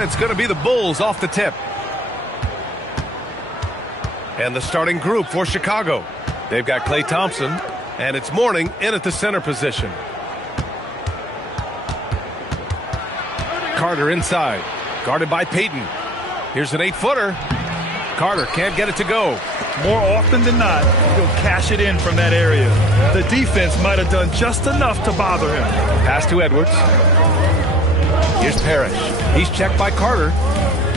And it's going to be the Bulls off the tip. And the starting group for Chicago. They've got Klay Thompson, and it's Mourning in at the center position. Carter inside, guarded by Payton. Here's an 8-footer. Carter can't get it to go. More often than not, he'll cash it in from that area. The defense might have done just enough to bother him. Pass to Edwards. Here's Parrish. He's checked by Carter.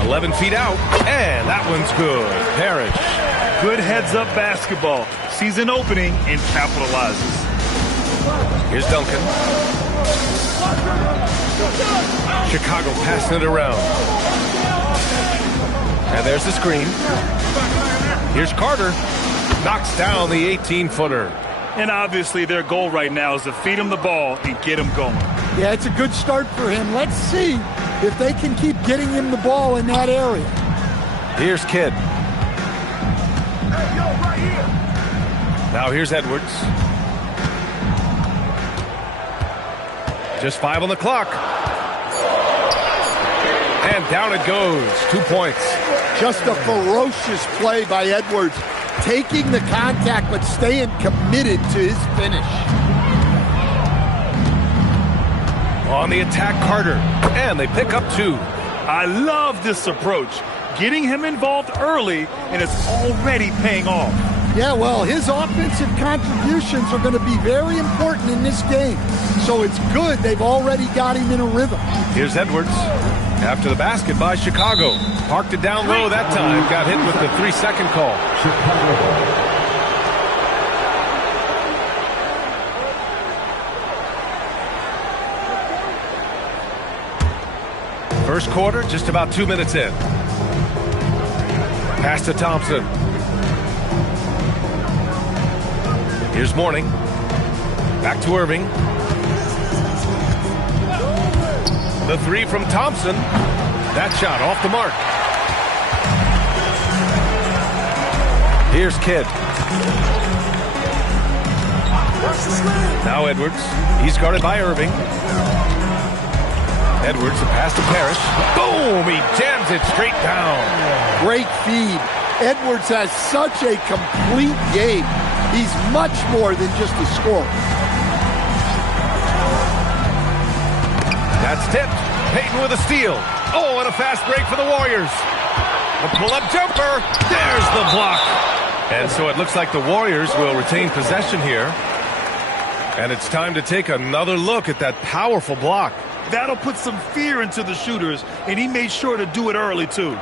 11 feet out, and that one's good. Parrish. Good heads-up basketball. Sees an opening and capitalizes. Here's Duncan. Chicago passing it around. And there's the screen. Here's Carter. Knocks down the 18-footer. And obviously their goal right now is to feed him the ball and get him going. Yeah, it's a good start for him. Let's see if they can keep getting him the ball in that area. Here's Kidd. Now here's Edwards. Just 5 on the clock. And down it goes. 2 points. Just a ferocious play by Edwards. Taking the contact, but staying committed to his finish. On the attack, Carter. And they pick up 2. I love this approach. Getting him involved early, and it's already paying off. Yeah, well, his offensive contributions are going to be very important in this game. So it's good they've already got him in a rhythm. Here's Edwards. After the basket by Chicago. Parked it down low that time. Got hit with the 3-second call. First quarter, just about 2 minutes in. Pass to Thompson. Here's Mourning. Back to Irving. The 3 from Thompson. That shot off the mark. Here's Kidd. Now Edwards. He's guarded by Irving. Edwards, a pass to Parrish. Boom! He jams it straight down. Great feed. Edwards has such a complete game. He's much more than just a scorer. That's tipped. Payton with a steal. Oh, and a fast break for the Warriors. The pull-up jumper. There's the block. And so it looks like the Warriors will retain possession here. And it's time to take another look at that powerful block. That'll put some fear into the shooters, and he made sure to do it early, too.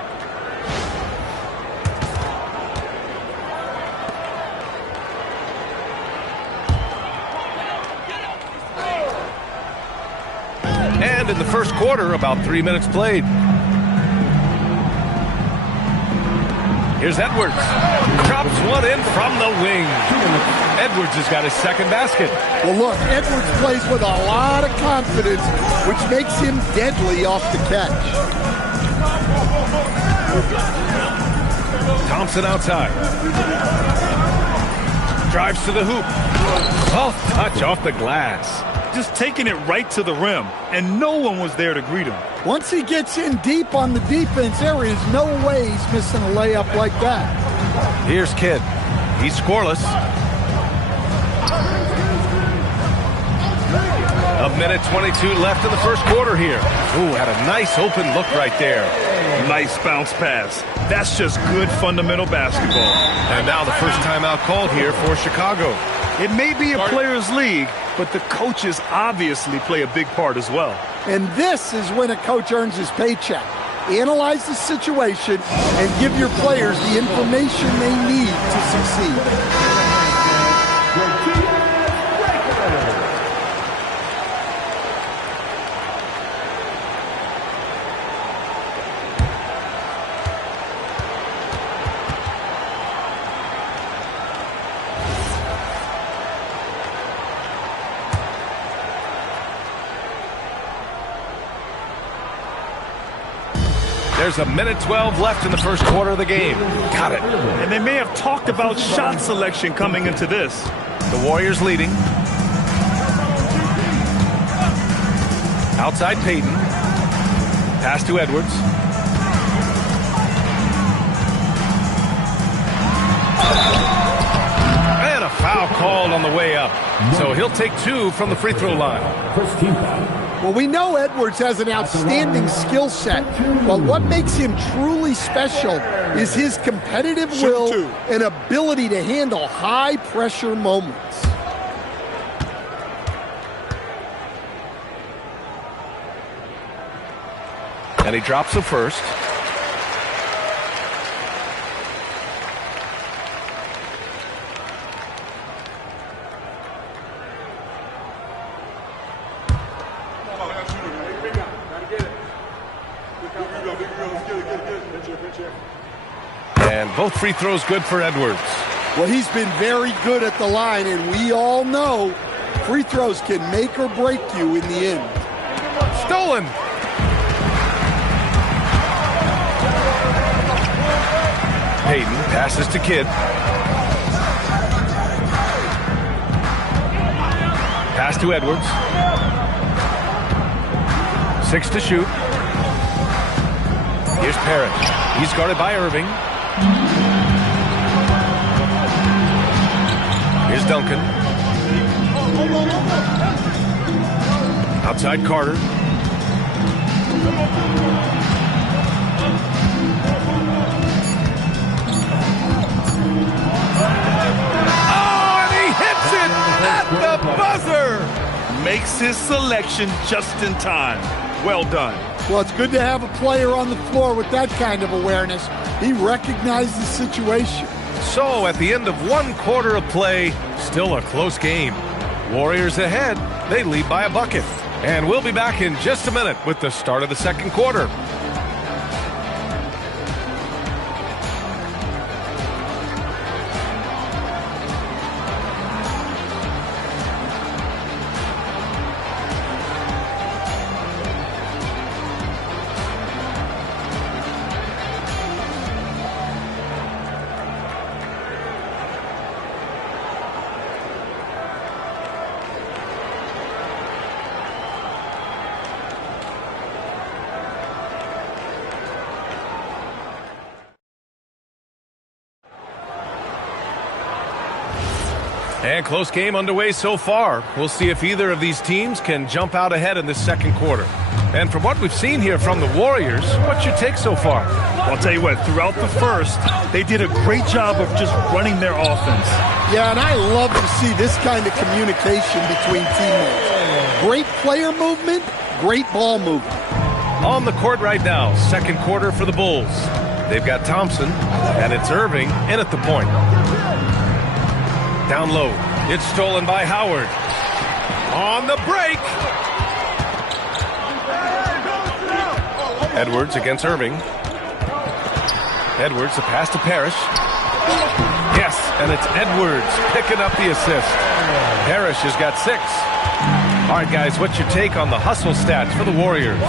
And in the first quarter, about 3 minutes played. Here's Edwards. Drops one in from the wing. Edwards has got his second basket. Well, look, Edwards plays with a lot of confidence, which makes him deadly off the catch. Thompson outside. Drives to the hoop. Soft touch off the glass. Just taking it right to the rim, and no one was there to greet him. Once he gets in deep on the defense, there is no way he's missing a layup like that. Here's Kidd. He's scoreless. A minute 22 left in the first quarter here. Ooh, had a nice open look right there. Nice bounce pass. That's just good fundamental basketball. And now the first timeout called here for Chicago. It may be a players' league, but the coaches obviously play a big part as well. And this is when a coach earns his paycheck. Analyze the situation and give your players the information they need to succeed. There's a minute 12 left in the first quarter of the game. Got it. And they may have talked about shot selection coming into this. The Warriors leading. Outside Payton. Pass to Edwards. And a foul called on the way up. So he'll take 2 from the free throw line. Well, we know Edwards has an outstanding skill set, but what makes him truly special is his competitive will and ability to handle high-pressure moments. And he drops the first. And both free throws good for Edwards. Well, he's been very good at the line, and we all know free throws can make or break you in the end. Stolen. Hayden passes to Kidd. Pass to Edwards. 6 to shoot. Here's Parrish. He's guarded by Irving. Here's Duncan. Outside Carter. Oh, and he hits it at the buzzer. Makes his selection just in time. Well done. Well, it's good to have a player on the floor with that kind of awareness. He recognized the situation. So, at the end of 1 quarter of play, still a close game. Warriors ahead. They lead by a bucket. And we'll be back in just a minute with the start of the second quarter. And close game underway so far. We'll see if either of these teams can jump out ahead in this second quarter. And from what we've seen here from the Warriors, what's your take so far? I'll tell you what, throughout the first, they did a great job of just running their offense. Yeah, and I love to see this kind of communication between teammates. Great player movement, great ball movement. On the court right now, second quarter for the Bulls. They've got Thompson, and it's Irving in at the point. Down low. It's stolen by Howard. On the break. Edwards against Irving. Edwards, a pass to Parrish. Yes, and it's Edwards picking up the assist. Parrish has got 6. All right, guys, what's your take on the hustle stats for the Warriors?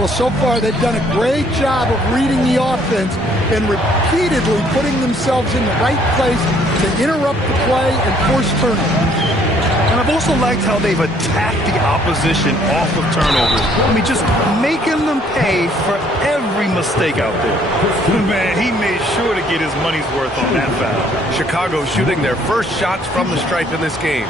Well, so far they've done a great job of reading the offense and repeatedly putting themselves in the right place to interrupt the play and force turnovers. And I've also liked how they've attacked the opposition off of turnovers. I mean, just making them pay for every mistake out there. Man, he made sure to get his money's worth on that foul. Chicago shooting their first shots from the stripe in this game.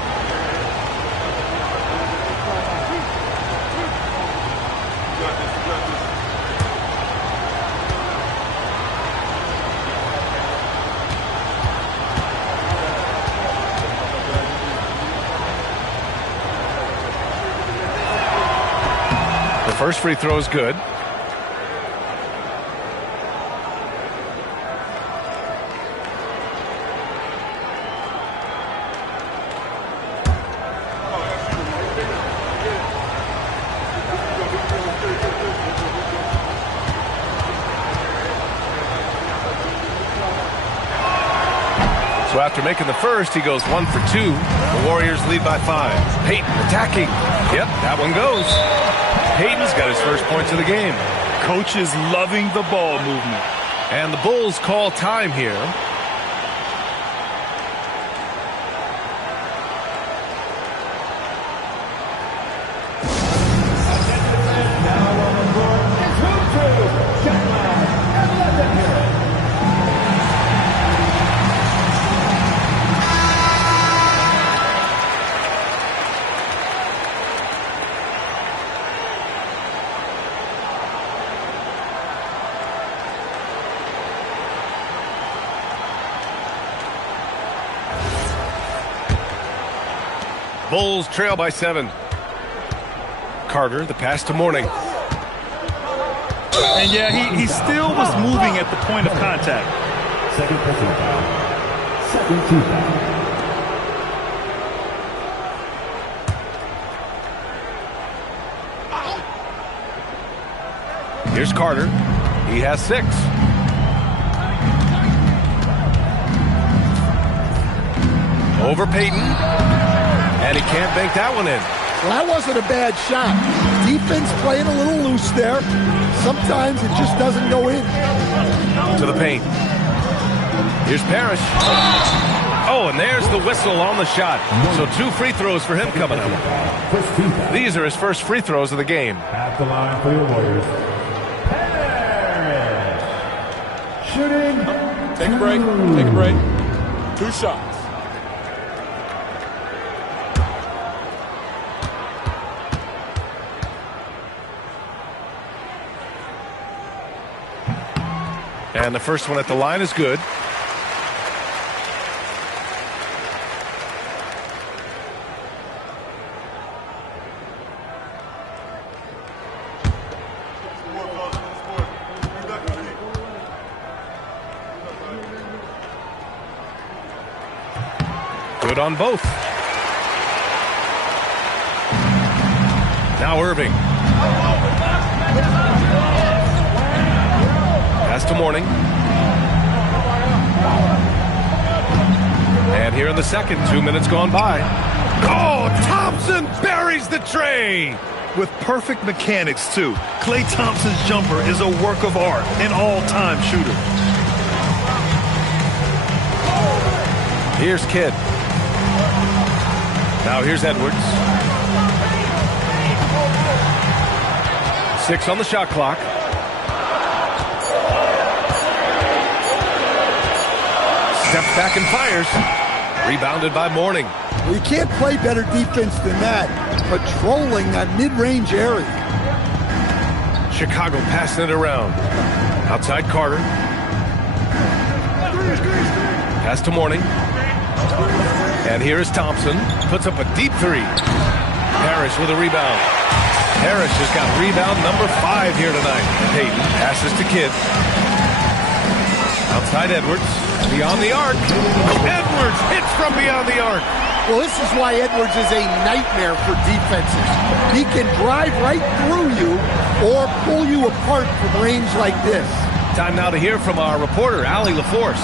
First free throw is good. So after making the first, he goes 1 for 2. The Warriors lead by 5. Payton attacking. Yep, that one goes. Payton's got his first points of the game. Coach is loving the ball movement. And the Bulls call time here. Bulls trail by 7. Carter, the pass to Mourning. And yeah, he still was moving at the point of contact. Second personal foul. Second team foul. Here's Carter. He has 6. Over Payton. And he can't bank that one in. Well, that wasn't a bad shot. Defense playing a little loose there. Sometimes it just doesn't go in. To the paint. Here's Parrish. Oh, and there's the whistle on the shot. So 2 free throws for him coming up. These are his first free throws of the game. At the line for your Warriors. Parrish. Shooting. Take a break. Take a break. 2 shots. And the first one at the line is good. Good on both. Now Irving. Pass to Mourning. And here in the second, 2 minutes gone by. Oh, Thompson buries the tray. With perfect mechanics, too. Klay Thompson's jumper is a work of art, an all-time shooter. Here's Kidd. Now here's Edwards. 6 on the shot clock. Steps back and fires. Rebounded by Mourning. Well, you can't play better defense than that. Patrolling that mid-range area. Chicago passing it around. Outside Carter. Pass to Mourning. And here is Thompson. Puts up a deep 3. Parrish with a rebound. Parrish has got rebound number 5 here tonight. Payton passes to Kidd. Outside Edwards. Beyond the arc. Edwards hits from beyond the arc. Well, this is why Edwards is a nightmare for defenses. He can drive right through you or pull you apart from range like this. Time now to hear from our reporter, Allie LaForce.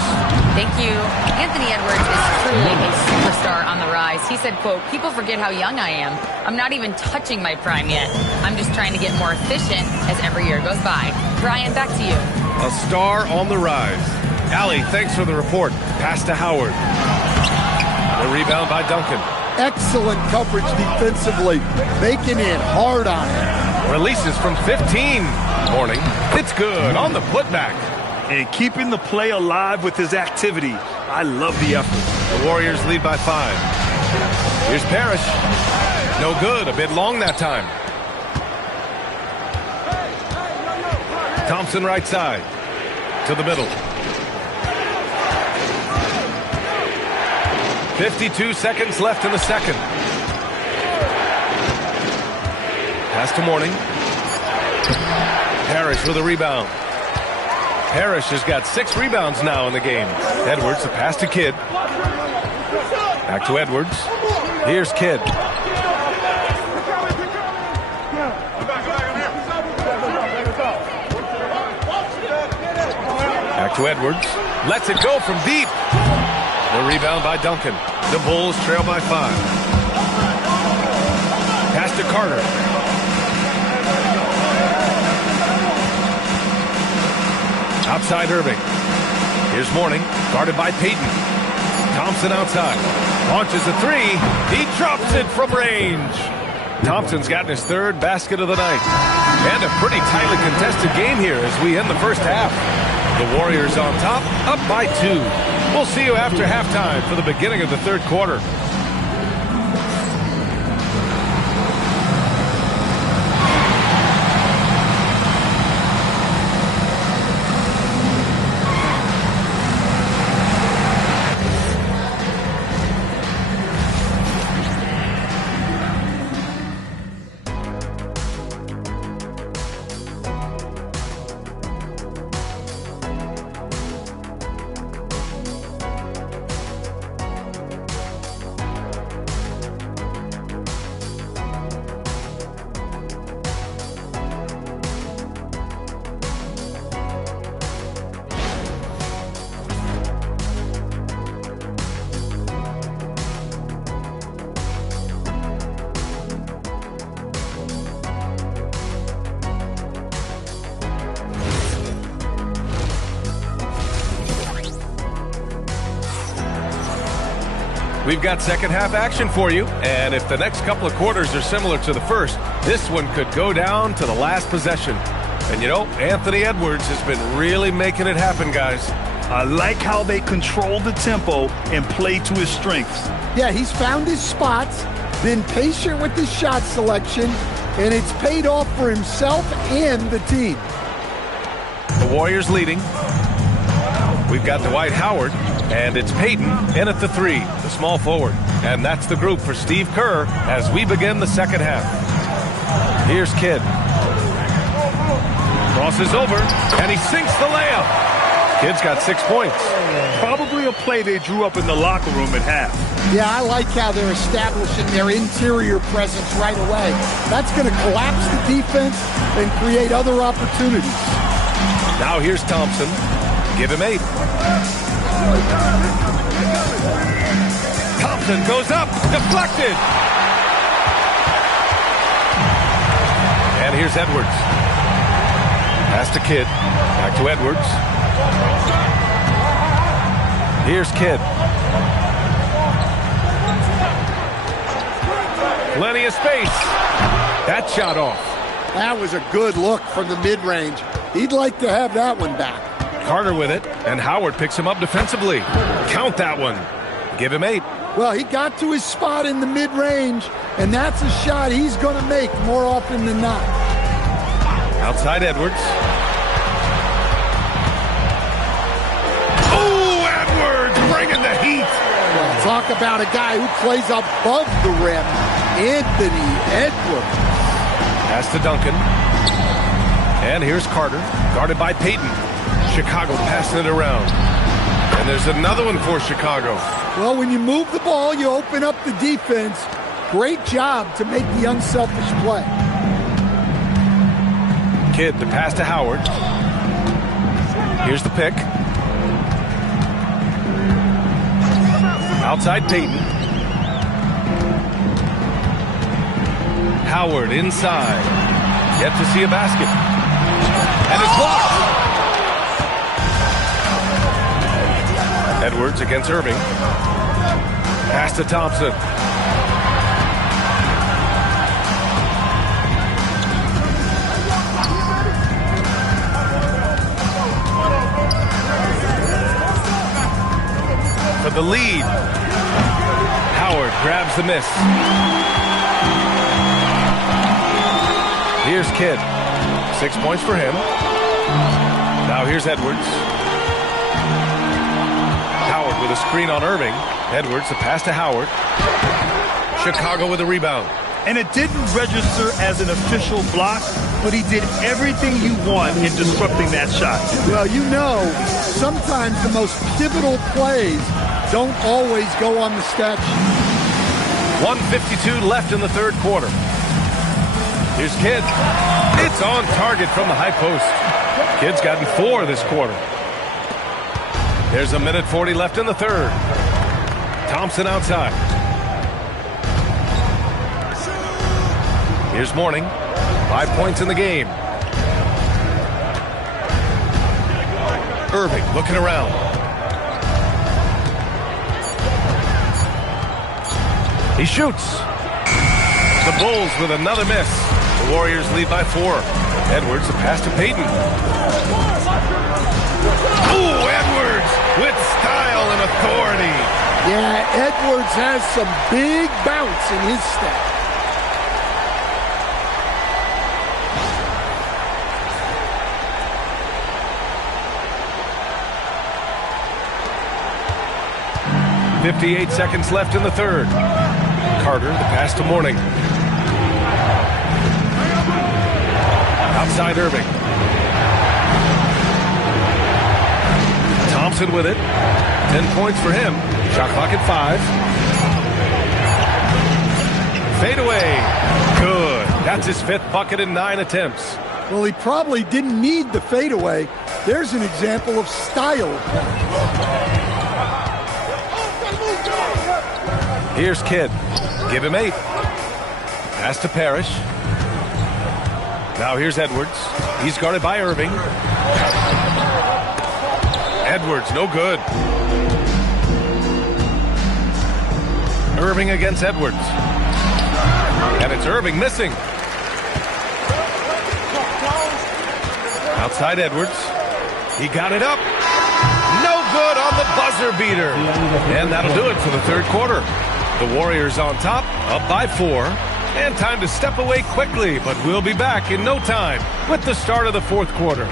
Thank you. Anthony Edwards is truly a superstar on the rise. He said, quote, "People forget how young I am. I'm not even touching my prime yet. I'm just trying to get more efficient as every year goes by." Brian, back to you. A star on the rise. Allie, thanks for the report. Pass to Howard. The rebound by Duncan. Excellent coverage defensively. Making it hard on him. Releases from 15. Mourning. It's good on the putback. And keeping the play alive with his activity. I love the effort. The Warriors lead by 5. Here's Parrish. No good. A bit long that time. Thompson right side. To the middle. 52 seconds left in the second. Pass to Mourning. Parrish with a rebound. Parrish has got 6 rebounds now in the game. Edwards, a pass to Kidd. Back to Edwards. Here's Kidd. Back to Edwards. Lets it go from deep. The rebound by Duncan. The Bulls trail by 5. Pass to Carter. Outside Irving. Here's Mourning. Guarded by Payton. Thompson outside. Launches a 3. He drops it from range. Thompson's gotten his 3rd basket of the night. And a pretty tightly contested game here as we end the first half. The Warriors on top, up by 2. We'll see you after halftime for the beginning of the third quarter. We've got second half action for you, and if the next couple of quarters are similar to the first, this one could go down to the last possession. And you know, Anthony Edwards has been really making it happen, guys. I like how they control the tempo and play to his strengths. Yeah, he's found his spots, been patient with his shot selection, and it's paid off for himself and the team. The Warriors leading. We've got Dwight Howard, and it's Peyton in at the 3, the small forward. And that's the group for Steve Kerr as we begin the second half. Here's Kidd. Crosses over, and he sinks the layup. Kidd's got 6 points. Probably a play they drew up in the locker room at half. Yeah, I like how they're establishing their interior presence right away. That's going to collapse the defense and create other opportunities. Now here's Thompson. Give him 8. Thompson goes up, deflected. And here's Edwards. Pass to Kidd. Back to Edwards. Here's Kidd. Plenty of space. That shot off. That was a good look from the mid-range. He'd like to have that one back. Carter with it, and Howard picks him up defensively. Count that one. Give him 8. Well, he got to his spot in the mid-range, and that's a shot he's going to make more often than not. Outside Edwards. Oh, Edwards bringing the heat. Well, talk about a guy who plays above the rim. Anthony Edwards. Pass to Duncan. And here's Carter, guarded by Peyton. Chicago passing it around. And there's another one for Chicago. Well, when you move the ball, you open up the defense. Great job to make the unselfish play. Kidd, the pass to Howard. Here's the pick. Outside Peyton. Howard inside. Yet to see a basket. And it's blocked. Edwards against Irving. Pass to Thompson. For the lead. Howard grabs the miss. Here's Kidd. 6 points for him. Now here's Edwards. Howard with a screen on Irving. Edwards, the pass to Howard. Chicago with a rebound. And it didn't register as an official block, but he did everything you want in disrupting that shot. Well, you know, sometimes the most pivotal plays don't always go on the stat sheet. 1:52 left in the third quarter. Here's Kidd. It's on target from the high post. Kidd's gotten 4 this quarter. There's 1:40 left in the third. Thompson outside. Here's Mourning. 5 points in the game. Irving looking around. He shoots. The Bulls with another miss. The Warriors lead by 4. Edwards, a pass to Peyton. Ooh, Edwards with style and authority. Yeah, Edwards has some big bounce in his step. .58 seconds left in the third. Carter, the pass to Mourning. Outside Irving. Thompson with it. 10 points for him. Shot clock at 5. Fade away. Good. That's his 5th bucket in 9 attempts. Well, he probably didn't need the fadeaway. There's an example of style. Here's Kidd. Give him 8. Pass to Parrish. Now here's Edwards. He's guarded by Irving. Edwards, no good. Irving against Edwards. And it's Irving missing. Outside Edwards. He got it up. No good on the buzzer beater. And that'll do it for the third quarter. The Warriors on top, up by 4. And time to step away quickly, but we'll be back in no time with the start of the fourth quarter.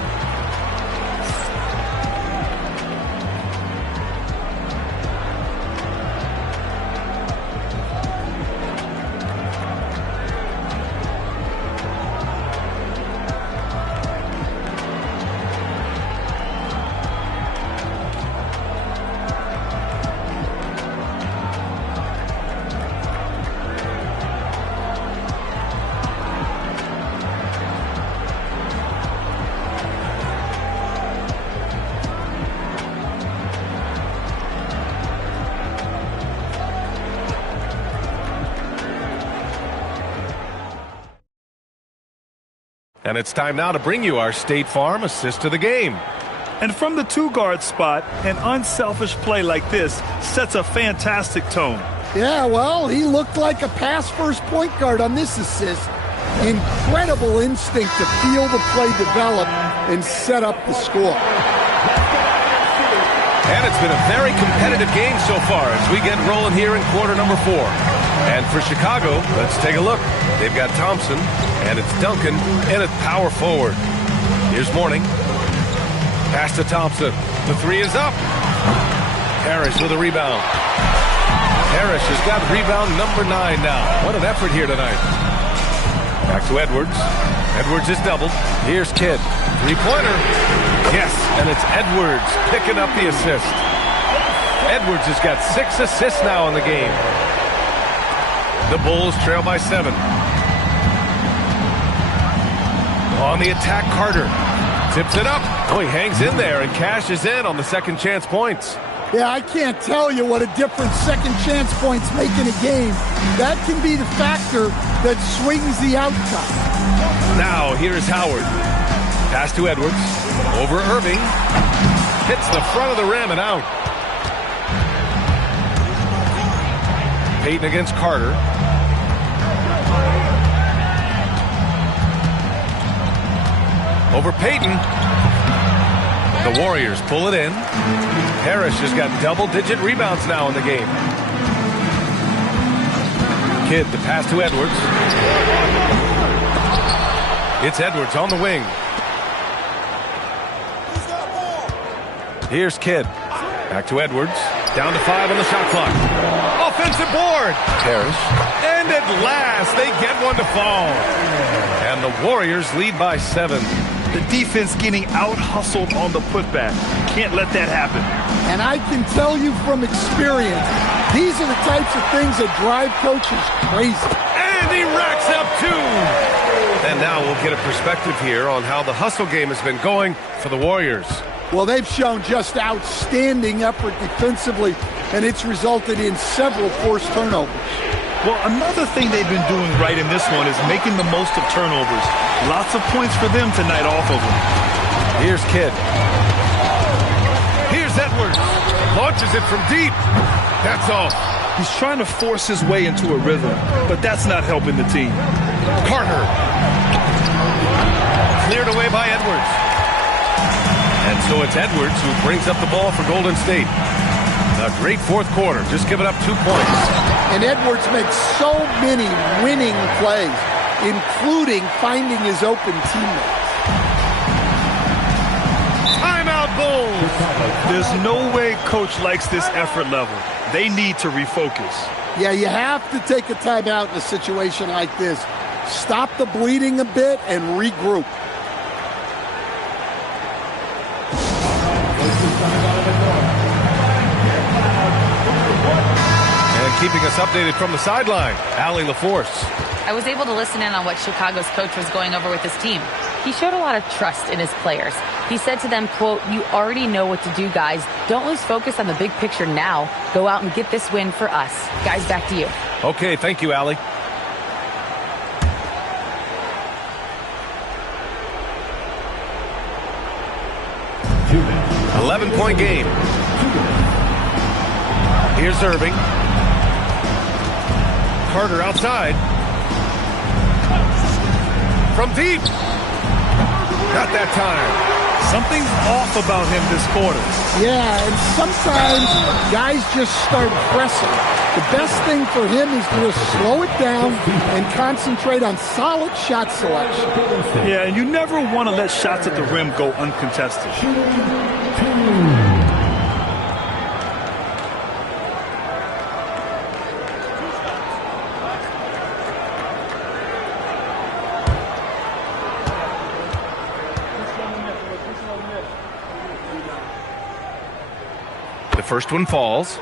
And it's time now to bring you our State Farm assist to the game. And from the two-guard spot, an unselfish play like this sets a fantastic tone. Yeah, well, he looked like a pass-first point guard on this assist. Incredible instinct to feel the play develop and set up the score. And it's been a very competitive game so far as we get rolling here in quarter number 4. And for Chicago, let's take a look. They've got Thompson, and it's Duncan, and it's power forward. Here's Mourning. Pass to Thompson. The 3 is up. Parrish with a rebound. Parrish has got rebound number 9 now. What an effort here tonight. Back to Edwards. Edwards is doubled. Here's Kidd. Three-pointer. Yes, and it's Edwards picking up the assist. Edwards has got 6 assists now in the game. The Bulls trail by 7. On the attack, Carter. Tips it up. Oh, he hangs in there and cashes in on the second chance points. Yeah, I can't tell you what a difference second chance points make in a game. That can be the factor that swings the outcome. Now, here's Howard. Pass to Edwards. Over Irving. Hits the front of the rim and out. Payton against Carter. Over Payton. The Warriors pull it in. Parrish has got double-digit rebounds now in the game. Kidd, the pass to Edwards. It's Edwards on the wing. Here's Kidd. Back to Edwards. Down to 5 on the shot clock. Offensive board. Parrish. And at last, they get one to fall. And the Warriors lead by 7. The defense getting out-hustled on the putback. Can't let that happen. And I can tell you from experience, these are the types of things that drive coaches crazy. And he racks up 2. And now we'll get a perspective here on how the hustle game has been going for the Warriors. Well, they've shown just outstanding effort defensively, and it's resulted in several forced turnovers. Well, another thing they've been doing right in this one is making the most of turnovers. Lots of points for them tonight off of them. Here's Kidd. Here's Edwards. Launches it from deep. That's all. He's trying to force his way into a rhythm, but that's not helping the team. Carter. Cleared away by Edwards. And so it's Edwards who brings up the ball for Golden State. A great fourth quarter, just giving up 2 points. And Edwards makes so many winning plays, including finding his open teammates. Timeout, Bulls! There's no way coach likes this effort level. They need to refocus. Yeah, you have to take a timeout in a situation like this. Stop the bleeding a bit and regroup. Keeping us updated from the sideline, Allie LaForce. I was able to listen in on what Chicago's coach was going over with his team. He showed a lot of trust in his players. He said to them, quote, "You already know what to do, guys. Don't lose focus on the big picture now. Go out and get this win for us." Guys, back to you. Okay, thank you, Allie. An 11-point game. Here's Irving. Carter outside. From deep. Not that time. Something's off about him this quarter. Yeah, and sometimes guys just start pressing. The best thing for him is to just slow it down and concentrate on solid shot selection. Yeah, and you never want to let shots at the rim go uncontested. The first one falls.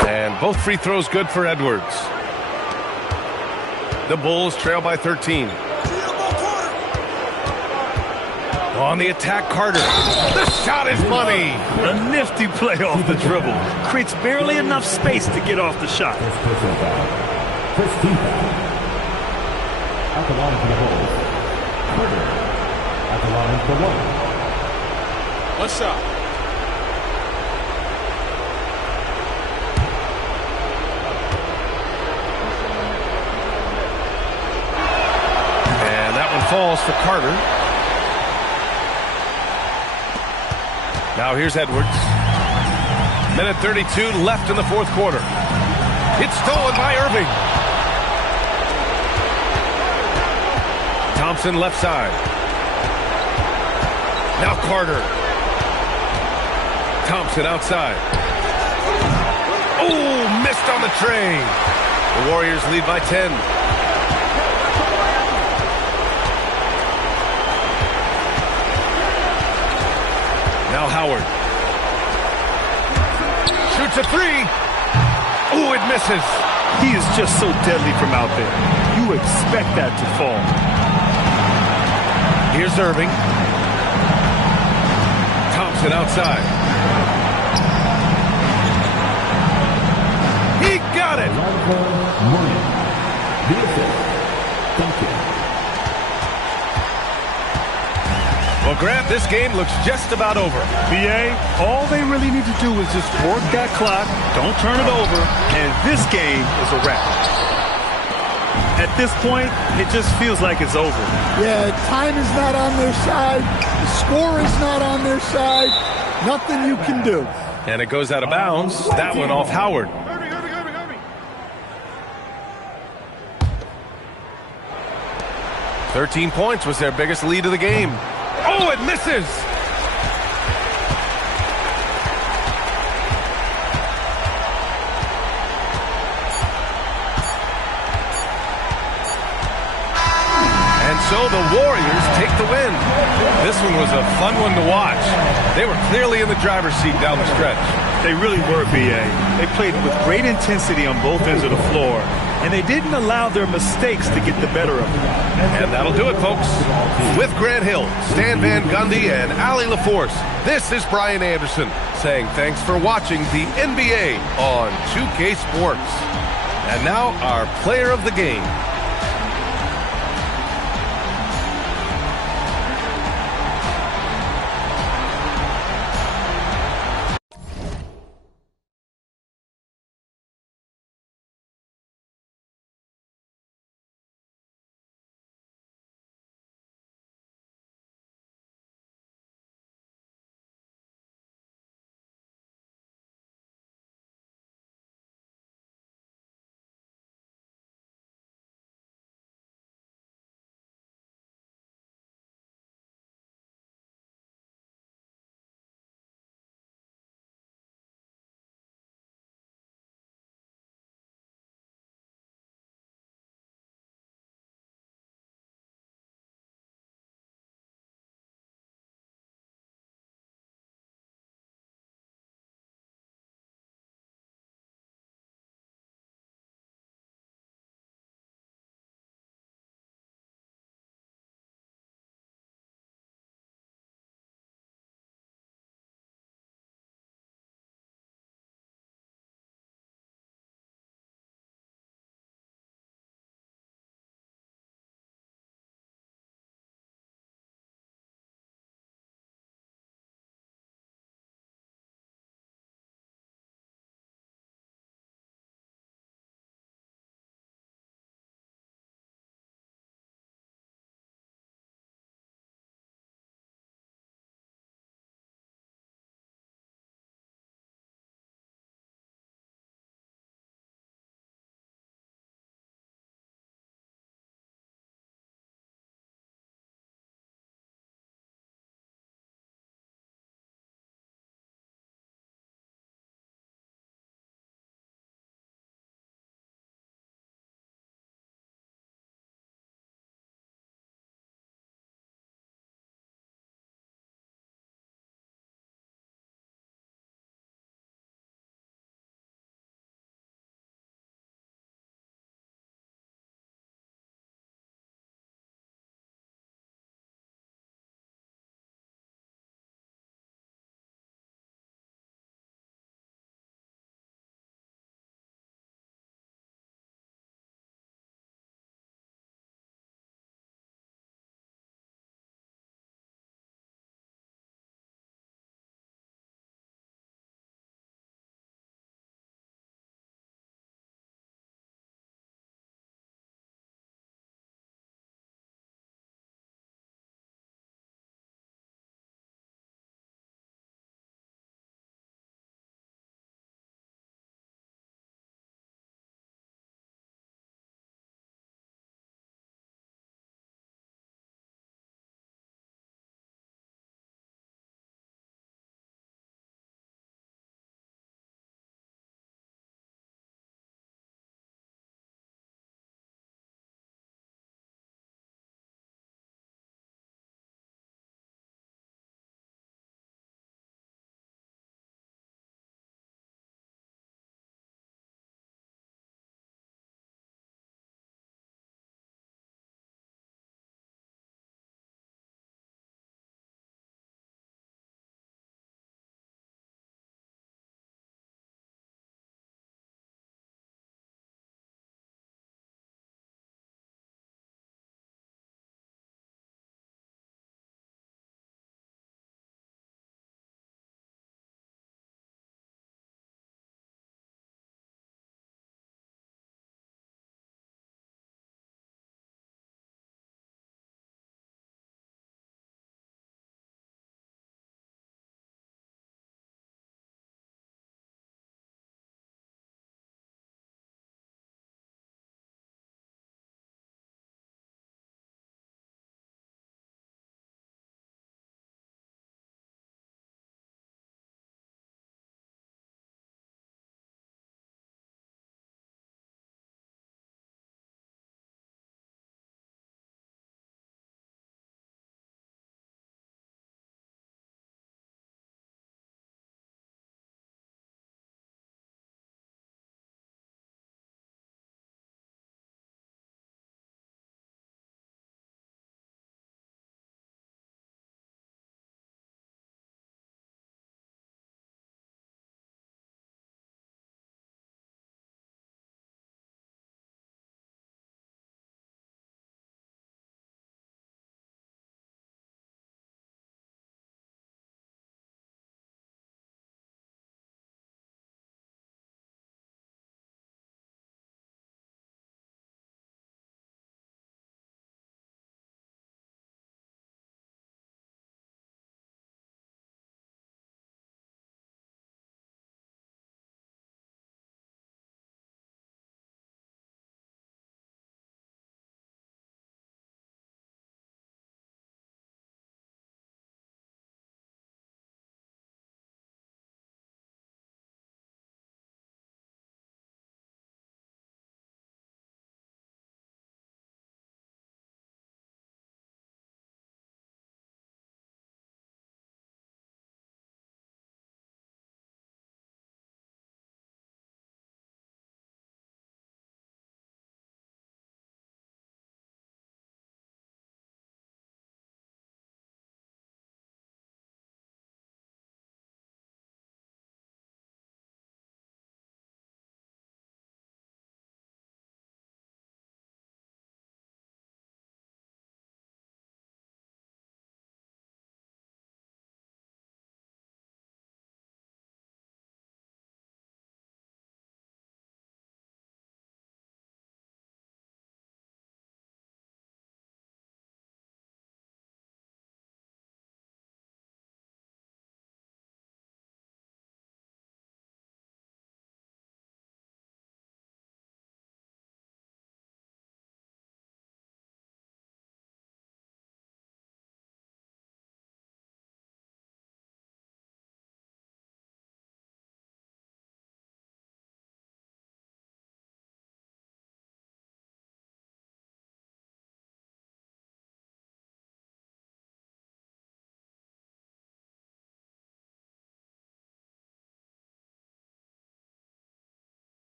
And both free throws good for Edwards. The Bulls trail by 13. On the attack, Carter. The shot is money. A nifty play off the dribble. Creates barely enough space to get off the shot. First team foul. At the line for the Bulls. Carter. At the line for one. One shot. And that one falls for Carter. Now here's Edwards. Minute 32 left in the fourth quarter. It's stolen by Irving. Thompson left side. Now Carter. Thompson outside. Oh, missed on the tray. The Warriors lead by 10. Now Howard. Shoots a three. Oh, it misses. He is just so deadly from out there. You expect that to fall. Here's Irving. Thompson outside. He got it. The assist. Duncan. Well, Grant, this game looks just about over. BA, all they really need to do is just work that clock, don't turn it over, and this game is a wrap. At this point, it just feels like it's over. Yeah, time is not on their side. The score is not on their side. Nothing you can do. And it goes out of bounds. That one off Howard. 13 points was their biggest lead of the game. Oh, it misses! And so the Warriors take the win. This one was a fun one to watch. They were clearly in the driver's seat down the stretch. They really were, BA. They played with great intensity on both ends of the floor, and they didn't allow their mistakes to get the better of them. And that'll do it, folks. With Grant Hill, Stan Van Gundy, and Allie LaForce, this is Brian Anderson saying thanks for watching the NBA on 2K Sports. And now our player of the game.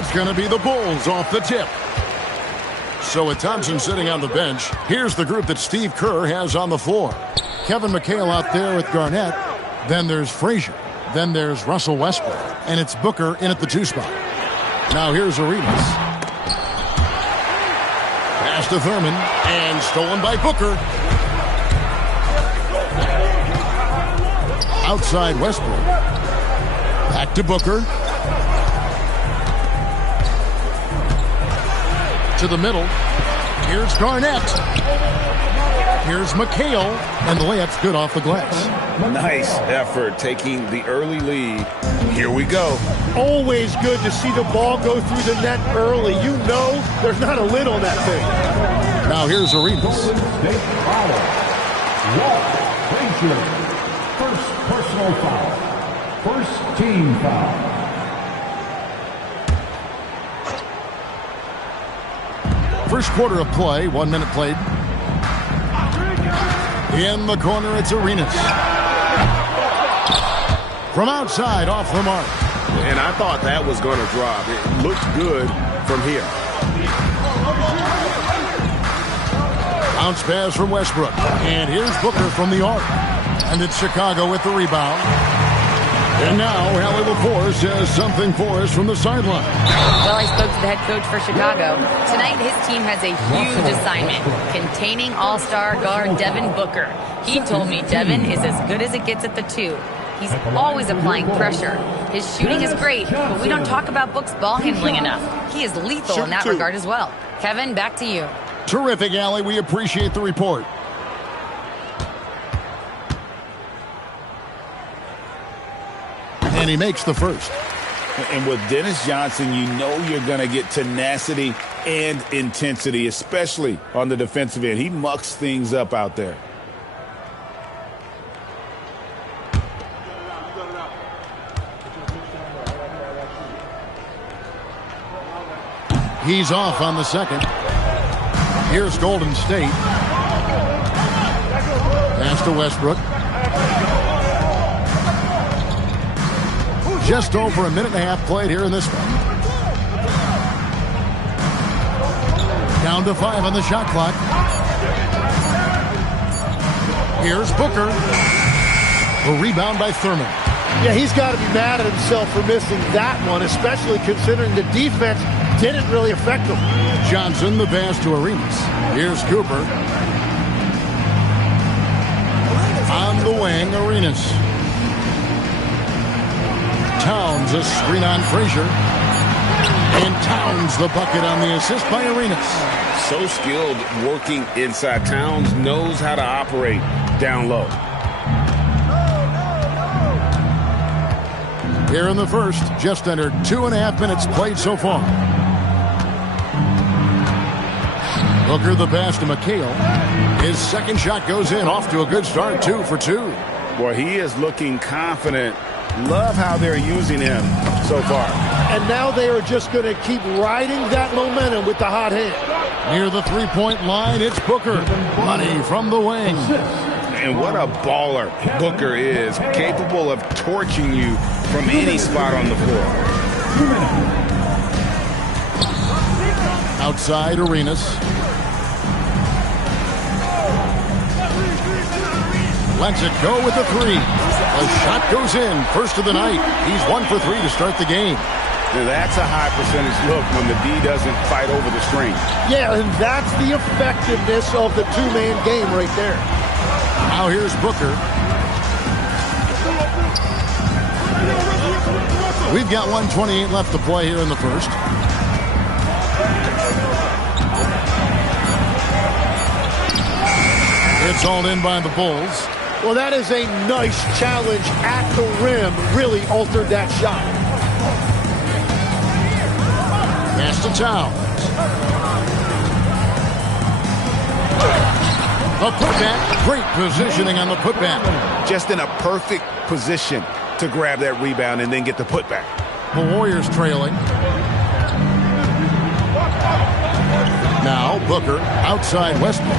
it's going to be the Bulls off the tip. So with Thompson sitting on the bench, here's the group that Steve Kerr has on the floor. Kevin McHale out there with Garnett. Then there's Frazier. Then there's Russell Westbrook. And it's Booker in at the 2 spot. Now here's Arenas. Pass to Thurman. And stolen by Booker. Outside Westbrook. Back to Booker. To the middle. Here's Garnett. Here's McHale. And the layup's good off the glass. Nice effort taking the early lead. Here we go. Always good to see the ball go through the net early. You know there's not a lid on that thing. Now here's Arenas. State foul. Frazier. First personal foul. First team foul. First quarter of play, 1 minute played. In the corner, it's Arenas. From outside, off the mark. And I thought that was going to drop. It looked good from here. Bounce pass from Westbrook. And here's Booker from the arc. And it's Chicago with the rebound. And now, Hallie LaForce has something for us from the sideline. Well, I spoke to the head coach for Chicago. Tonight, his team has a huge assignment, containing all-star guard Devin Booker. He told me Devin is as good as it gets at the 2. He's always applying pressure. His shooting is great, but we don't talk about Book's ball handling enough. He is lethal in that regard as well. Kevin, back to you. Terrific, Allie. We appreciate the report. And he makes the first. And with Dennis Johnson, you know you're going to get tenacity and intensity, especially on the defensive end. He mucks things up out there. He's off on the second. Here's Golden State. Pass to Westbrook. Just over a minute and a half played here in this one. Down to 5 on the shot clock. Here's Booker. A rebound by Thurman. Yeah, he's got to be mad at himself for missing that one, especially considering the defense didn't really affect him. Johnson, the pass to Arenas. Here's Cooper. On the wing, Arenas. Towns, a screen on Frazier. And Towns, the bucket on the assist by Arenas. So skilled working inside. Towns knows how to operate down low. Here in the first, just under 2.5 minutes played so far. Booker the pass to McHale. His second shot goes in, off to a good start, 2 for 2. Boy, he is looking confident. Love how they're using him so far. And now they are just going to keep riding that momentum with the hot hand. Near the three-point line, it's Booker. Money from the wing. And what a baller Booker is, capable of torching you from any spot on the floor. Outside, Arenas. Lets it go with the 3. A shot goes in, first of the night. He's 1 for 3 to start the game. Now that's a high percentage look when the D doesn't fight over the screen. Yeah, and that's the effectiveness of the two-man game right there. Now here's Booker. We've got 1:28 left to play here in the first. It's all in by the Bulls. Well, that is a nice challenge at the rim. Really altered that shot. Pass to Towns. A putback. Great positioning on the putback. Just in a perfect position to grab that rebound and then get the putback. The Warriors trailing. Now Booker outside Westbrook.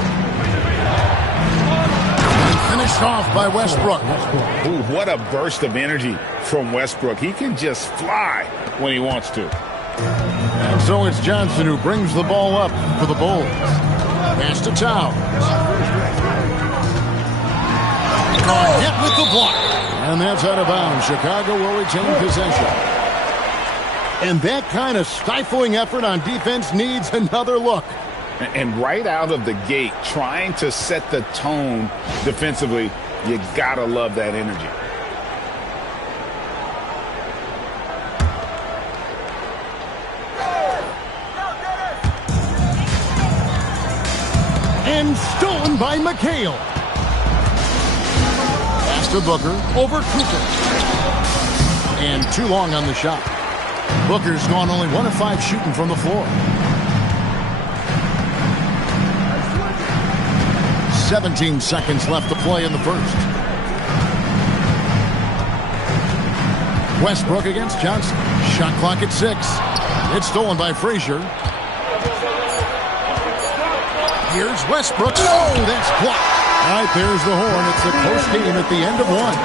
Finished off by Westbrook. Ooh, what a burst of energy from Westbrook. He can just fly when he wants to. And so it's Johnson who brings the ball up for the Bulls. Pass to Towns. Garnett with the block. And that's out of bounds. Chicago will retain possession. And that kind of stifling effort on defense needs another look. And right out of the gate, trying to set the tone defensively, you gotta love that energy. And stolen by McHale. Pass to Booker over Cooper. And too long on the shot. Booker's gone only 1 of 5 shooting from the floor. 17 seconds left to play in the first. Westbrook against Johnson. Shot clock at 6. It's stolen by Frazier. Here's Westbrook. Oh, that's blocked. All right, there's the horn. It's a close game at the end of 1.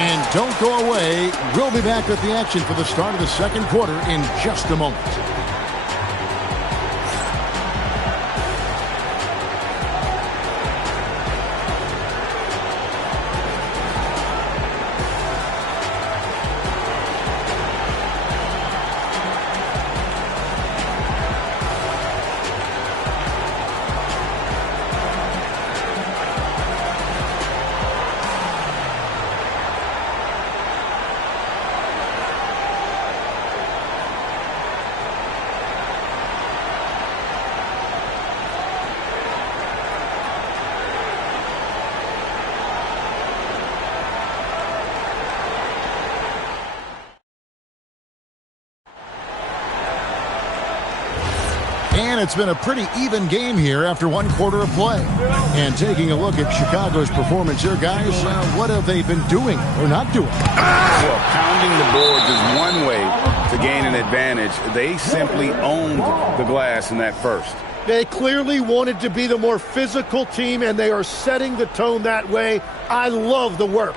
And don't go away. We'll be back with the action for the start of the second quarter in just a moment. And it's been a pretty even game here after 1 quarter of play. And taking a look at Chicago's performance here, guys, what have they been doing or not doing? Well, pounding the boards is one way to gain an advantage. They simply owned the glass in that first. They clearly wanted to be the more physical team, and they are setting the tone that way. I love the work.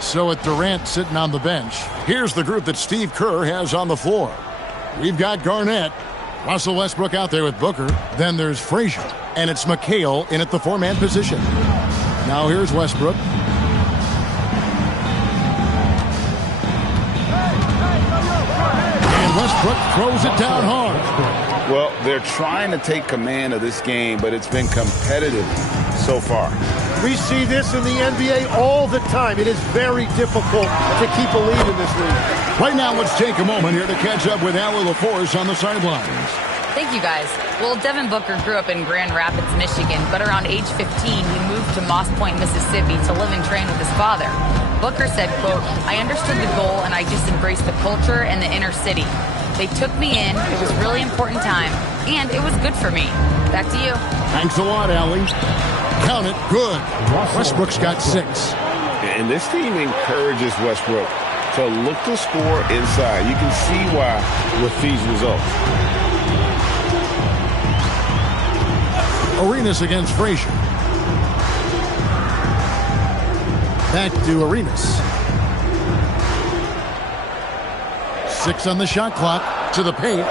So with Durant sitting on the bench, here's the group that Steve Kerr has on the floor. We've got Garnett, Russell Westbrook out there with Booker. Then there's Frazier. And it's McHale in at the 4-man position. Now here's Westbrook. And Westbrook throws it down hard. Well, they're trying to take command of this game, but it's been competitive so far. We see this in the NBA all the time. It is very difficult to keep a lead in this league. Right now, let's take a moment here to catch up with Allie LaForce on the sidelines. Thank you, guys. Well, Devin Booker grew up in Grand Rapids, Michigan, but around age 15, he moved to Moss Point, Mississippi to live and train with his father. Booker said, quote, "I understood the goal and I just embraced the culture and the inner city. They took me in. It was a really important time, and it was good for me." Back to you. Thanks a lot, Allie. Count it. Good. Westbrook's got 6. And this team encourages Westbrook to look to score inside. You can see why with these results. Arenas against Frazier. Back to Arenas. 6 on the shot clock. To the paint.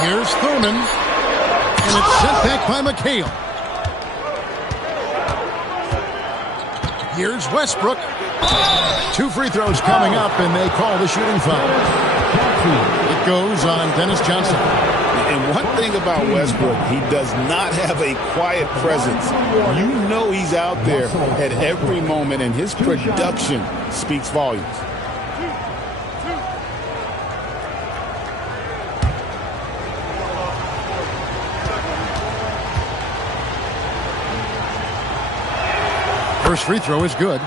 Here's Thurman. And it's sent back by McHale. Here's Westbrook. 2 free throws coming up, and they call the shooting foul. It goes on Dennis Johnson. And one thing about Westbrook, he does not have a quiet presence. You know he's out there at every moment, and his production speaks volumes. First free throw is good.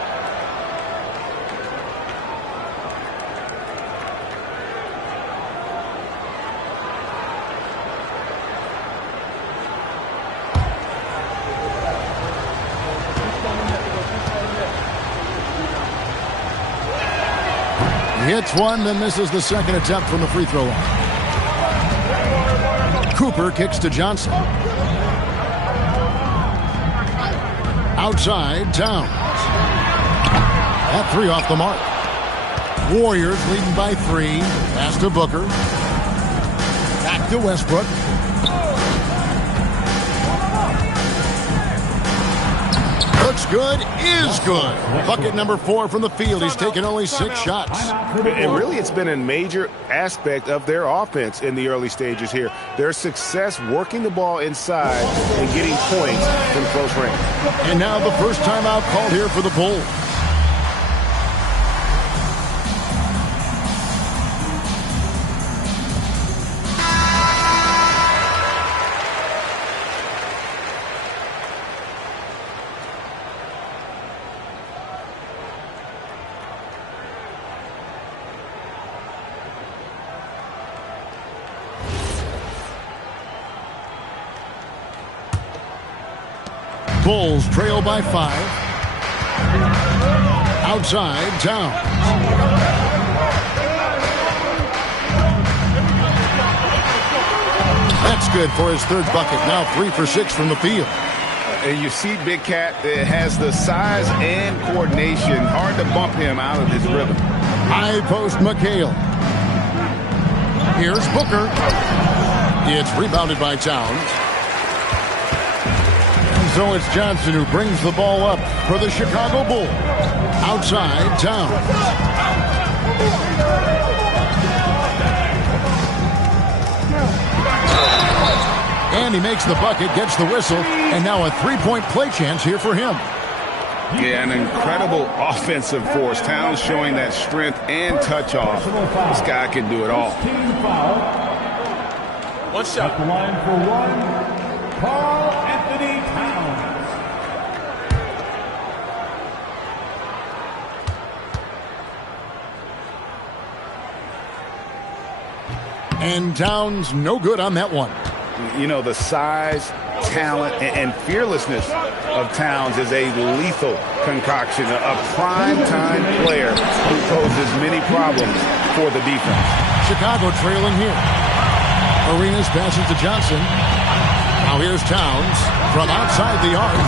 He hits one, then misses the second attempt from the free throw line. Cooper kicks to Johnson. Outside, Towns. That 3 off the mark. Warriors leading by 3. Pass to Booker. Back to Westbrook. Looks good, is good. Bucket number 4 from the field. He's taken only 6 shots. And really, it's been a major aspect of their offense in the early stages here. Their success working the ball inside and getting points from close range. And now the first timeout called here for the Bulls. Bulls trail by 5. Outside, Towns. That's good for his 3rd bucket. Now 3 for 6 from the field. And you see Big Cat has the size and coordination. Hard to bump him out of his rhythm. High post McHale. Here's Booker. It's rebounded by Towns. So it's Johnson who brings the ball up for the Chicago Bulls. Outside, Towns. And he makes the bucket, gets the whistle, and now a 3-point play chance here for him. Yeah, an incredible offensive force. Towns showing that strength and touch off. This guy can do it all. One shot. At the line for 1, Karl Anthony Towns. And Towns no good on that one. You know, the size, talent, and fearlessness of Towns is a lethal concoction, a prime-time player who poses many problems for the defense. Chicago trailing here. Arenas passes to Johnson. Now here's Towns from outside the arc.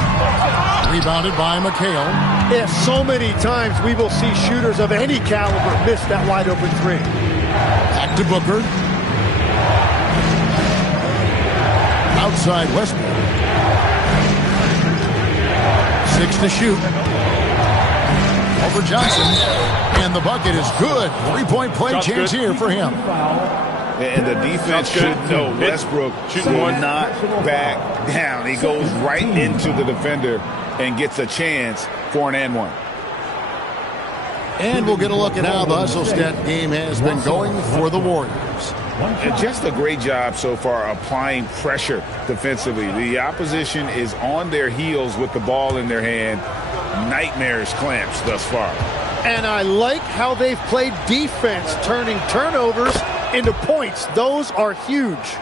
Rebounded by McHale. Yeah, so many times we will see shooters of any caliber miss that wide-open 3. Back to Booker. Outside Westbrook. 6 to shoot. Over Johnson. And the bucket is good. 3-point play chance here for him. And the defense should know Westbrook will not back down. He goes right into the defender and gets a chance for an and 1. And we'll get a look at how the hustle stat game has been going for the Warriors. And just a great job so far applying pressure defensively. The opposition is on their heels with the ball in their hand. Nightmarish clamps thus far. And I like how they've played defense, turning turnovers into points. Those are huge.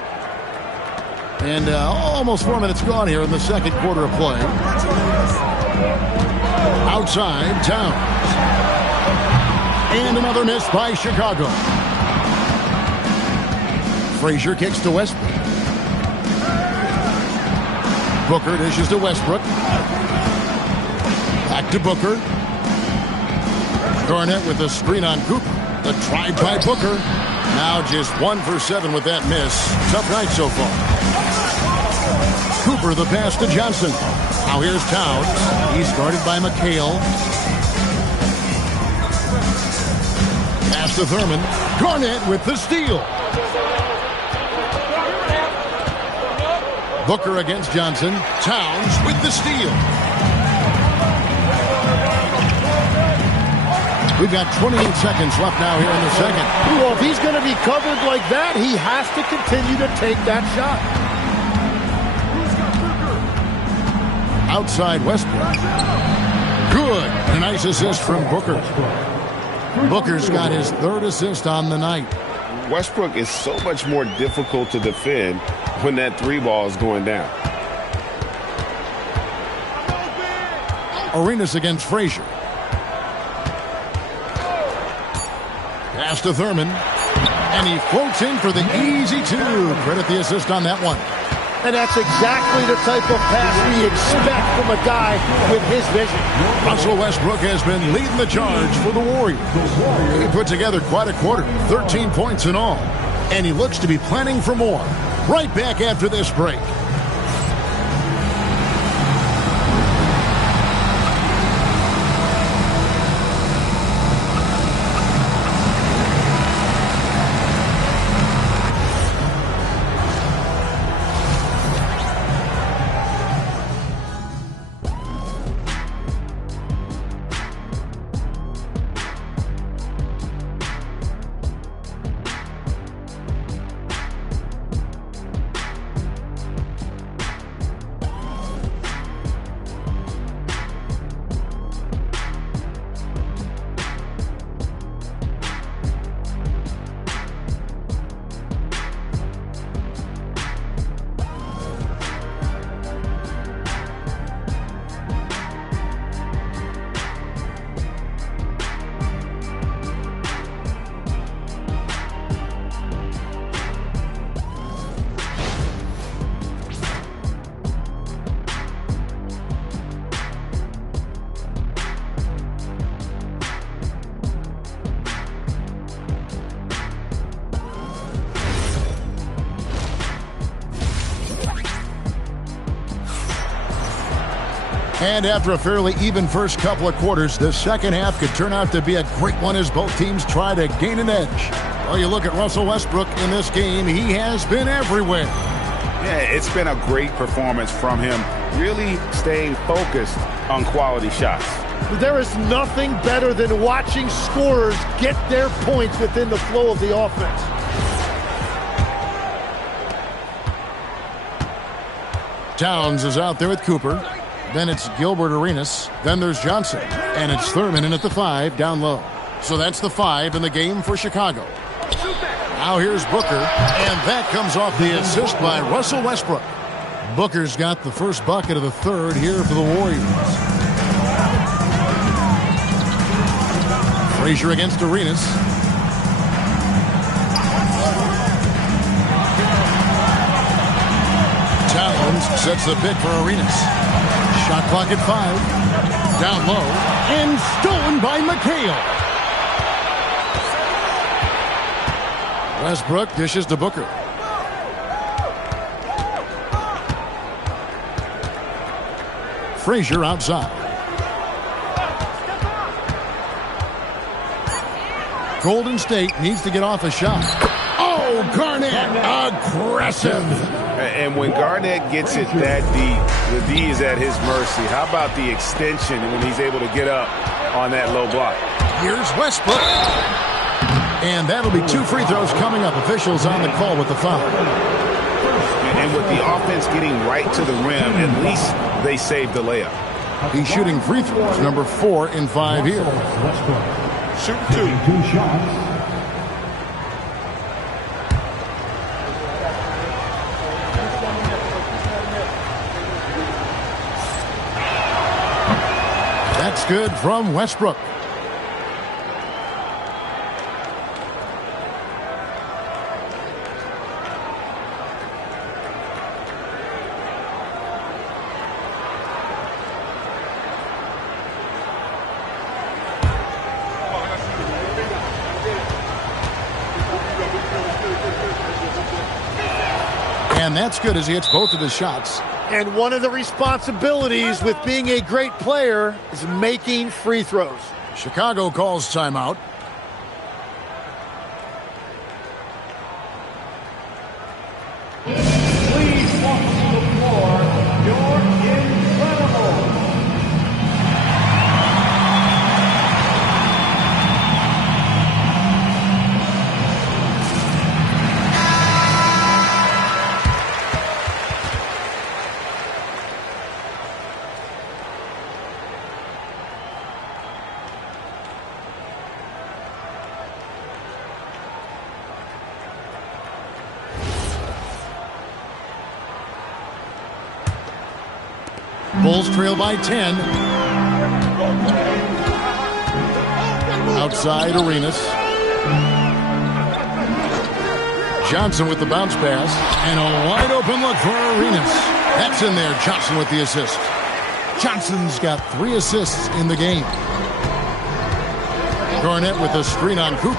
And almost 4 minutes gone here in the second quarter of play. Outside, Towns. And another miss by Chicago. Frazier kicks to Westbrook. Booker dishes to Westbrook. Back to Booker. Garnett with a screen on Cooper. The try by Booker. Now just 1 for 7 with that miss. Tough night so far. Cooper the pass to Johnson. Now here's Towns. He's guarded by McHale. Pass to Thurman. Garnett with the steal. Booker against Johnson. Towns with the steal. We've got 28 seconds left now here in the second. Well, if he's going to be covered like that, he has to continue to take that shot. Outside Westbrook. Good. A nice assist from Booker. Booker's got his 3rd assist on the night. Westbrook is so much more difficult to defend when that 3 ball is going down. Arenas against Frazier. Pass to Thurman. And he floats in for the easy 2. Credit the assist on that one. And that's exactly the type of pass we expect from a guy with his vision. Russell Westbrook has been leading the charge for the Warriors. He put together quite a quarter, 13 points in all. and he looks to be planning for more. Right back after this break. And after a fairly even first couple of quarters, the second half could turn out to be a great one as both teams try to gain an edge. Well, you look at Russell Westbrook in this game, he has been everywhere. Yeah, it's been a great performance from him, really staying focused on quality shots. There is nothing better than watching scorers get their points within the flow of the offense. Towns is out there with Cooper. Then it's Gilbert Arenas. Then there's Johnson. And it's Thurman in at the 5 down low. So that's the 5 in the game for Chicago. Now here's Booker. And that comes off the assist by Russell Westbrook. Booker's got the first bucket of the third here for the Warriors. Frazier against Arenas. Towns sets the pick for Arenas. Shot clock at 5. Down low. And stolen by McHale. Westbrook dishes to Booker. Frazier outside. Golden State needs to get off a shot. Oh, Garnett, aggressive. And when Garnett gets it that deep, the D is at his mercy. How about the extension when he's able to get up on that low block? Here's Westbrook. And that'll be 2 free throws coming up. Officials on the call with the foul. And with the offense getting right to the rim, at least they saved the layup. He's shooting free throws, number 4 in 5 here. Shoot 2. 2 shots. That's good from Westbrook. And that's good as he hits both of his shots. And one of the responsibilities with being a great player is making free throws. Chicago calls timeout. Please walk to the floor. You're incredible. Bulls trail by 10. Outside Arenas. Johnson with the bounce pass. And a wide open look for Arenas. That's in there. Johnson with the assist. Johnson's got 3 assists in the game. Garnett with a screen on Cooper.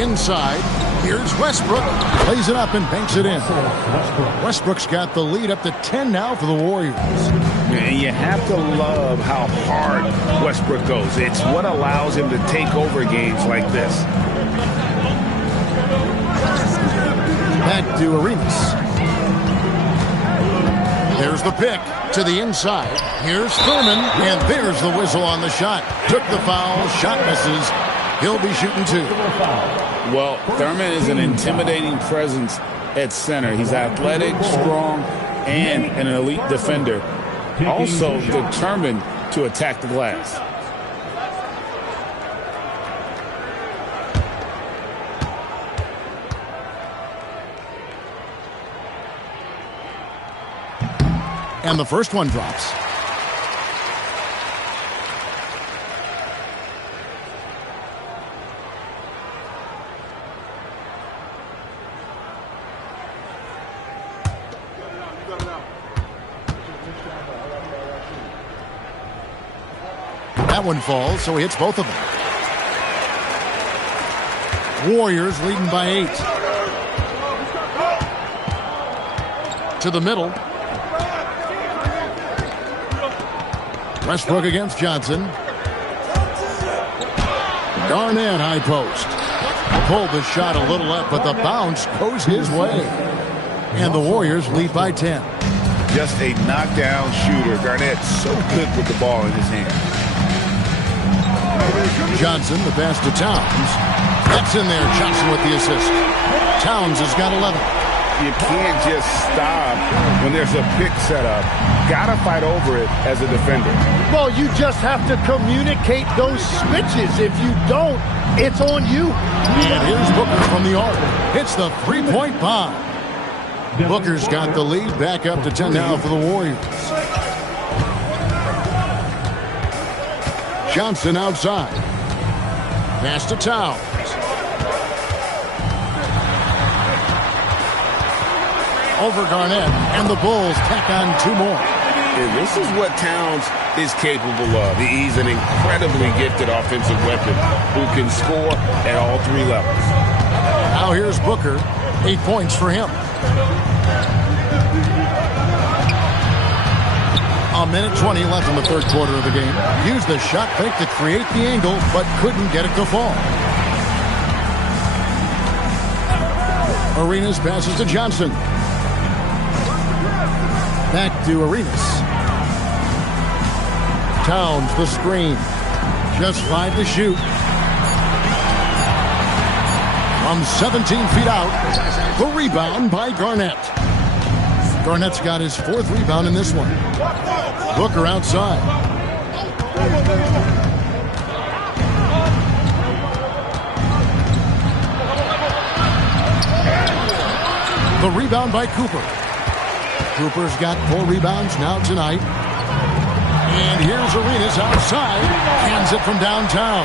Inside, here's Westbrook. Plays it up and banks it in. Westbrook's got the lead up to 10 now for the Warriors. And you have to love how hard Westbrook goes. It's what allows him to take over games like this. Back to Arenas. There's the pick to the inside. Here's Thurman, and there's the whistle on the shot. Took the foul, shot misses. He'll be shooting 2. Well, Thurman is an intimidating presence at center. He's athletic, strong, and an elite defender. Also determined to attack the glass. And the first one drops. That one falls, so he hits both of them. Warriors leading by 8. To the middle. Westbrook against Johnson. Garnett high post. Pulled the shot a little up, but the bounce goes his way. And the Warriors lead by 10. Just a knockdown shooter. Garnett so good with the ball in his hand. Johnson, the pass to Towns. That's in there. Johnson with the assist. Towns has got 11. You can't just stop when there's a pick set up. Gotta fight over it as a defender. Well, you just have to communicate those switches. If you don't, it's on you. And here's Booker from the arc. Hits the three-point bomb. Booker's got the lead back up to 10 now for the Warriors. Johnson outside. Pass to Towns. Over Garnett, and the Bulls tack on 2 more. And this is what Towns is capable of. He's an incredibly gifted offensive weapon who can score at all 3 levels. Now here's Booker. 8 points for him. A minute 20 left in the third quarter of the game. Used the shot fake to create the angle, but couldn't get it to fall. Arenas passes to Johnson. Back to Arenas. Towns the screen. Just 5 to shoot. From 17 feet out. The rebound by Garnett. Garnett's got his 4th rebound in this one. Booker outside. The rebound by Cooper. Cooper's got 4 rebounds now tonight. And here's Arenas outside. Hands it from downtown.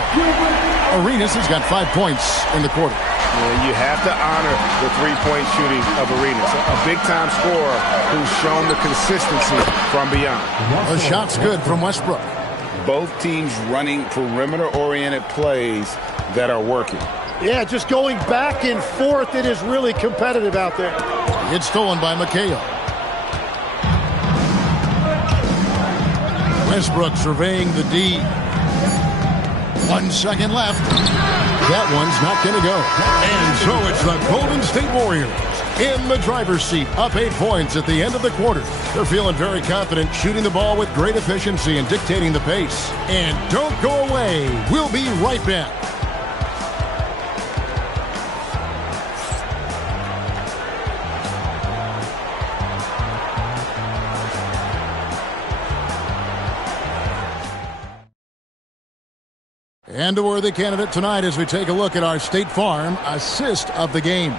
Arenas has got 5 points in the quarter. Well, you have to honor the 3-point shooting of Arenas. A big-time scorer who's shown the consistency from beyond. The shot's good from Westbrook. Both teams running perimeter-oriented plays that are working. Yeah, just going back and forth. It is really competitive out there. It's stolen by McHale. Westbrook surveying the D. 1 second left. That one's not going to go. And so it's the Golden State Warriors in the driver's seat, up 8 points at the end of the quarter. They're feeling very confident, shooting the ball with great efficiency and dictating the pace. And don't go away. We'll be right back. And a worthy candidate tonight as we take a look at our State Farm assist of the game.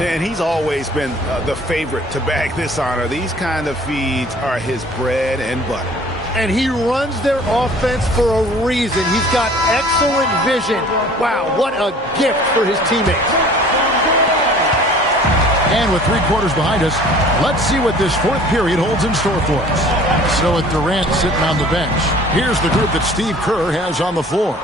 And he's always been the favorite to bag this honor. These kind of feeds are his bread and butter. And he runs their offense for a reason. He's got excellent vision. Wow, what a gift for his teammates. And with 3 quarters behind us, let's see what this 4th period holds in store for us. So with Durant sitting on the bench, here's the group that Steve Kerr has on the floor.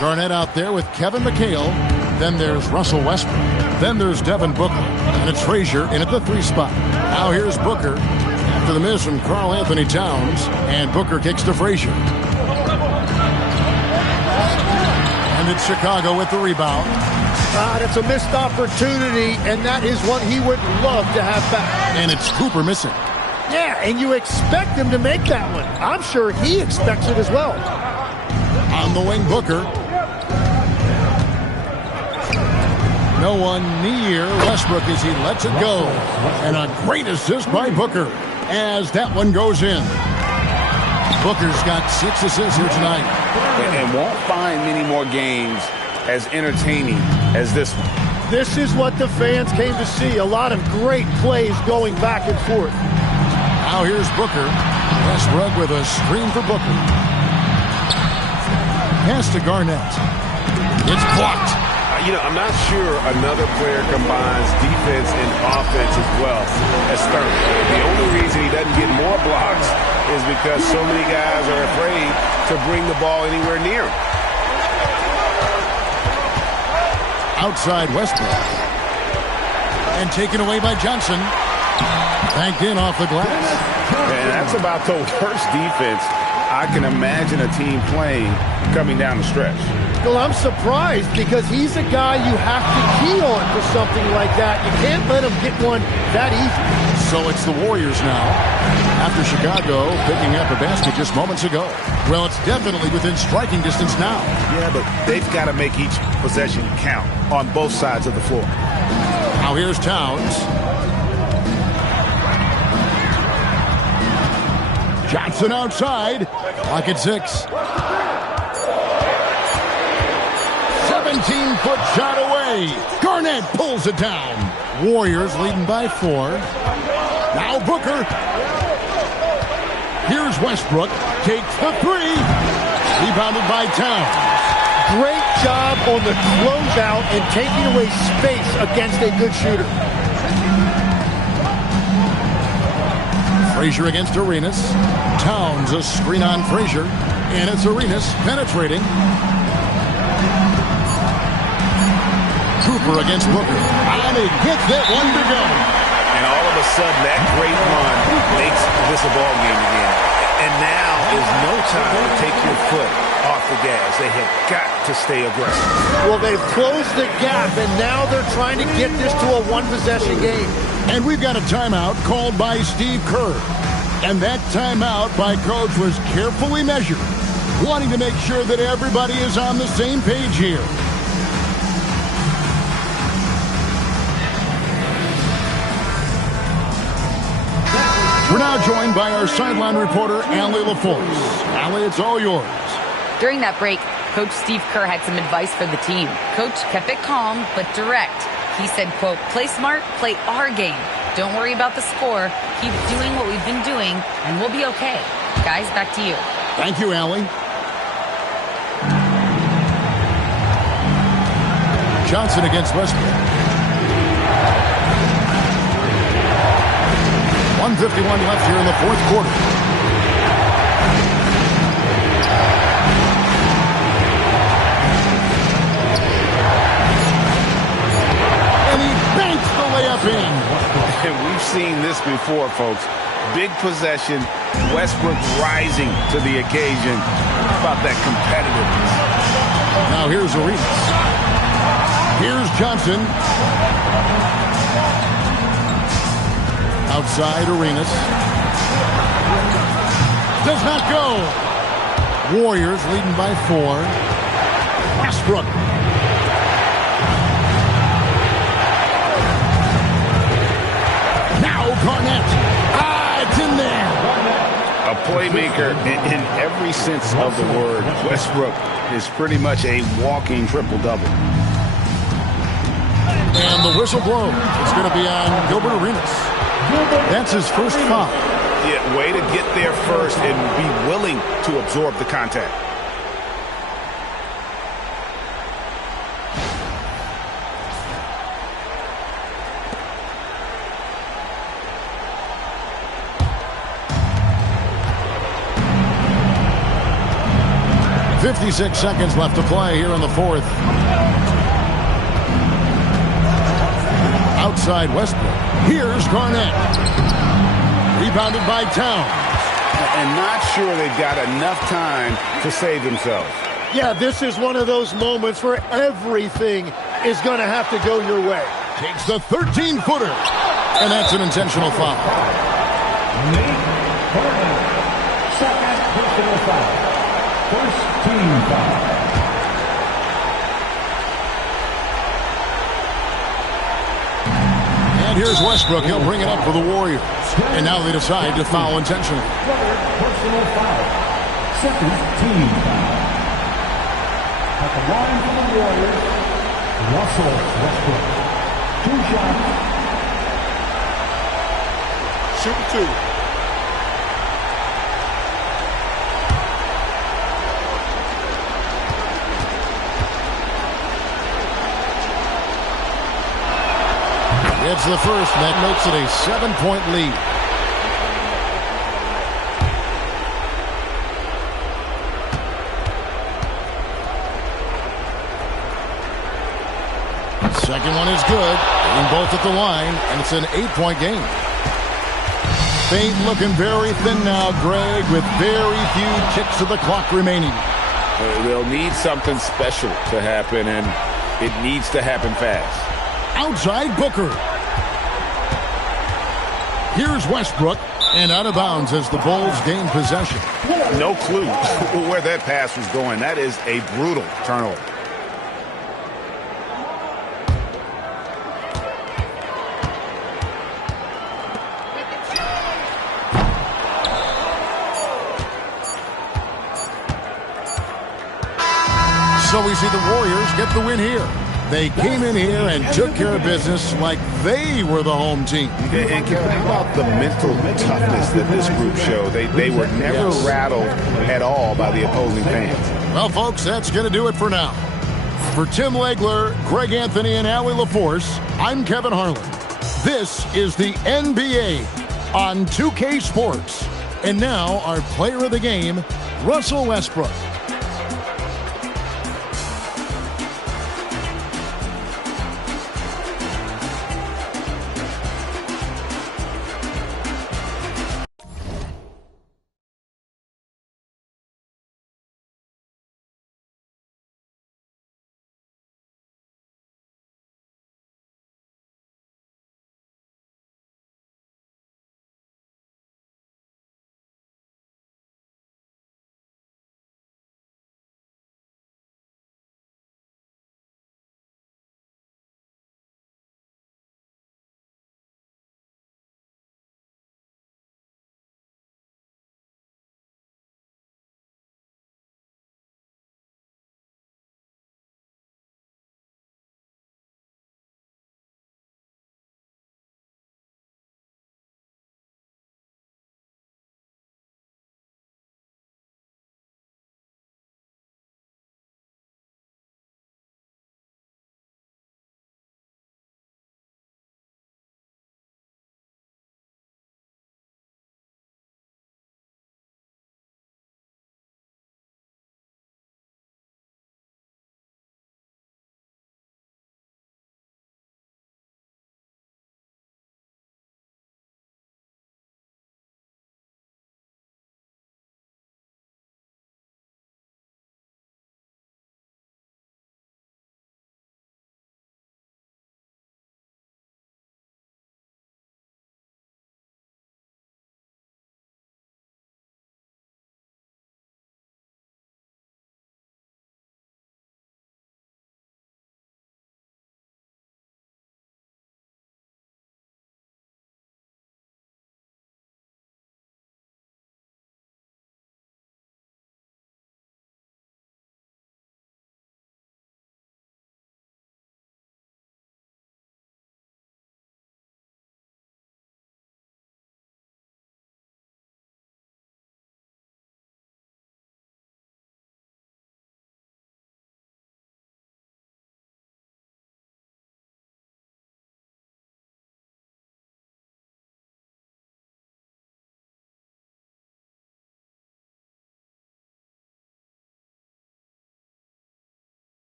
Garnett out there with Kevin McHale, Then there's Russell Westbrook. Then there's Devin Booker. And it's Frazier in at the 3 spot. Now here's Booker after the miss from Karl Anthony Towns. And Booker kicks to Frazier. And it's Chicago with the rebound. That's a missed opportunity, and that is what he would love to have back. And it's Cooper missing. Yeah, and you expect him to make that one. I'm sure he expects it as well. On the wing, Booker. No one near Westbrook as he lets it go. And a great assist by Booker as that one goes in. Booker's got 6 assists here tonight. And won't find many more games as entertaining as this one. This is what the fans came to see. A lot of great plays going back and forth. Now here's Booker. Westbrook with a screen for Booker. Pass to Garnett. It's blocked. I'm not sure another player combines defense and offense as well as Stern. The only reason he doesn't get more blocks is because so many guys are afraid to bring the ball anywhere near him. Outside Westbrook. And taken away by Johnson. Banked in off the glass. And that's about the worst defense I can imagine a team playing coming down the stretch. Well, I'm surprised because he's a guy you have to key on for something like that. You can't let him get one that easy. So it's the Warriors now. After Chicago picking up a basket just moments ago. Well, it's definitely within striking distance now. Yeah, but they've got to make each possession count on both sides of the floor. Now here's Towns. Johnson outside. Clock at 6. 17-foot shot away. Garnett pulls it down. Warriors leading by 4. Now Booker. Here's Westbrook. Takes the 3. Rebounded by Towns. Great job on the closeout and taking away space against a good shooter. Frazier against Arenas. Towns a screen on Frazier. And it's Arenas penetrating. Cooper against Booker. And he gets that one to go. And all of a sudden, that great run makes this a ball game again. And now is no time to take your foot off the gas. They have got to stay aggressive. Well, they've closed the gap, and now they're trying to get this to a one-possession game. And we've got a timeout called by Steve Kerr. And that timeout by Coach was carefully measured, wanting to make sure that everybody is on the same page here. We're now joined by our sideline reporter, Allie LaForce. Allie, it's all yours. During that break, Coach Steve Kerr had some advice for the team. Coach kept it calm but direct. He said, quote, play smart, play our game. Don't worry about the score. Keep doing what we've been doing, and we'll be okay. Guys, back to you. Thank you, Allie. Johnson against Westbrook. 1:51 left here in the fourth quarter. And he banks the layup in. And we've seen this before, folks. Big possession, Westbrook rising to the occasion. How about that competitiveness? Now here's Arenas. Here's Johnson. Outside Arenas. Does not go. Warriors leading by 4. Westbrook. Now Garnett. It's in there. A playmaker in every sense of the word. Westbrook is pretty much a walking triple-double. And the whistle blows. It's going to be on Gilbert Arenas. That's his first foul. Yeah, way to get there first and be willing to absorb the contact. .56 seconds left to play here in the fourth. outside Westbrook. Here's Garnett. Rebounded by Towns. And not sure they've got enough time to save themselves. Yeah, this is one of those moments where everything is going to have to go your way. Takes the 13-footer. And that's an intentional foul. Nate Garnett, second personal foul. First team foul. And here's Westbrook. He'll bring it up for the Warriors. And now they decide to foul intentionally. Third personal foul. Second team foul. At the line for the Warriors, Russell Westbrook. 2 shots. Shoot 2. It's the first, and that makes it a 7-point lead. Second one is good, and both at the line, and it's an 8-point game. Fate looking very thin now, Greg, with very few ticks of the clock remaining. They'll need something special to happen, and it needs to happen fast. Outside Booker. Here's Westbrook, and out of bounds as the Bulls gain possession. No clue where that pass was going. That is a brutal turnover. So we see the Warriors get the win here. They came in here and took care of business like they were the home team. And how about the mental toughness that this group showed? They were never rattled at all by the opposing fans. Well, folks, that's going to do it for now. For Tim Legler, Greg Anthony, and Allie LaForce, I'm Kevin Harlan. This is the NBA on 2K Sports. And now our player of the game, Russell Westbrook.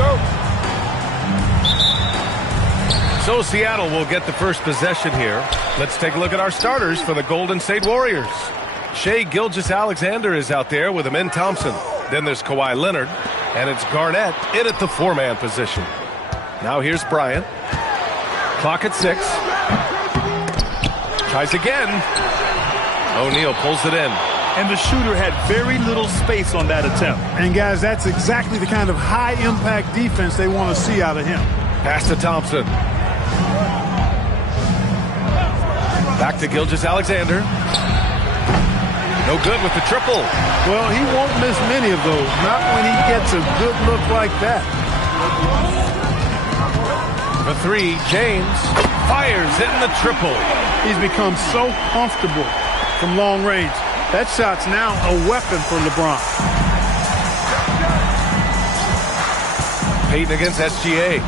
go. So Seattle will get the first possession here. Let's take a look at our starters for the Golden State Warriors. Shai Gilgeous-Alexander is out there with Amen Thompson. Then there's Kawhi Leonard, and it's Garnett in at the four-man position. Now here's Bryant. Clock at 6. Tries again. O'Neal pulls it in. And the shooter had very little space on that attempt. And guys, that's exactly the kind of high-impact defense they want to see out of him. Pass to Thompson. Back to Gilgeous-Alexander. No good with the triple. Well, he won't miss many of those. Not when he gets a good look like that. For 3, James fires in the triple. He's become so comfortable from long range. That shot's now a weapon for LeBron. Payton against SGA.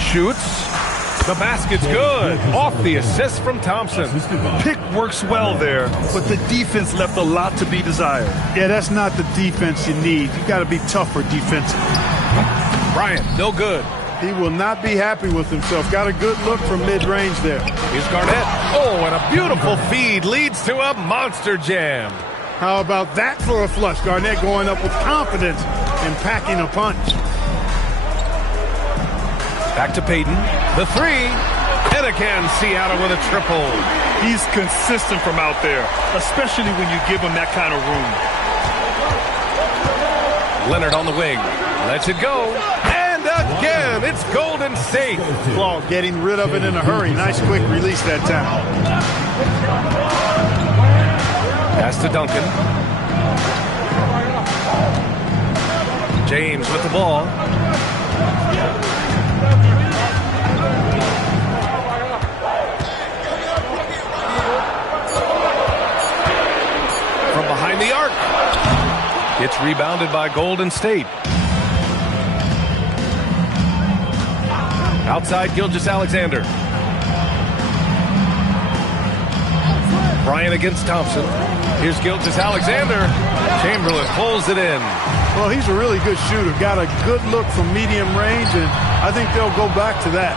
Shoots. The basket's good. Off the assist from Thompson. Pick works well there, but the defense left a lot to be desired. Yeah, that's not the defense you need. You got to be tougher defensively. Bryant, no good. He will not be happy with himself. Got a good look from mid-range there. Here's Garnett. Oh, and a beautiful feed leads to a monster jam. How about that for a flush? Garnett going up with confidence and packing a punch. Back to Payton. The 3. And again, Seattle with a triple. He's consistent from out there, especially when you give him that kind of room. Leonard on the wing. Lets it go. And again, it's Golden State. Claw getting rid of it in a hurry. Nice quick release that time. Pass to Duncan. James with the ball. From behind the arc. It's rebounded by Golden State. Outside Gilgeous-Alexander. Bryant against Thompson. Here's Gilgeous-Alexander. Chamberlain pulls it in. Well, he's a really good shooter. Got a good look from medium range, and I think they'll go back to that.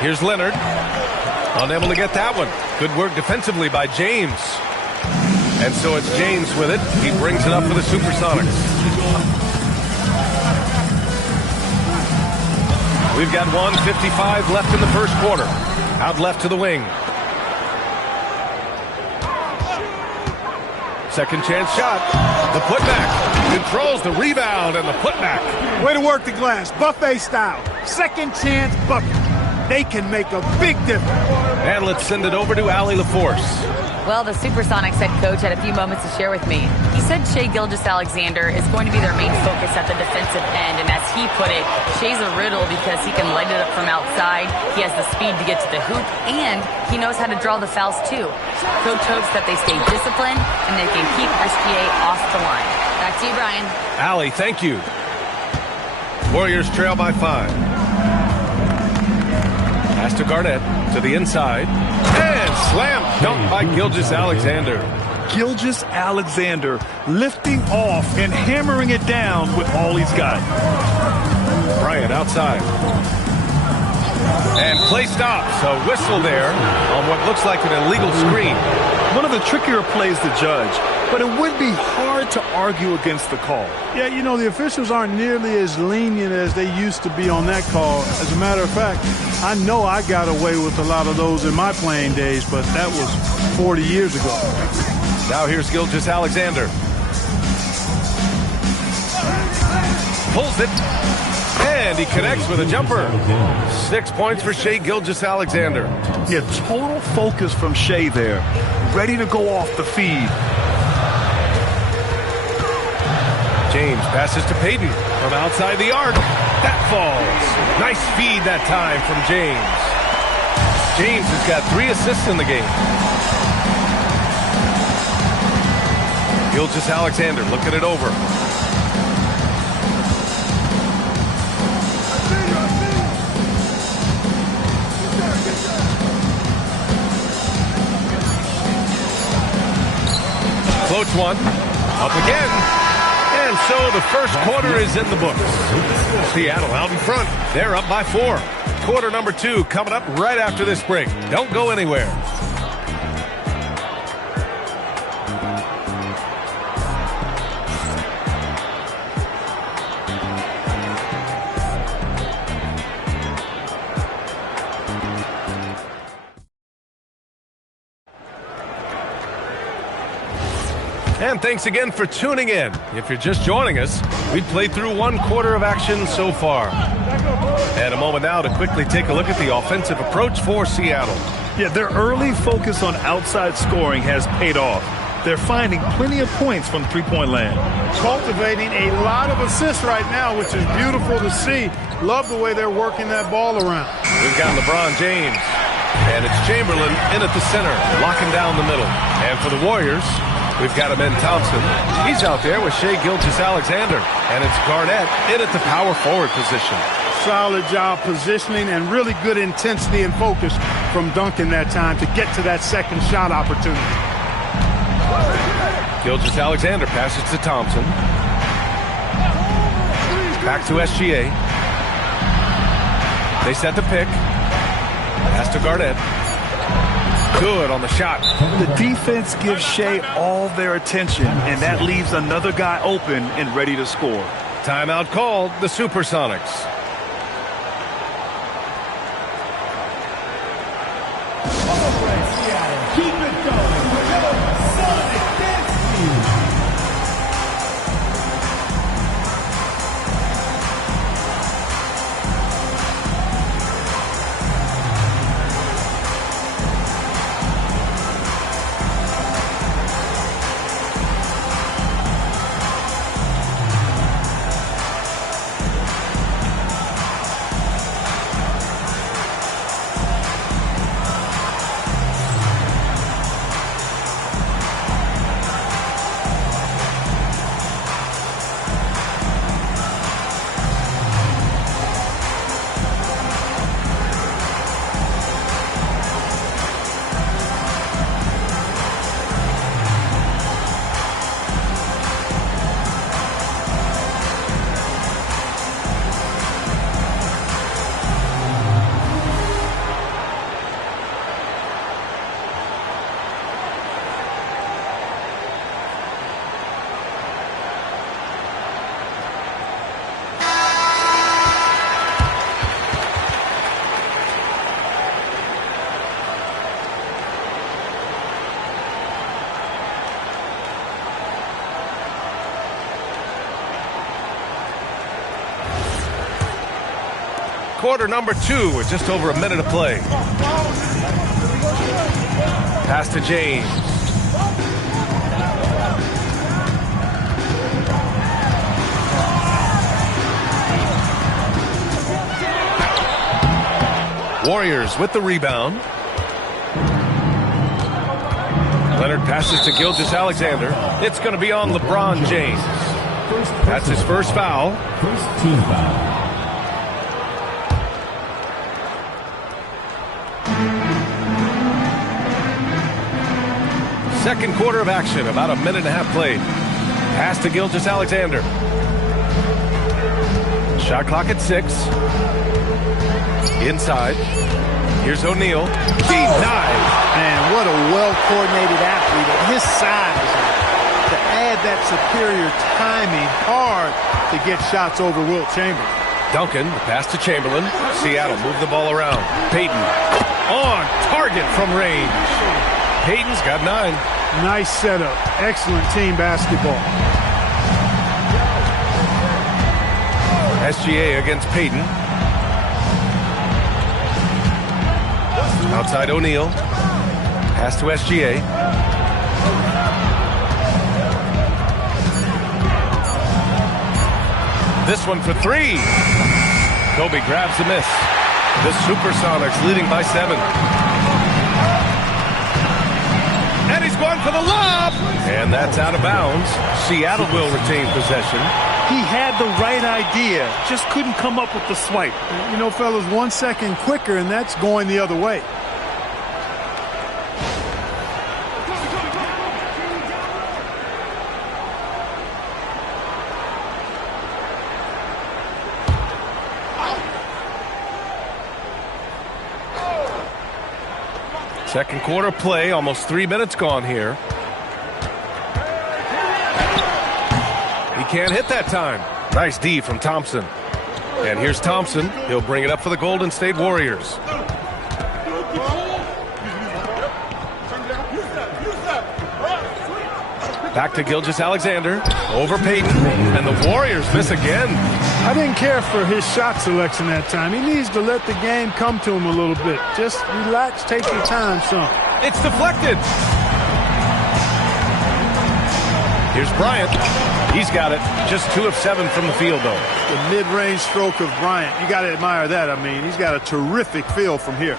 Here's Leonard. Unable to get that one. Good work defensively by James. And so it's James with it. He brings it up for the Supersonics. We've got 1:55 left in the first quarter. Out left to the wing. Second chance shot. The putback. Controls the rebound and the putback. Way to work the glass. Buffet style. Second chance bucket. They can make a big difference. And let's send it over to Allie LaForce. Well, the Supersonics head coach had a few moments to share with me. He said Shai Gilgeous-Alexander is going to be their main focus at the defensive end. And as he put it, Shai's a riddle because he can light it up from outside. He has the speed to get to the hoop, and he knows how to draw the fouls too. Coach hopes that they stay disciplined and they can keep SGA off the line. Back to you, Brian. Allie, thank you. Warriors trail by 5. Pass to Garnett to the inside. And slam dunk by Gilgeous-Alexander. Gilgeous-Alexander lifting off and hammering it down with all he's got. Bryant outside. And play stops. A whistle there on what looks like an illegal screen. One of the trickier plays to judge, but it would be hard to argue against the call. Yeah, you know, the officials aren't nearly as lenient as they used to be on that call. As a matter of fact, I know I got away with a lot of those in my playing days, but that was 40 years ago. Now here's Gilgeous-Alexander. Pulls it. And he connects with a jumper. 6 points for Shai Gilgeous-Alexander. Yeah, total focus from Shai there. Ready to go off the feed. James passes to Payton from outside the arc. That falls. Nice feed that time from James. James has got 3 assists in the game. Gilgeous-Alexander looking it over. Gets one. Up again. And so the first quarter is in the books. Seattle out in front. They're up by 4. Quarter number 2 coming up right after this break. Don't go anywhere. And thanks again for tuning in. If you're just joining us, we've played through 1 quarter of action so far. And a moment now to quickly take a look at the offensive approach for Seattle. Yeah, their early focus on outside scoring has paid off. They're finding plenty of points from three-point land. Cultivating a lot of assists right now, which is beautiful to see. Love the way they're working that ball around. We've got LeBron James. And it's Chamberlain in at the center, locking down the middle. And for the Warriors, we've got Amen Thompson. He's out there with Shai Gilgeous-Alexander. And it's Garnett in at the power forward position. Solid job positioning and really good intensity and focus from Duncan that time to get to that second shot opportunity. Gilgeous-Alexander passes to Thompson. Back to SGA. They set the pick. Pass to Garnett. Good on the shot. The defense gives Shai all their attention, and that leaves another guy open and ready to score. Timeout called, the Supersonics. Keep it going. Sonic Dance. Quarter number 2 with just over a minute to play. Pass to James. Warriors with the rebound. Leonard passes to Gilgeous-Alexander. It's going to be on LeBron James. That's his first foul. First team foul. Second quarter of action, about a minute and a half played. Pass to Gilgeous-Alexander. Shot clock at 6. Inside. Here's O'Neal. Denied. Man, what a well-coordinated athlete at his size. To add that superior timing, hard to get shots over Wilt Chamberlain. Duncan, the pass to Chamberlain. Seattle move the ball around. Payton on target from range. Payton's got 9. Nice setup. Excellent team basketball. SGA against Payton. Outside O'Neal. Pass to SGA. This one for 3. Kobe grabs the miss. The Supersonics leading by 7. And he's going for the lob. And that's out of bounds. Seattle will retain possession. He had the right idea, just couldn't come up with the swipe. You know, fellas, 1 second quicker, and that's going the other way. Second quarter play, almost 3 minutes gone here. He can't hit that time. Nice D from Thompson. And here's Thompson. He'll bring it up for the Golden State Warriors. Back to Gilgeous-Alexander. Over Payton. And the Warriors miss again. I didn't care for his shot selection that time. He needs to let the game come to him a little bit. Just relax, take your time, son. It's deflected. Here's Bryant. He's got it. Just 2 of 7 from the field, though. The mid-range stroke of Bryant. You got to admire that. I mean, he's got a terrific feel from here.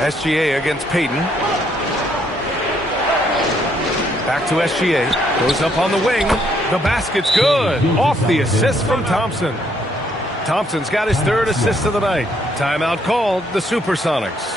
SGA against Payton. Back to SGA. Goes up on the wing. The basket's good. Off the assist from Thompson. Thompson's got his 3rd assist of the night. Timeout called, the Supersonics.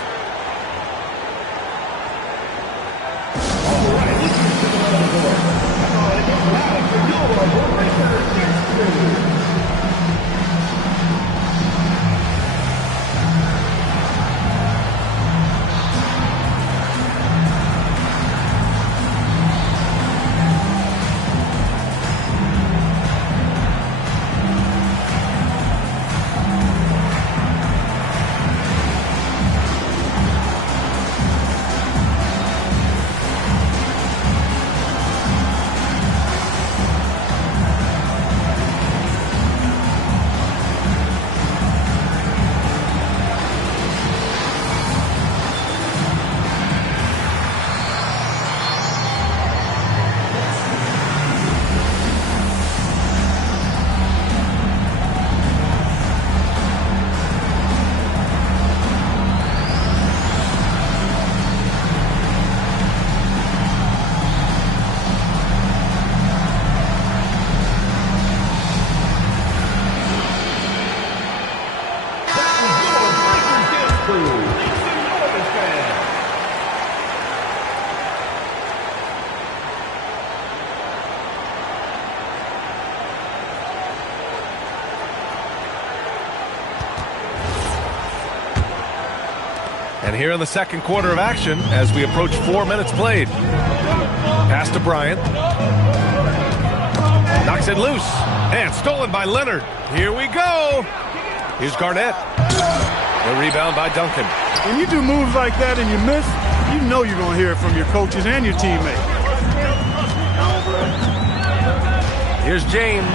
And here in the second quarter of action, as we approach 4 minutes played. Pass to Bryant. Knocks it loose. And stolen by Leonard. Here we go. Here's Garnett. The rebound by Duncan. When you do moves like that and you miss, you know you're going to hear it from your coaches and your teammates. Here's James.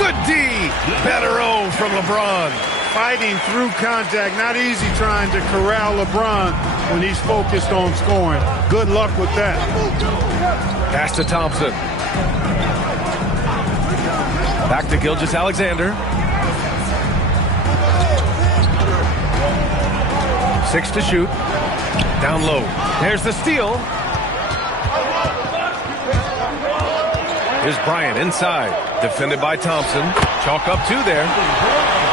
Good D. Better O from LeBron. Fighting through contact. Not easy trying to corral LeBron when he's focused on scoring. Good luck with that. Pass to Thompson. Back to Gilgeous-Alexander. 6 to shoot. Down low. There's the steal. Here's Bryant inside. Defended by Thompson. Chalk up 2 there.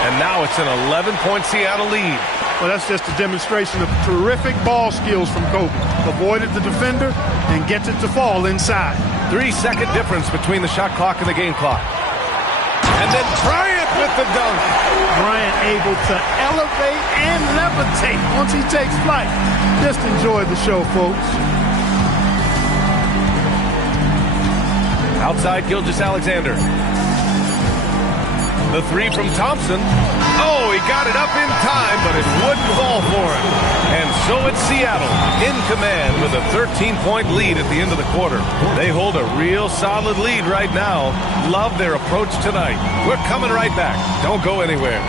And now it's an 11-point Seattle lead. Well, that's just a demonstration of terrific ball skills from Kobe. Avoided the defender and gets it to fall inside. 3-second difference between the shot clock and the game clock. And then Bryant with the dunk. Bryant able to elevate and levitate once he takes flight. Just enjoy the show, folks. Outside Gilgeous-Alexander. The 3 from Thompson. Oh, he got it up in time, but it wouldn't fall for him. And so it's Seattle in command with a 13-point lead at the end of the quarter. They hold a real solid lead right now. Love their approach tonight. We're coming right back. Don't go anywhere.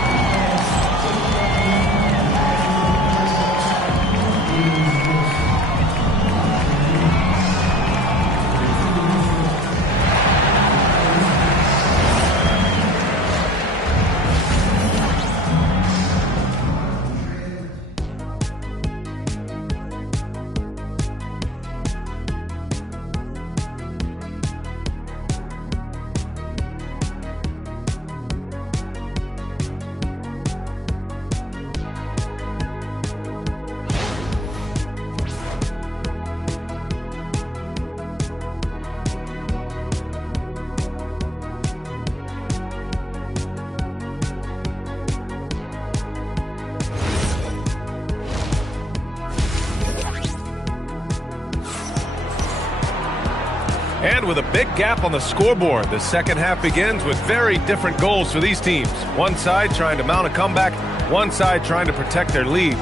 tied with a big gap on the scoreboard. The second half begins with very different goals for these teams. One side trying to mount a comeback, one side trying to protect their lead.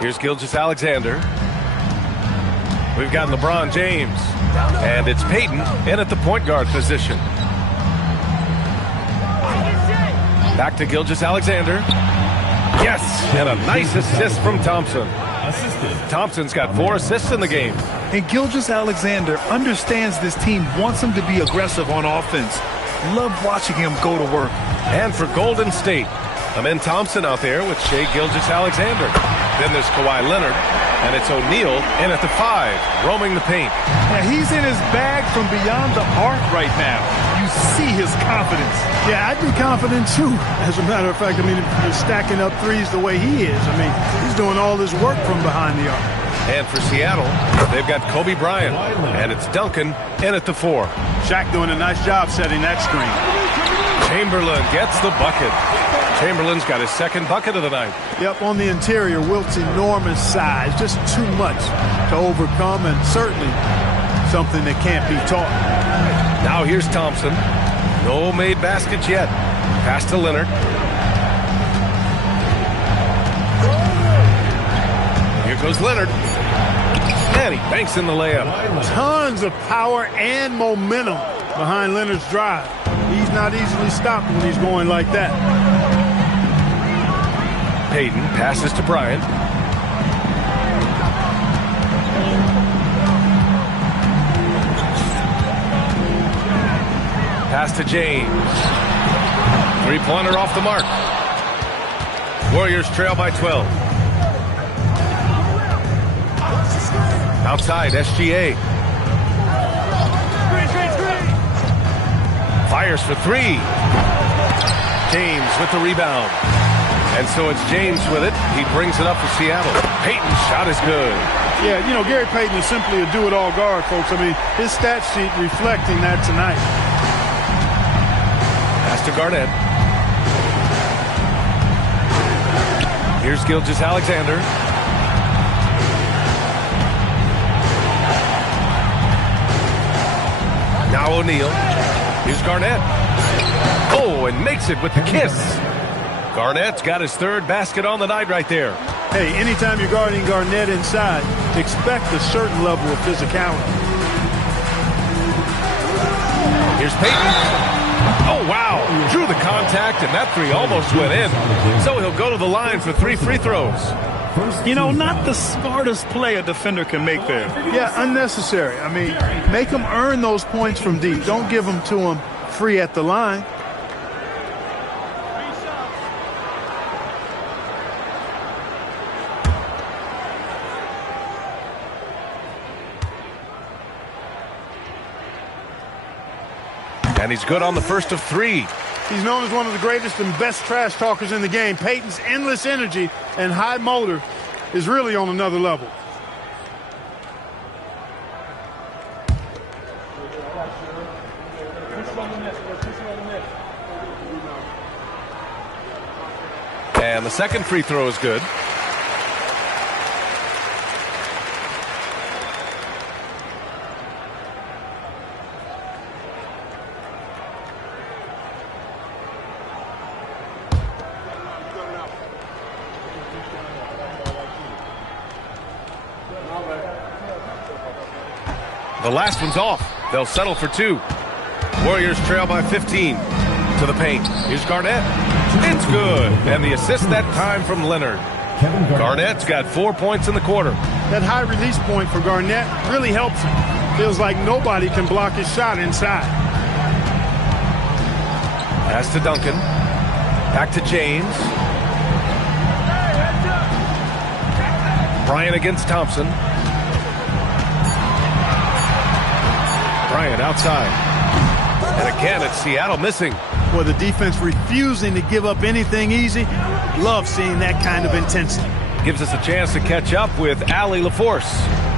Here's Gilgeous-Alexander. We've got LeBron James. And it's Payton in at the point guard position. Back to Gilgeous-Alexander. Yes, and a nice assist from Thompson. Thompson's got 4 assists in the game. And Gilgeous-Alexander understands this team wants him to be aggressive on offense. Love watching him go to work. And for Golden State, Amen Thompson out there with Shai Gilgeous-Alexander. Then there's Kawhi Leonard, and it's O'Neal in at the 5, roaming the paint. Yeah, he's in his bag from beyond the arc right now. You see his confidence. Yeah, I'd be confident too. As a matter of fact, I mean, if he's stacking up threes the way he is, I mean, he's doing all his work from behind the arc. And for Seattle, they've got Kobe Bryant, and it's Duncan in at the 4. Shaq doing a nice job setting that screen. Chamberlain gets the bucket. Chamberlain's got his second bucket of the night. Yep, on the interior, Wilt's enormous size, just too much to overcome, and certainly something that can't be taught. Now here's Thompson. No made baskets yet. Pass to Leonard. Here goes Leonard. And he banks in the layup. Tons of power and momentum behind Leonard's drive. He's not easily stopped when he's going like that. Payton passes to Bryant. Pass to James. 3-pointer off the mark. Warriors trail by 12. Outside, SGA. Fires for 3. James with the rebound. And so it's James with it. He brings it up for Seattle. Payton's shot is good. Yeah, you know, Gary Payton is simply a do-it-all guard, folks. I mean, his stat sheet reflecting that tonight. Pass to Garnett. Here's Gilgeous-Alexander. Now O'Neal. Here's Garnett. Oh, and makes it with the kiss. Garnett's got his 3rd basket on the night right there. Hey, anytime you're guarding Garnett inside, expect a certain level of physicality. Here's Payton. Oh, wow. Drew the contact, and that 3 almost went in. So he'll go to the line for 3 free throws. You know, not the smartest play a defender can make there. Yeah, unnecessary. I mean, make them earn those points from deep. Don't give them to them free at the line. And he's good on the first of 3. He's known as one of the greatest and best trash talkers in the game. Payton's endless energy and high motor is really on another level. And the second free throw is good. The last one's off. They'll settle for 2. Warriors trail by 15. To the paint. Here's Garnett. It's good. And the assist that time from Leonard. Garnett's got 4 points in the quarter. That high release point for Garnett really helps him. Feels like nobody can block his shot inside. Pass to Duncan. Back to James. Bryant against Thompson. Bryant outside. And again, it's Seattle missing. Well, the defense refusing to give up anything easy. Love seeing that kind of intensity. Gives us a chance to catch up with Allie LaForce.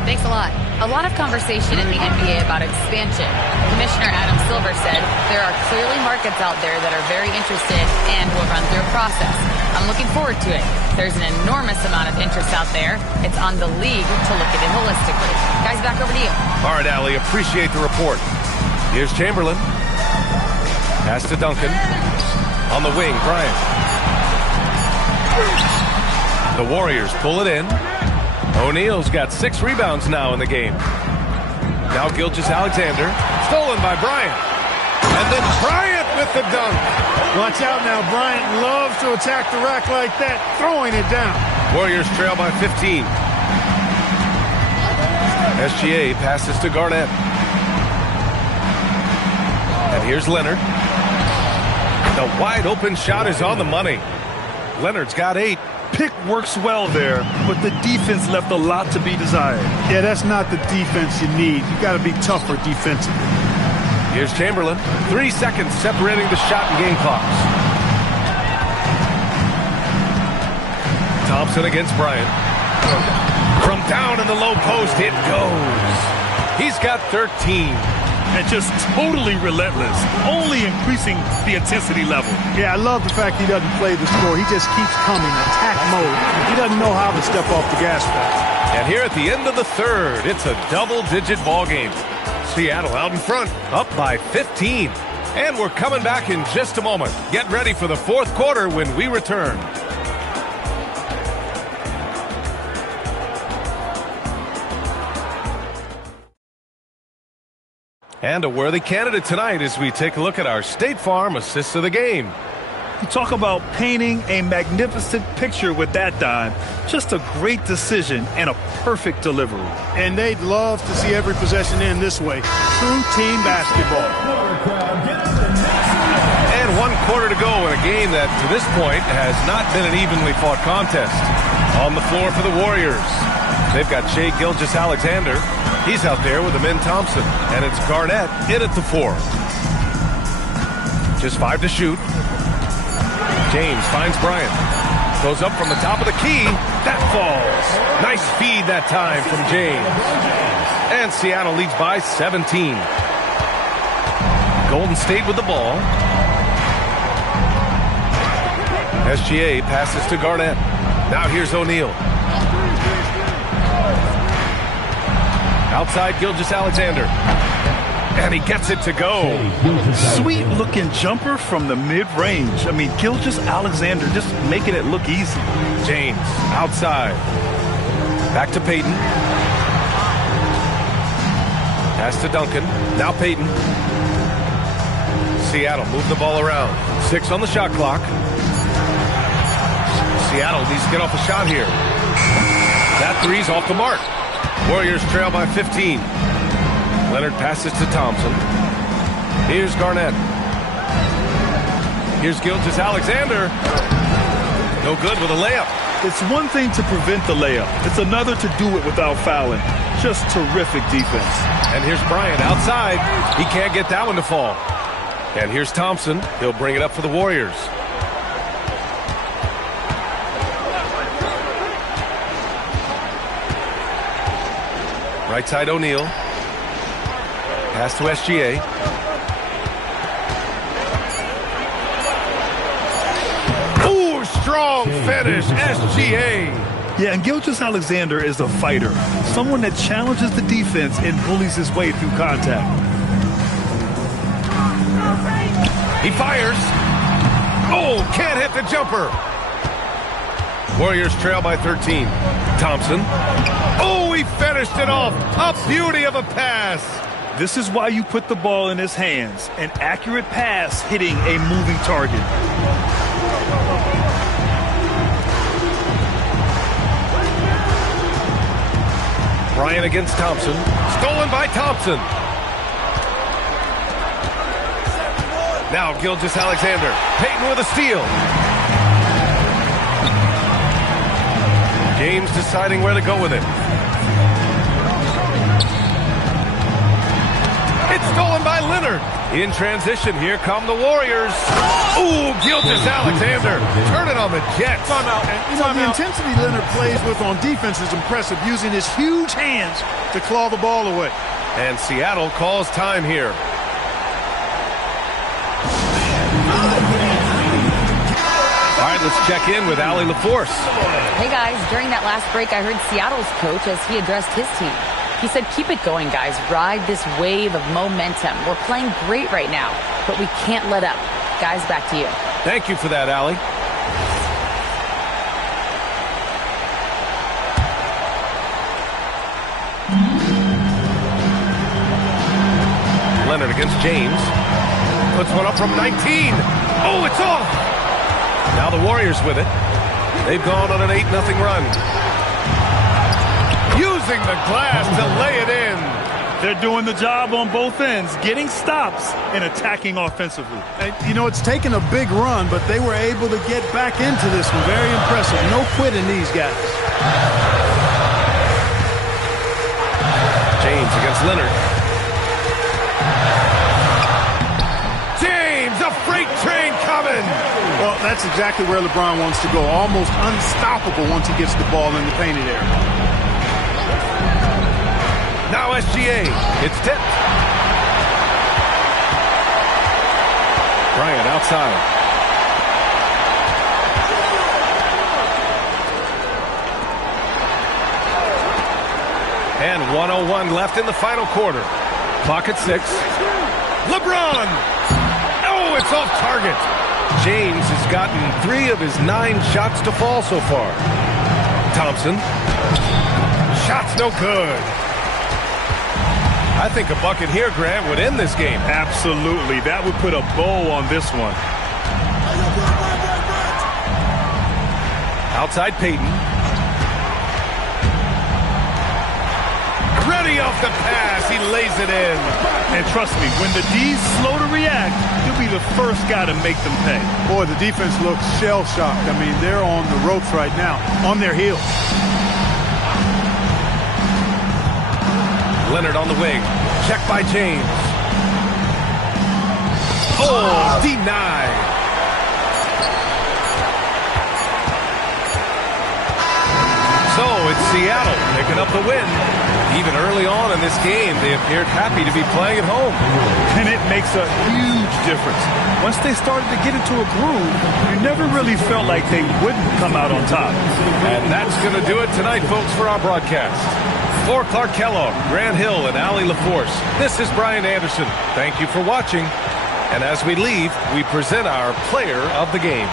Thanks a lot. A lot of conversation in the NBA about expansion. Commissioner Adam Silver said there are clearly markets out there that are very interested and will run through a process. I'm looking forward to it. There's an enormous amount of interest out there. It's on the league to look at it holistically. Guys, back over to you. All right, Allie, appreciate the report. Here's Chamberlain. Pass to Duncan. On the wing, Bryant. The Warriors pull it in. O'Neal's got 6 rebounds now in the game. Now Gilgeous-Alexander. Stolen by Bryant. And then Bryant with the dunk. Watch out now. Bryant loves to attack the rack like that, throwing it down. Warriors trail by 15. SGA passes to Garnett. And here's Leonard. The wide open shot is on the money. Leonard's got 8. Pick works well there, but the defense left a lot to be desired. Yeah, that's not the defense you need. You got to be tougher defensively. Here's Chamberlain. 3 seconds separating the shot and game clocks. Thompson against Bryant. From down in the low post, it goes. He's got 13. And just totally relentless, only increasing the intensity level. Yeah, I love the fact he doesn't play the score. He just keeps coming, attack mode. He doesn't know how to step off the gas pedal. And here at the end of the third, it's a double-digit ball game. Seattle out in front, up by 15. And we're coming back in just a moment. Get ready for the fourth quarter when we return. And a worthy candidate tonight as we take a look at our State Farm assists of the game. You talk about painting a magnificent picture with that dime. Just a great decision and a perfect delivery. And they'd love to see every possession end this way. True team basketball. And 1 quarter to go in a game that, to this point, has not been an evenly fought contest. On the floor for the Warriors, they've got Shai Gilgeous-Alexander. He's out there with Amin Thompson. And it's Garnett in at the 4. Just 5 to shoot. James finds Bryant. Goes up from the top of the key. That falls. Nice feed that time from James. And Seattle leads by 17. Golden State with the ball. SGA passes to Garnett. Now here's O'Neal. Outside Gilgeous-Alexander. And he gets it to go. Sweet looking jumper from the mid-range. I mean, Gilgeous-Alexander just making it look easy. James outside. Back to Payton. Pass to Duncan. Now Payton. Seattle move the ball around. 6 on the shot clock. Seattle needs to get off a shot here. That three's off the mark. Warriors trail by 15. Leonard passes to Thompson. Here's Garnett. Here's Gilgeous-Alexander. No good with a layup. It's one thing to prevent the layup. It's another to do it without fouling. Just terrific defense. And here's Bryant outside. He can't get that one to fall. And here's Thompson. He'll bring it up for the Warriors. Right side O'Neal. Pass to SGA. Ooh, strong finish, SGA. Yeah, and Gilgeous-Alexander is a fighter. Someone that challenges the defense and bullies his way through contact. He fires. Oh, can't hit the jumper. Warriors trail by 13. Thompson. Oh, he finished it off. A beauty of a pass. This is why you put the ball in his hands. An accurate pass hitting a moving target. Bryant against Thompson. Stolen by Thompson. Now Gilgeous-Alexander. Payton with a steal. James deciding where to go with it. It's stolen by Leonard. In transition, here come the Warriors. Ooh, Gilgeous Alexander. Turn it on the Jets. The intensity Leonard plays with on defense is impressive, using his huge hands to claw the ball away. And Seattle calls time here. All right, let's check in with Allie LaForce. Hey, guys. During that last break, I heard Seattle's coach as he addressed his team. He said, keep it going, guys. Ride this wave of momentum. We're playing great right now, but we can't let up. Guys, back to you. Thank you for that, Allie. Leonard against James. Puts one up from 19. Oh, it's off. Now the Warriors with it. They've gone on an 8-0 run. Using the glass to lay it in. They're doing the job on both ends, getting stops and attacking offensively. You know, it's taken a big run, but they were able to get back into this one. Very impressive. No quitting these guys. James against Leonard. James, a freight train coming. Well, that's exactly where LeBron wants to go. Almost unstoppable once he gets the ball in the painted area. Now SGA. It's tipped. Bryant outside. And 1:01 left in the final quarter. Clock at 6. LeBron. Oh, it's off target. James has gotten 3 of his 9 shots to fall so far. Thompson. Shot's no good. I think a bucket here, Grant, would end this game. Absolutely. That would put a bow on this one. Outside Peyton. Ready off the pass. He lays it in. And trust me, when the D's slow to react, he'll be the first guy to make them pay. Boy, the defense looks shell-shocked. I mean, they're on the ropes right now, on their heels. Leonard on the wing. Check by James. Oh, denied. So it's Seattle picking up the win. Even early on in this game, they appeared happy to be playing at home. And it makes a huge difference. Once they started to get into a groove, you never really felt like they wouldn't come out on top. And that's going to do it tonight, folks, for our broadcast. For Clark Kellogg, Grant Hill, and Allie LaForce, this is Brian Anderson. Thank you for watching. And as we leave, we present our player of the game.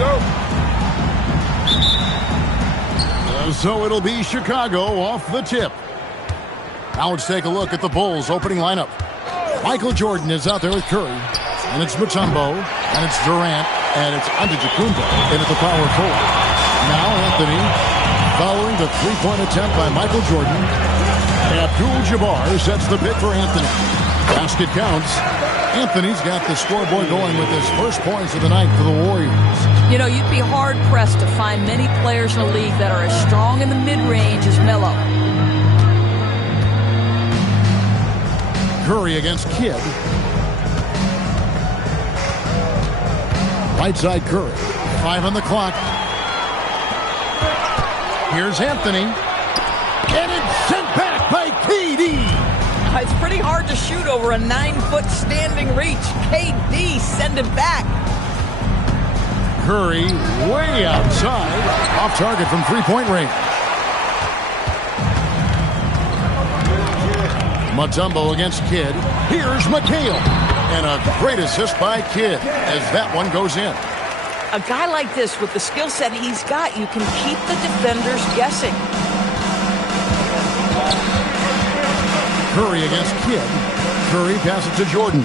go. So it'll be Chicago off the tip. Now let's take a look at the Bulls opening lineup. Michael Jordan is out there with Curry. And it's Mutombo. And it's Durant. And it's Antetokounmpo in at the power forward. Now Anthony following the three-point attempt by Michael Jordan. Abdul-Jabbar sets the pick for Anthony. Basket counts. Anthony's got the scoreboard going with his first points of the night for the Warriors. You know, you'd be hard-pressed to find many players in the league that are as strong in the mid-range as Melo. Curry against Kidd. Right side Curry. 5 on the clock. Here's Anthony. And it's sent back by KD. It's pretty hard to shoot over a 9-foot standing reach. KD send it back. Curry way outside. Off target from three-point range. Mutombo against Kidd. Here's McHale. And a great assist by Kidd as that one goes in. A guy like this, with the skill set he's got, you can keep the defenders guessing. Curry against Kidd. Curry passes to Jordan.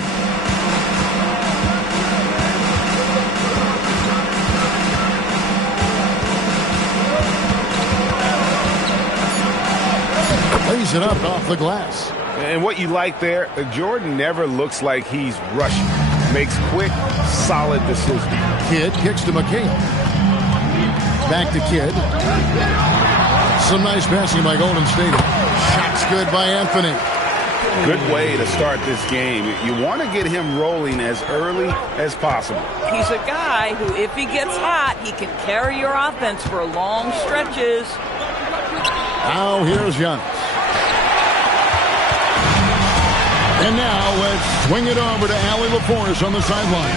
Lays it up off the glass. And what you like there, Jordan never looks like he's rushing. Makes quick, solid decisions. Kidd kicks to McHale. Back to Kidd. Some nice passing by Golden State. Shots good by Anthony. Good way to start this game. You want to get him rolling as early as possible. He's a guy who, if he gets hot, he can carry your offense for long stretches. Now here's Giannis. And now let's swing it over to Allie LaForce on the sideline.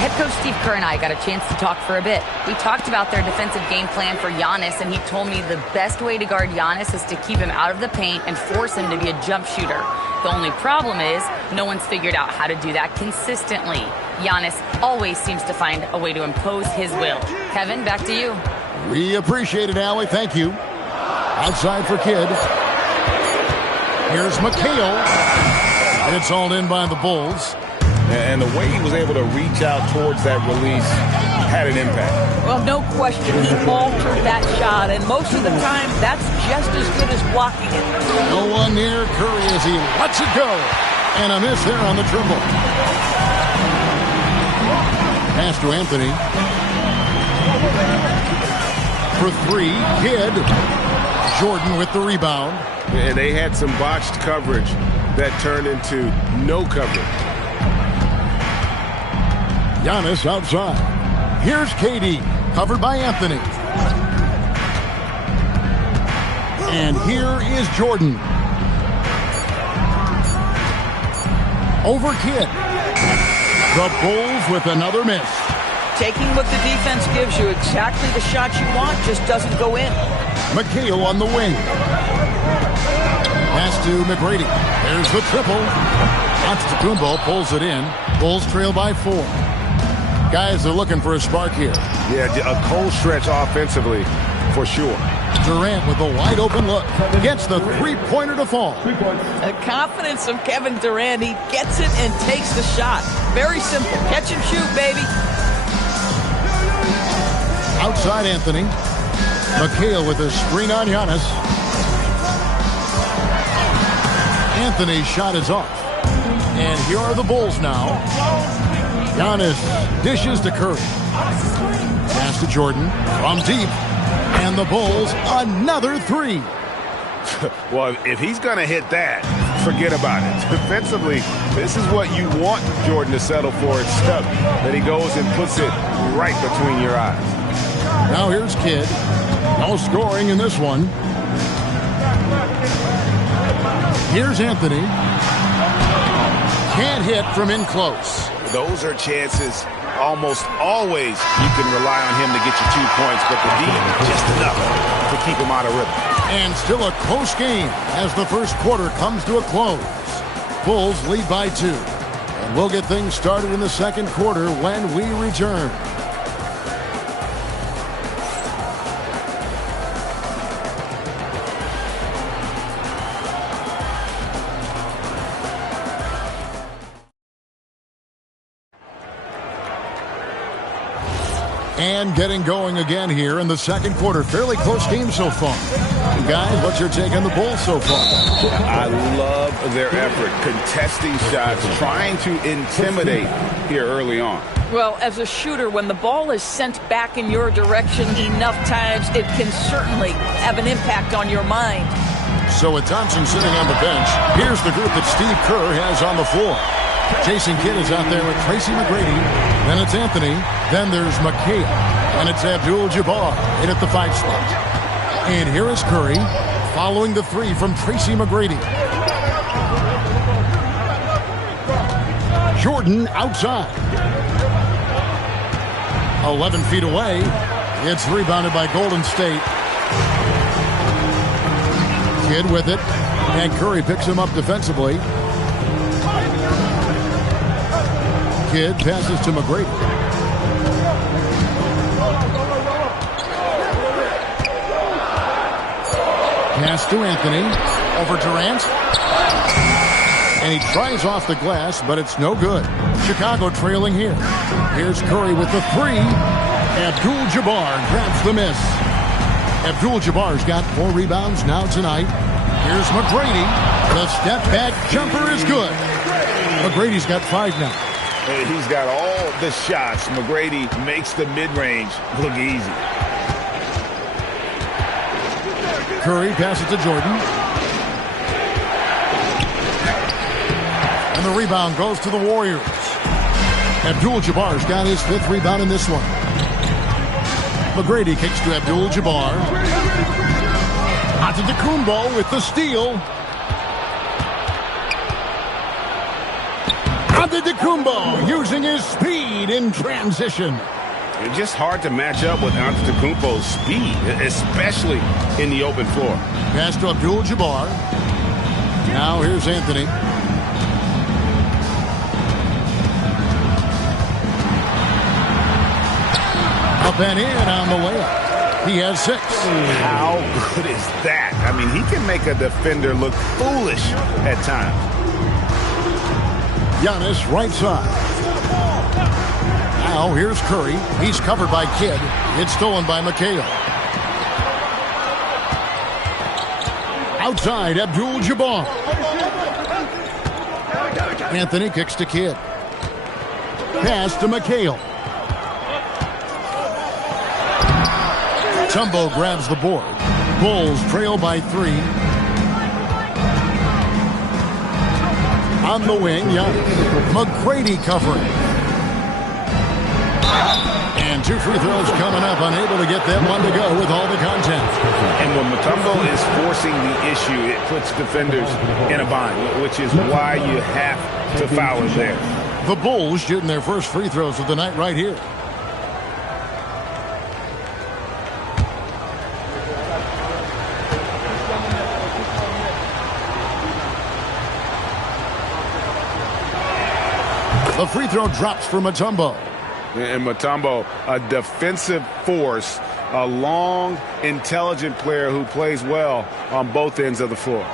Head coach Steve Kerr and I got a chance to talk for a bit. We talked about their defensive game plan for Giannis, and he told me the best way to guard Giannis is to keep him out of the paint and force him to be a jump shooter. The only problem is no one's figured out how to do that consistently. Giannis always seems to find a way to impose his will. Kevin, back to you. We appreciate it, Allie. Thank you. Outside for Kidd. Here's McHale. It's hauled in by the Bulls. And the way he was able to reach out towards that release had an impact. Well, no question, he altered that shot, and most of the time, that's just as good as blocking it. No one near Curry as he lets it go. And a miss there on the triple. Pass to Anthony. For 3, Kidd. Jordan with the rebound. And they had some botched coverage that turned into no coverage. Giannis outside. Here's KD, covered by Anthony. And here is Jordan. Over Kidd. The Bulls with another miss. Taking what the defense gives you, exactly the shot you want, just doesn't go in. McHale on the wing. Pass to McGrady. There's the triple. Antetokounmpo pulls it in. Bulls trail by 4. Guys are looking for a spark here. Yeah, a cold stretch offensively, for sure. Durant with a wide open look. Gets the three-pointer to fall. The confidence of Kevin Durant. He gets it and takes the shot. Very simple. Catch and shoot, baby. Outside Anthony. McHale with a screen on Giannis. Anthony's shot is off. And here are the Bulls now. Giannis dishes to Curry. Pass to Jordan from deep. And the Bulls, another 3. Well, if he's going to hit that, forget about it. Defensively, this is what you want Jordan to settle for. It's stuck. Then he goes and puts it right between your eyes. Now here's Kidd. No scoring in this one. Here's Anthony. Can't hit from in close. Those are chances almost always you can rely on him to get you 2 points, but the D just enough to keep him out of rhythm. And still a close game as the first quarter comes to a close. Bulls lead by 2. And we'll get things started in the second quarter when we return. And getting going again here in the second quarter. Fairly close game so far. Guys, what's your take on the Bulls so far? I love their effort, contesting shots, trying to intimidate here early on. Well, as a shooter, when the ball is sent back in your direction enough times, it can certainly have an impact on your mind. So with Thompson sitting on the bench, here's the group that Steve Kerr has on the floor. Jason Kidd is out there with Tracy McGrady. Then it's Anthony. Then there's McHale. And it's Abdul-Jabbar in at the 5 spot. And here is Curry following the 3 from Tracy McGrady. Jordan outside. 11 feet away. It's rebounded by Golden State. Kidd with it. And Curry picks him up defensively. Kidd passes to McGrady. Pass to Anthony. Over Durant. And he tries off the glass, but it's no good. Chicago trailing here. Here's Curry with the 3. Abdul-Jabbar grabs the miss. Abdul-Jabbar's got 4 rebounds now tonight. Here's McGrady. The step-back jumper is good. McGrady's got 5 now. He's got all the shots. McGrady makes the mid-range look easy. Curry passes to Jordan. And the rebound goes to the Warriors. Abdul-Jabbar's got his 5th rebound in this one. McGrady kicks to Abdul-Jabbar. Antetokounmpo with the steal. Antetokounmpo using his speed in transition. It's just hard to match up with Antetokounmpo's speed, especially in the open floor. Pass to Abdul-Jabbar. Now here's Anthony. Up and in on the layup. He has 6. How good is that? I mean, he can make a defender look foolish at times. Giannis right side. Now here's Curry. He's covered by Kidd. It's stolen by McHale. Outside, Abdul-Jabbar. Anthony kicks to Kidd. Pass to McHale. Tumbo grabs the board. Bulls trail by 3. On the wing, McGrady covering. And 2 free throws coming up, unable to get that one to go with all the contact. And when Mutombo is forcing the issue, it puts defenders in a bind, which is why you have to foul it there. The Bulls shooting their first free throws of the night right here. The free throw drops for Mutombo. And Mutombo, a defensive force, a long, intelligent player who plays well on both ends of the floor.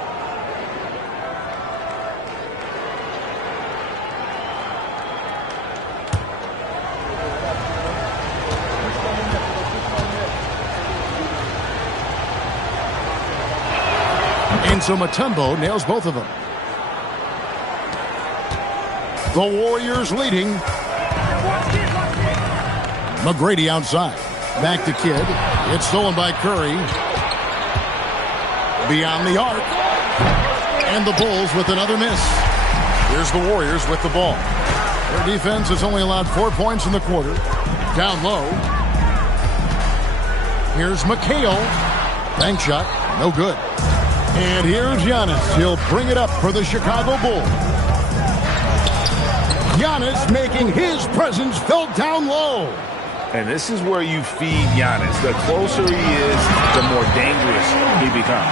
And so Mutombo nails both of them. The Warriors leading. McGrady outside. Back to Kidd. It's stolen by Curry. Beyond the arc. And the Bulls with another miss. Here's the Warriors with the ball. Their defense has only allowed 4 points in the quarter. Down low. Here's McHale. Bank shot. No good. And here's Giannis. He'll bring it up for the Chicago Bulls. Giannis making his presence felt down low. And this is where you feed Giannis. The closer he is, the more dangerous he becomes.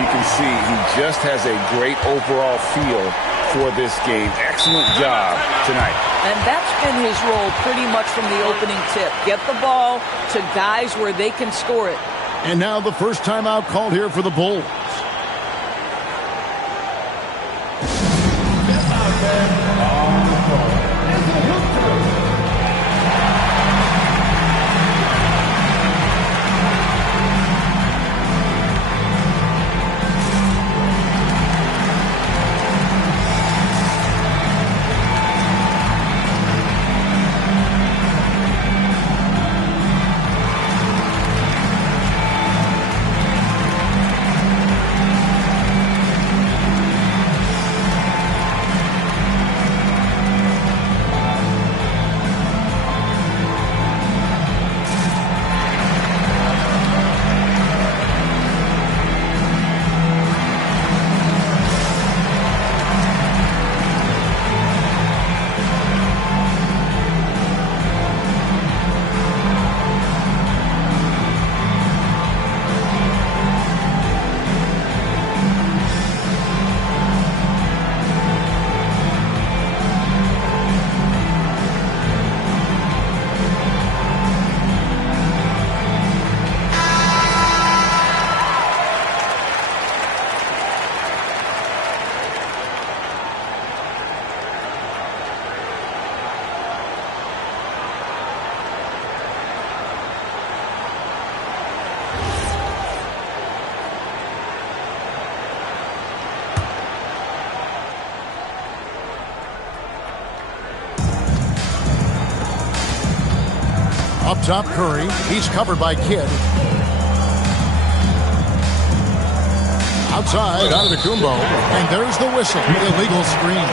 You can see he just has a great overall feel for this game. Excellent job tonight. And that's been his role pretty much from the opening tip. Get the ball to guys where they can score it. And now the first timeout called here for the Bulls. Up top, Curry. He's covered by Kidd. Outside, Antetokounmpo. And there's the whistle. Illegal screen.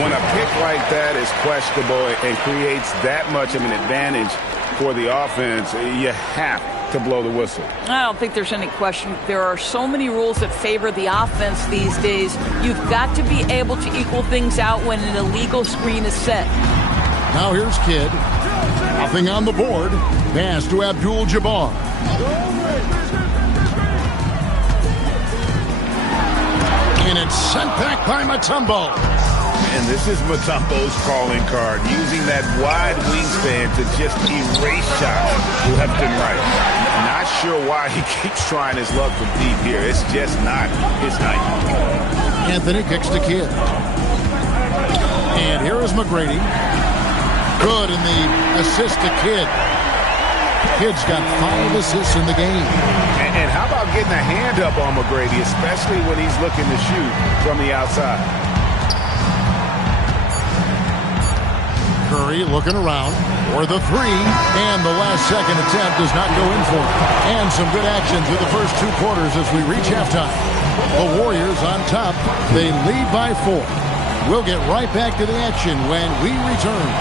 When a pick like that is questionable and creates that much of an advantage for the offense, you have to blow the whistle. I don't think there's any question. There are so many rules that favor the offense these days. You've got to be able to equal things out when an illegal screen is set. Now here's Kidd. Nothing on the board. Pass to Abdul-Jabbar. And it's sent back by Mutombo. And this is Mutombo's calling card, using that wide wingspan to just erase shots left and right. Not sure why he keeps trying his luck from deep here. It's just not his night. Anthony kicks to Kidd. And here is McGrady. Good in the assist to Kidd. Kidd's got 5 assists in the game. And how about getting a hand up on McGrady, especially when he's looking to shoot from the outside? Curry looking around for the 3, and the last second attempt does not go in for it. And some good action through the first 2 quarters as we reach halftime. The Warriors on top. They lead by 4. We'll get right back to the action when we return.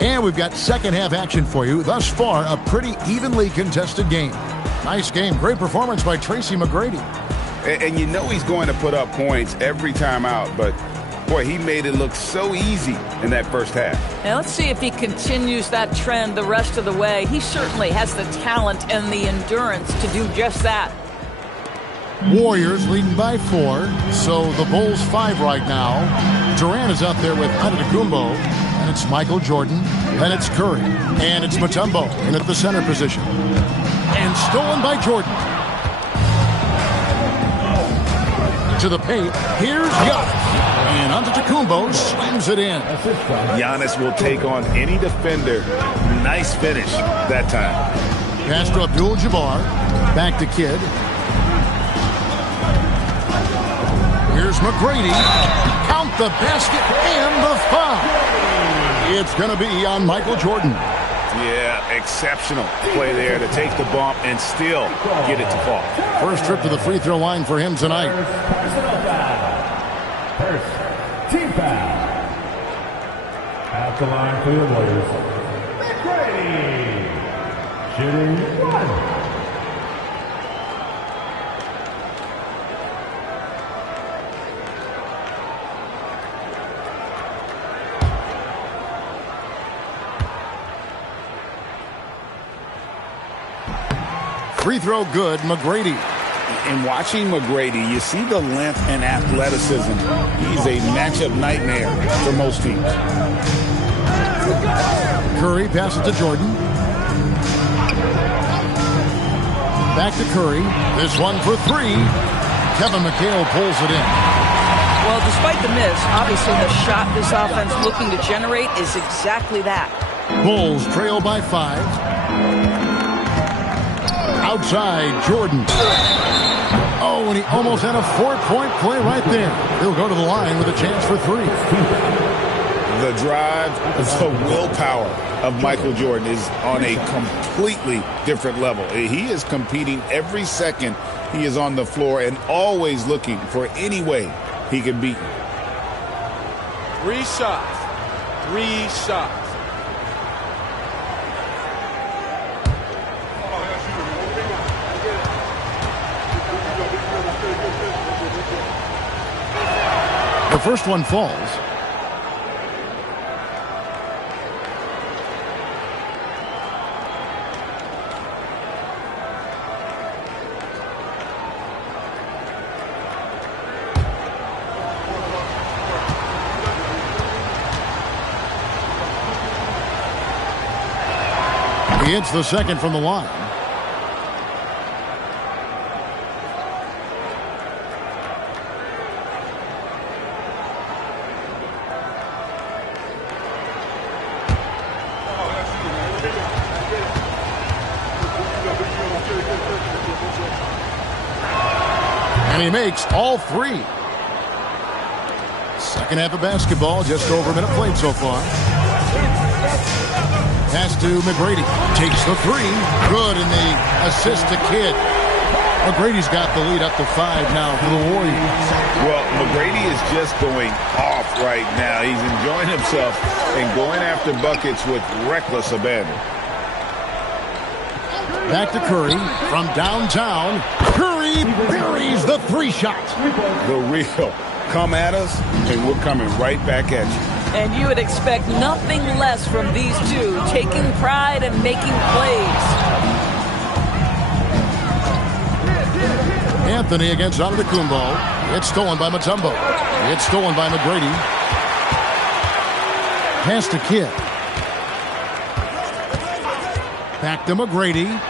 And we've got second half action for you. Thus far, a pretty evenly contested game. Nice game. Great performance by Tracy McGrady. And you know he's going to put up points every time out, but boy, he made it look so easy in that first half. Now let's see if he continues that trend the rest of the way. He certainly has the talent and the endurance to do just that. Warriors leading by 4, so the Bulls 5 right now. Durant is out there with Antetokounmpo, and it's Michael Jordan, then it's Curry, and it's Mutombo in at the center position. And stolen by Jordan. To the paint, here's Giannis. And Antetokounmpo slams it in. Giannis will take on any defender. Nice finish that time. Pass to Abdul-Jabbar. Back to Kidd. Here's McGrady. Count the basket and the foul. It's going to be on Michael Jordan. Yeah, exceptional play there to take the bump and still get it to fall. First trip to the free throw line for him tonight. First team foul. At the line for the Warriors, McGrady. Shooting 1. Free throw good, McGrady. In watching McGrady, you see the length and athleticism. He's a matchup nightmare for most teams. Curry passes to Jordan. Back to Curry. This one for 3. Kevin McHale pulls it in. Well, despite the miss, obviously the shot this offense looking to generate is exactly that. Bulls trail by 5. Outside, Jordan. Oh, and he almost had a 4-point play right there. He'll go to the line with a chance for 3. The drive, the willpower of Michael Jordan is on a completely different level. He is competing every second he is on the floor and always looking for any way he can beat. 3 shots. 3 shots. The first one falls. He hits the second from the line. And he makes all 3. Second half of basketball, just over a minute played so far. Pass to McGrady. Takes the 3. Good, and the assist to Kidd. McGrady's got the lead up to 5 now for the Warriors. Well, McGrady is just going off right now. He's enjoying himself and going after buckets with reckless abandon. Back to Curry from downtown. Curry buries the 3 shot. The real. Come at us, and we're coming right back at you. And you would expect nothing less from these two, taking pride and making plays. Anthony against Antetokounmpo. It's stolen by Mutombo. It's stolen by McGrady. Pass to Kidd. Back to McGrady.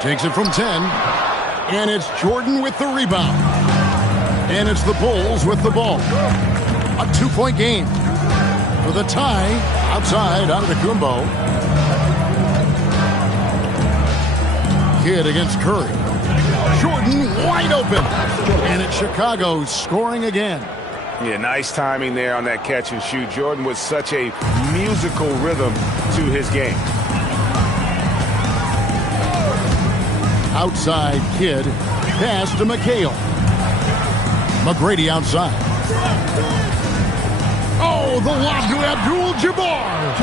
Takes it from 10. And it's Jordan with the rebound. And it's the Bulls with the ball. A 2-point game. For the tie, outside Antetokounmpo. Kidd against Curry. Jordan wide open. And it's Chicago scoring again. Yeah, nice timing there on that catch and shoot. Jordan with such a musical rhythm to his game. Outside Kidd. Pass to McHale. McGrady outside. Oh, the lob to Abdul-Jabbar.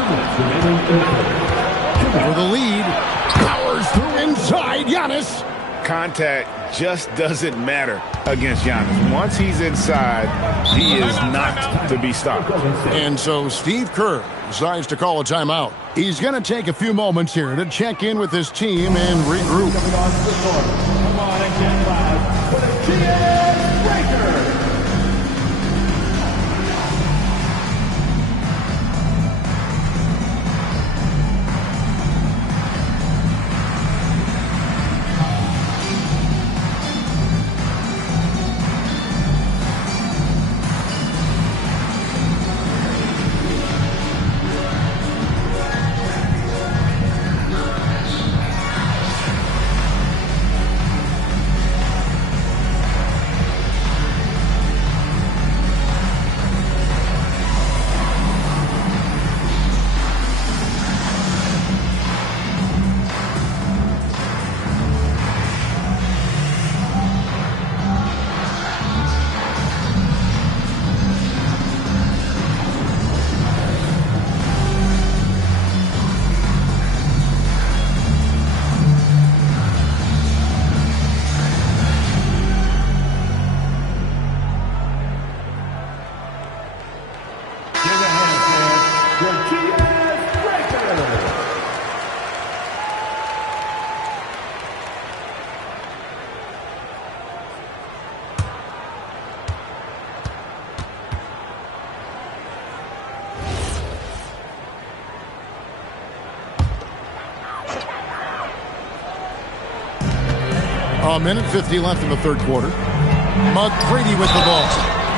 For the lead. Powers through inside. Giannis. Contact just doesn't matter against Giannis. Once he's inside, he is not to be stopped. And so Steve Kerr decides to call a timeout. He's going to take a few moments here to check in with his team and regroup. Come on and get loud for the TNA Breakers. 1:50 left in the third quarter. McGrady with the ball.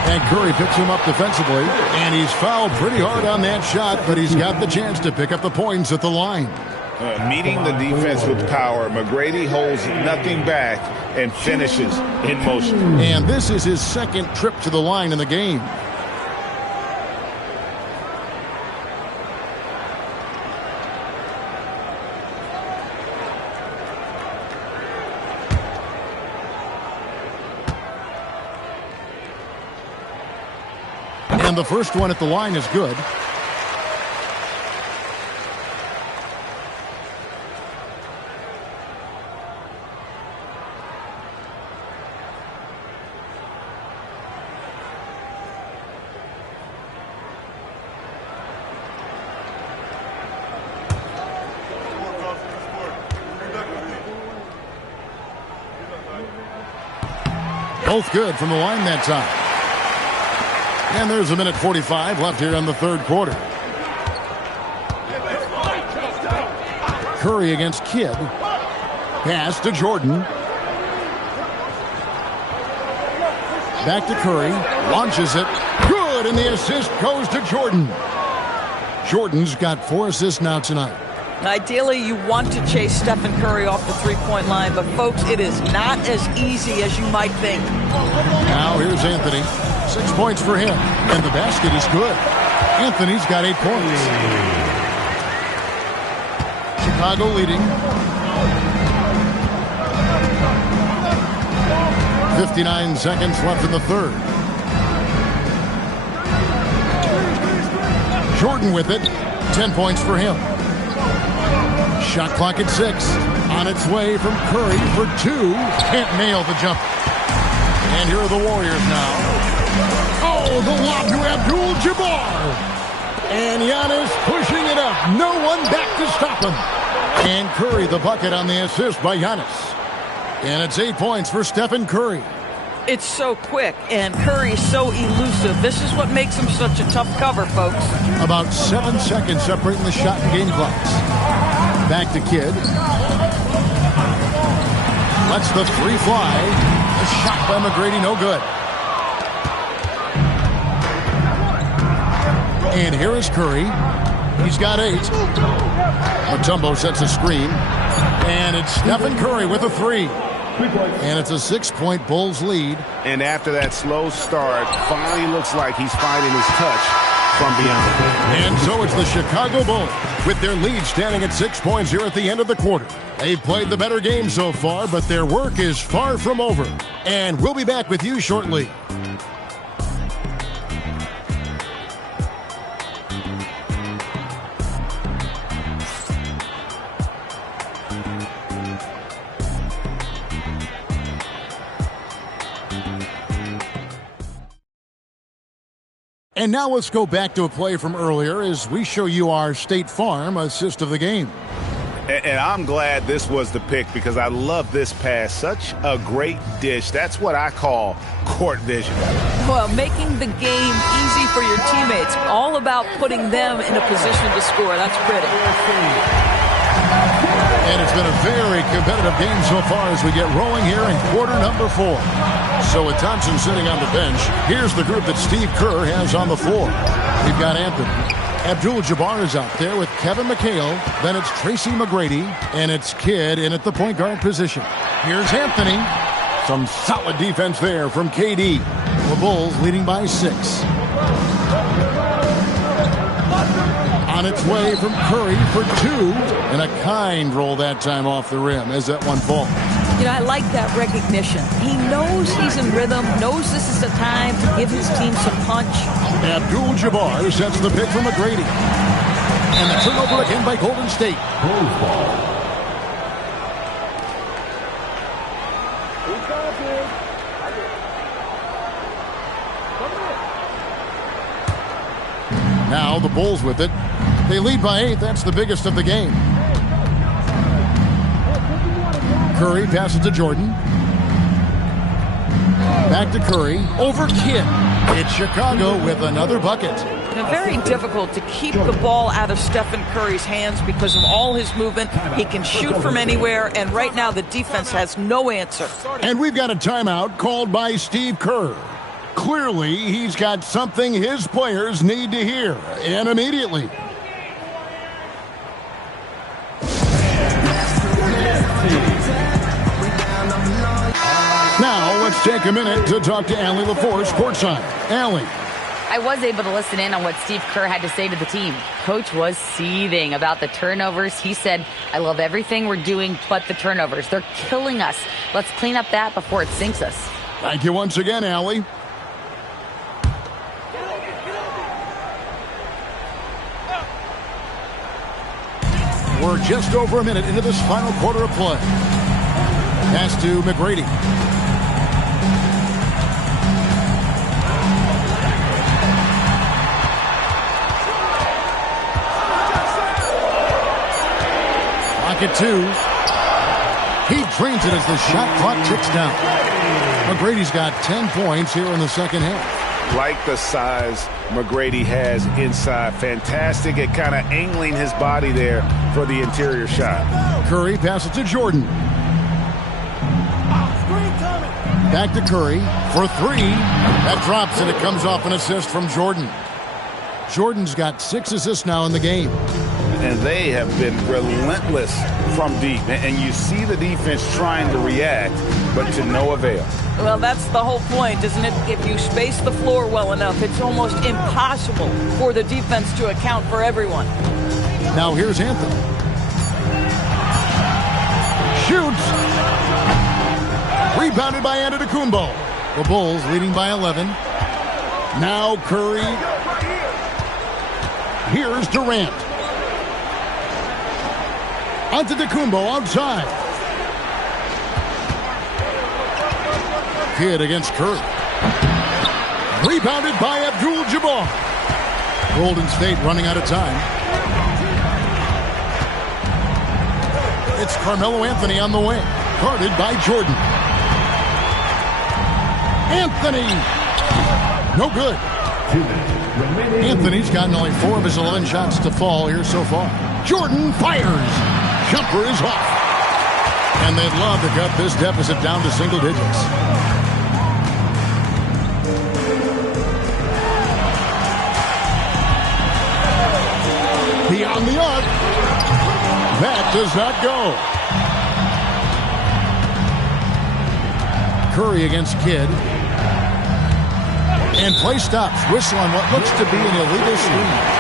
And Curry picks him up defensively. And he's fouled pretty hard on that shot, but he's got the chance to pick up the points at the line. Meeting the defense with power, McGrady holds nothing back and finishes in motion. And this is his second trip to the line in the game. And the first one at the line is good. Both good from the line that time. And there's 1:45 left here in the third quarter. Curry against Kidd. Pass to Jordan. Back to Curry. Launches it. Good, and the assist goes to Jordan. Jordan's got 4 assists now tonight. Ideally, you want to chase Stephen Curry off the three-point line, but folks, it is not as easy as you might think. Now here's Anthony. 6 points for him, and the basket is good. Anthony's got 8 points. Chicago leading. 59 seconds left in the third. Jordan with it. 10 points for him. Shot clock at 6. On its way from Curry for 2. Can't nail the jumper. And here are the Warriors now. Oh, the lob to Abdul-Jabbar. And Giannis pushing it up. No one back to stop him. And Curry the bucket on the assist by Giannis. And it's 8 points for Stephen Curry. It's so quick, and Curry's so elusive. This is what makes him such a tough cover, folks. About 7 seconds separating the shot and game clocks. Back to Kidd. Lets the three fly. A shot by McGrady, no good. And here is Curry. He's got 8. Mutombo sets a screen. And it's Stephen Curry with a 3. And it's a 6-point Bulls lead. And after that slow start, finally looks like he's finding his touch from beyond. And so it's the Chicago Bulls with their lead standing at 6 points here at the end of the quarter. They've played the better game so far, but their work is far from over. And we'll be back with you shortly. And now let's go back to a play from earlier as we show you our State Farm assist of the game. And I'm glad this was the pick because I love this pass. Such a great dish. That's what I call court vision. Well, making the game easy for your teammates. All about putting them in a position to score. That's pretty. And it's been a very competitive game so far as we get rolling here in quarter number 4. So with Thompson sitting on the bench, here's the group that Steve Kerr has on the floor. We've got Anthony. Abdul-Jabbar is out there with Kevin McHale. Then it's Tracy McGrady. And it's Kidd in at the point guard position. Here's Anthony. Some solid defense there from KD. The Bulls leading by 6. On its way from Curry for 2. And a kind roll that time off the rim as that one falls. You know, I like that recognition. He knows he's in rhythm, knows this is the time to give his team some punch. Abdul-Jabbar sets the pick from McGrady. And the turnover again by Golden State. Now the Bulls with it. They lead by 8. That's the biggest of the game. Curry passes to Jordan. Back to Curry. Over Kidd. It's Chicago with another bucket. Very difficult to keep the ball out of Stephen Curry's hands because of all his movement. He can shoot from anywhere, and right now the defense has no answer. And we've got a timeout called by Steve Kerr. Clearly, he's got something his players need to hear, and immediately. Now, let's take a minute to talk to Allie LaForce, courtside. Allie. I was able to listen in on what Steve Kerr had to say to the team. Coach was seething about the turnovers. He said, I love everything we're doing but the turnovers. They're killing us. Let's clean up that before it sinks us. Thank you once again, Allie. We're just over a minute into this final quarter of play. Pass to McGrady. Pocket 2. He drains it as the shot clock ticks down. McGrady's got 10 points here in the second half. Like the size McGrady has inside. Fantastic at kind of angling his body there for the interior shot. Curry passes to Jordan. Back to Curry for 3. That drops, and it comes off an assist from Jordan. Jordan's got 6 assists now in the game. And they have been relentless from deep. And you see the defense trying to react, but to no avail. Well, that's the whole point, isn't it? If you space the floor well enough, it's almost impossible for the defense to account for everyone. Now here's Anthony. Shoots. Rebounded by Antetokounmpo. The Bulls leading by 11. Now Curry. Here's Durant. Antetokounmpo outside. Kidd against Curry. Rebounded by Abdul-Jabbar. Golden State running out of time. It's Carmelo Anthony on the wing. Guarded by Jordan. Anthony. No good. Anthony's gotten only 4 of his 11 shots to fall here so far. Jordan fires. Jumper is off. And they'd love to cut this deficit down to single digits. Beyond the arc. That does not go. Curry against Kidd. And play stops. Whistle on what looks to be an illegal screen.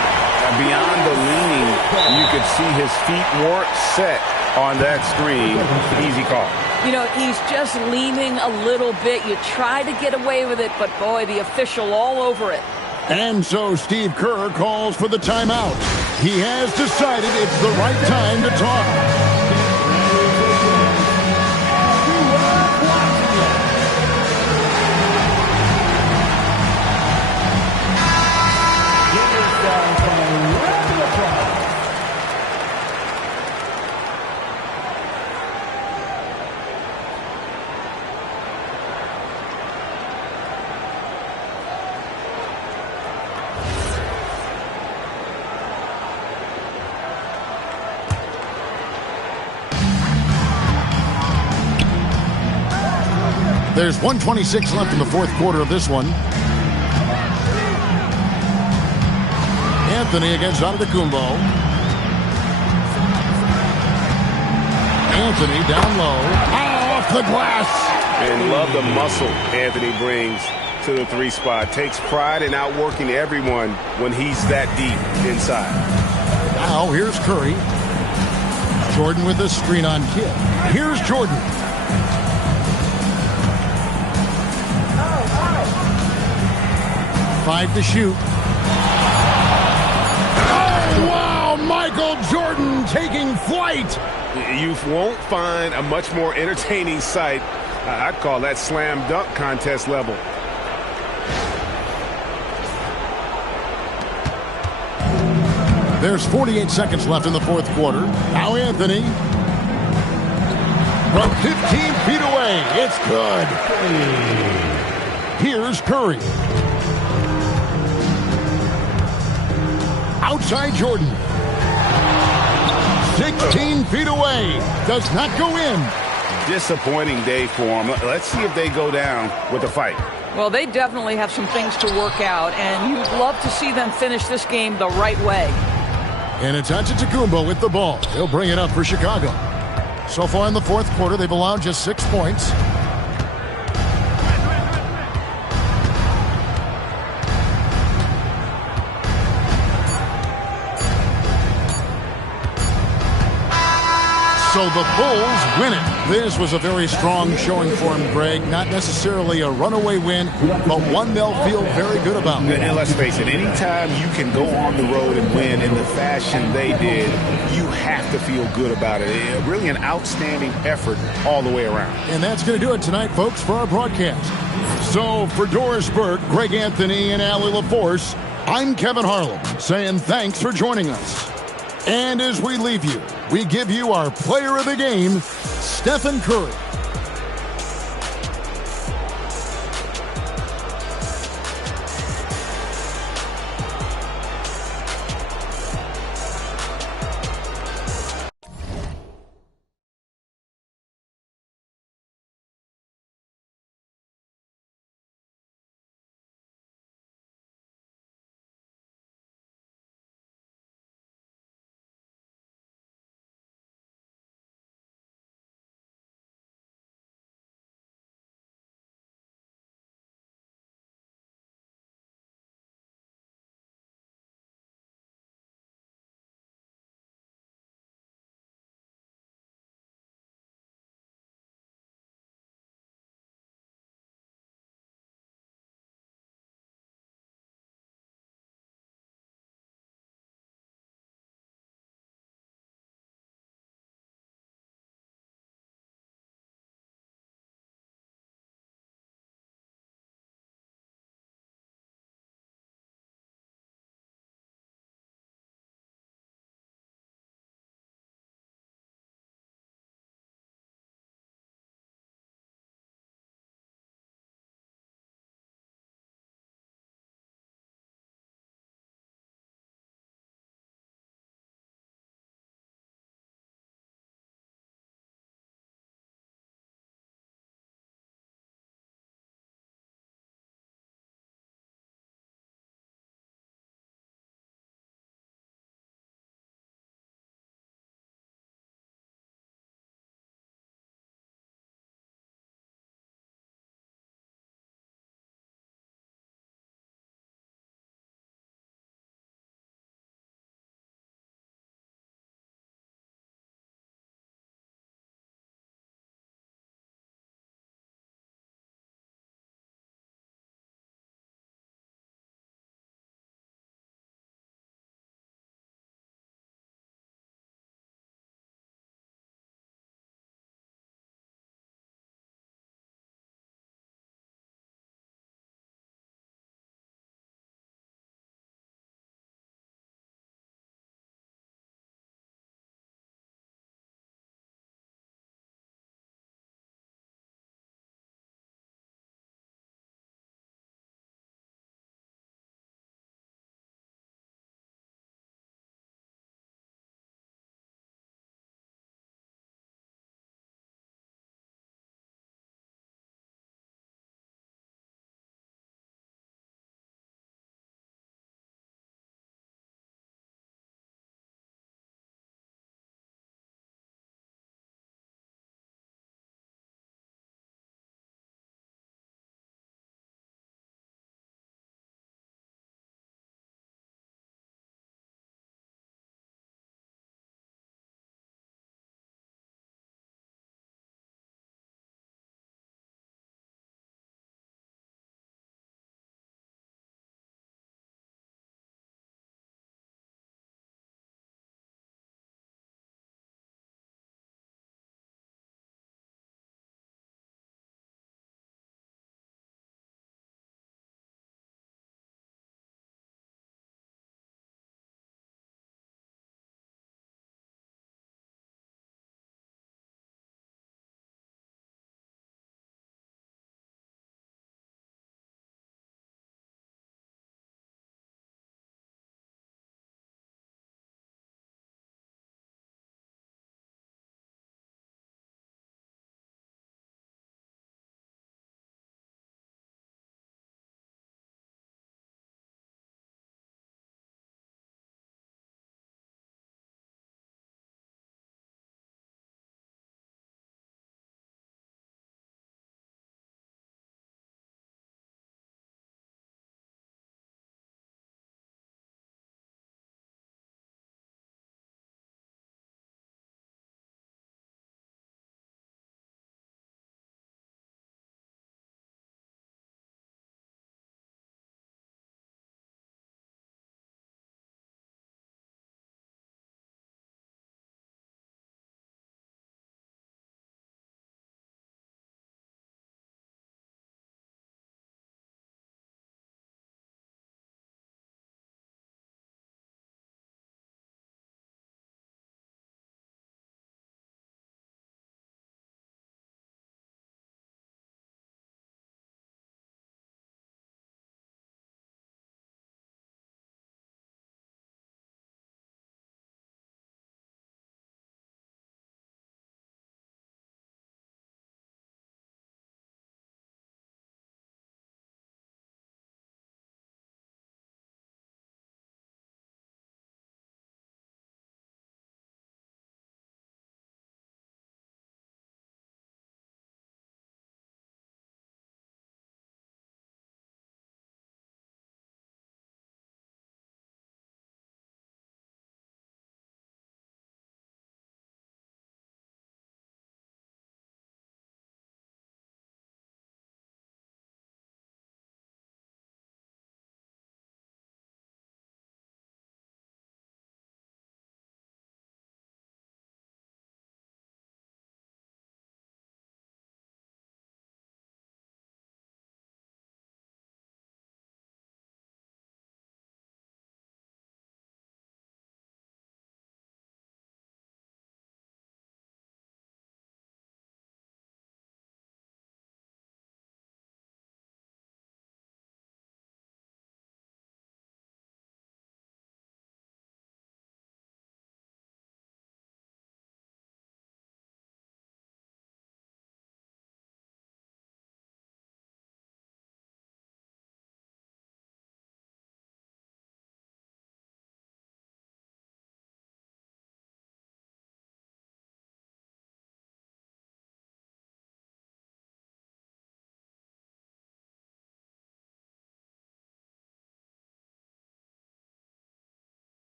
Beyond the leaning, you could see his feet weren't set on that screen. Easy call. You know, he's just leaning a little bit. You try to get away with it, but boy, the official all over it. And so Steve Kerr calls for the timeout. He has decided it's the right time to talk. There's 1:26 left in the fourth quarter of this one. Anthony against Antetokounmpo. Anthony down low. Off the glass. And love the muscle Anthony brings to the 3 spot. Takes pride in outworking everyone when he's that deep inside. Now here's Curry. Jordan with the screen on Kidd. Here's Jordan. 5 to shoot. Oh, wow! Michael Jordan taking flight. You won't find a much more entertaining sight. I'd call that slam dunk contest level. There's 48 seconds left in the fourth quarter. Now Anthony. From 15 feet away. It's good. Outside Jordan. 16 feet away. Does not go in. Disappointing day for them. Let's see if they go down with a fight. Well, they definitely have some things to work out, and you'd love to see them finish this game the right way. And it's Antetokounmpo with the ball. He'll bring it up for Chicago. So far in the fourth quarter, they've allowed just 6 points. So the Bulls win it. This was a very strong showing for him, Greg. Not necessarily a runaway win, but one they'll feel very good about. And let's face it, anytime you can go on the road and win in the fashion they did, you have to feel good about it. Really an outstanding effort all the way around. And that's going to do it tonight, folks, for our broadcast. So for Doris Burke, Greg Anthony, and Allie LaForce, I'm Kevin Harlan saying thanks for joining us. And as we leave you, we give you our player of the game, Stephen Curry.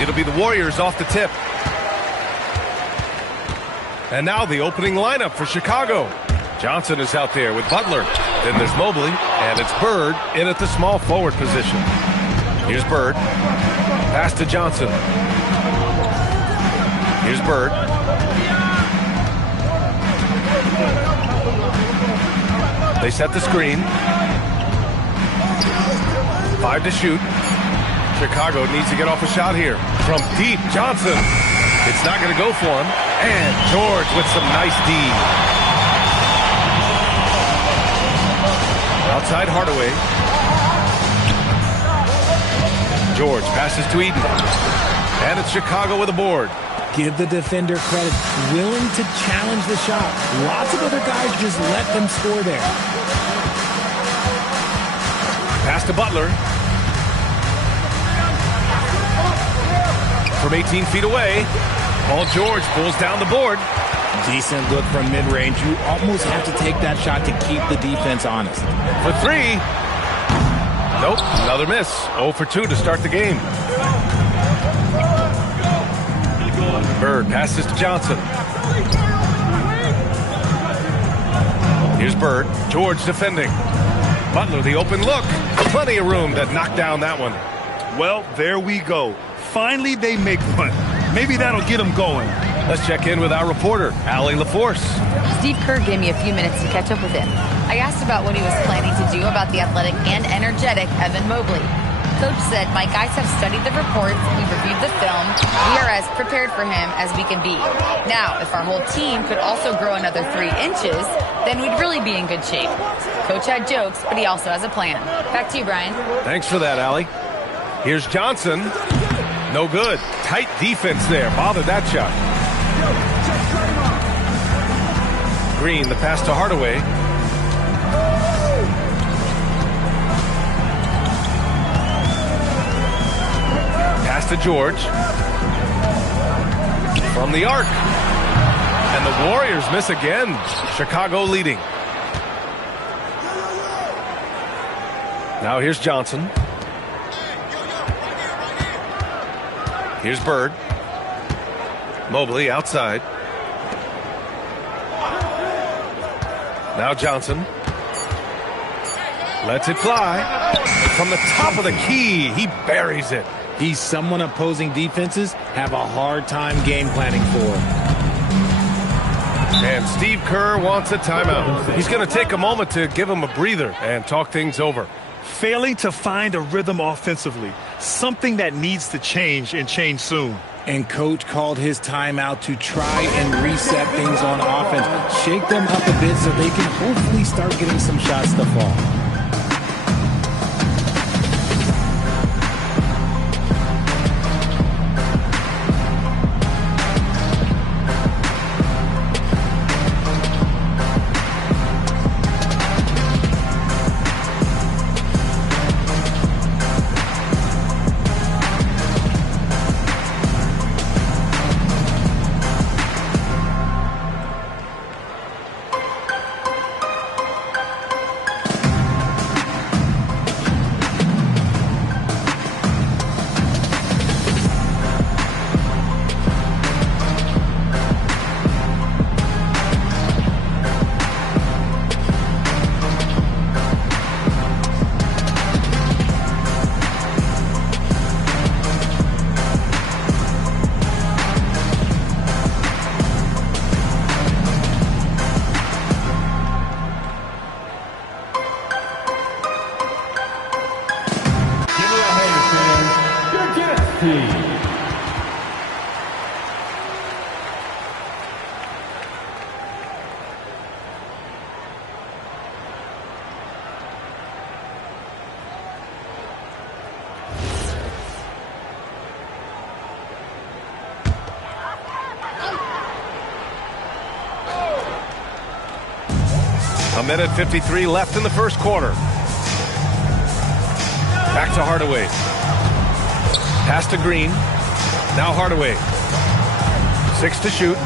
It'll be the Warriors off the tip. And now the opening lineup for Chicago. Johnson is out there with Butler. Then there's Mobley, and it's Bird in at the small forward position. Here's Bird. Pass to Johnson. Here's Bird. They set the screen. 5 to shoot. Chicago needs to get off a shot here. From deep, Johnson. It's not going to go for him. And George with some nice D. Outside Hardaway. George passes to Eden. And it's Chicago with a board. Give the defender credit. Willing to challenge the shot. Lots of other guys just let them score there. Pass to Butler. From 18 feet away, Paul George pulls down the board. Decent look from mid-range. You almost have to take that shot to keep the defense honest. For 3. Nope, another miss. 0 for 2 to start the game. Bird passes to Johnson. Here's Bird. George defending. Butler, the open look. Plenty of room to knock down that one. Well, there we go. Finally, they make one. Maybe that'll get them going. Let's check in with our reporter, Allie LaForce. Steve Kerr gave me a few minutes to catch up with him. I asked about what he was planning to do about the athletic and energetic Evan Mobley. Coach said, my guys have studied the reports, we've reviewed the film, we are as prepared for him as we can be. Now, if our whole team could also grow another 3 inches, then we'd really be in good shape. Coach had jokes, but he also has a plan. Back to you, Brian. Thanks for that, Allie. Here's Johnson. No good. Tight defense there. Bothered that shot. Green, the pass to Hardaway. Pass to George. From the arc. And the Warriors miss again. Chicago leading. Now here's Johnson. Here's Bird. Mobley outside. Now Johnson. Lets it fly. From the top of the key, he buries it. He's someone opposing defenses have a hard time game planning for. And Steve Kerr wants a timeout. He's going to take a moment to give him a breather and talk things over. Failing to find a rhythm offensively. Something that needs to change and change soon. And Coach called his timeout to try and reset things on offense. Shake them up a bit so they can hopefully start getting some shots to fall. 1:53 left in the first quarter. Back to Hardaway. Pass to Green. Now Hardaway. 6 to shoot.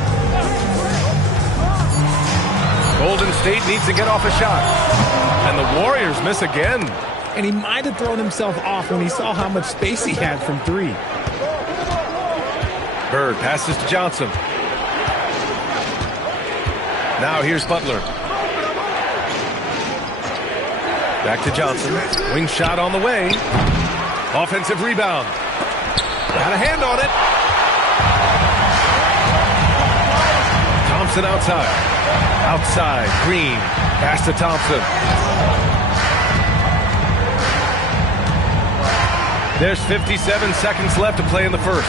Golden State needs to get off a shot. And the Warriors miss again. And he might have thrown himself off when he saw how much space he had from 3. Bird passes to Johnson. Now here's Butler. Back to Johnson. Wing shot on the way. Offensive rebound. Got a hand on it. Thompson outside. Outside. Green. Pass to Thompson. There's 57 seconds left to play in the first.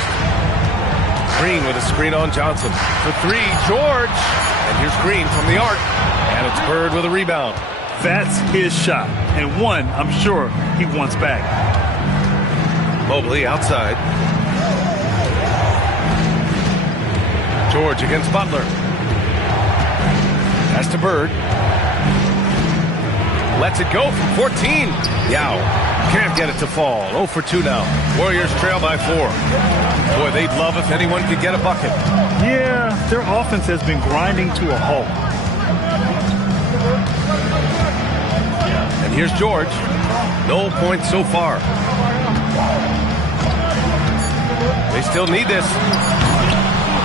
Green with a screen on Johnson. For 3, George. And here's Green from the arc. And it's Bird with a rebound. That's his shot. And one, I'm sure, he wants back. Mobley outside. George against Butler. Pass to Bird. Lets it go from 14. Yao can't get it to fall. 0 for 2 now. Warriors trail by 4. Boy, they'd love if anyone could get a bucket. Yeah, their offense has been grinding to a halt. And here's George. No points so far. They still need this.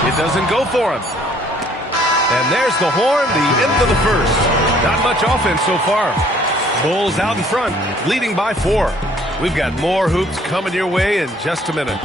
It doesn't go for him. And there's the horn, the end of the first. Not much offense so far. Bulls out in front, leading by 4. We've got more hoops coming your way in just a minute.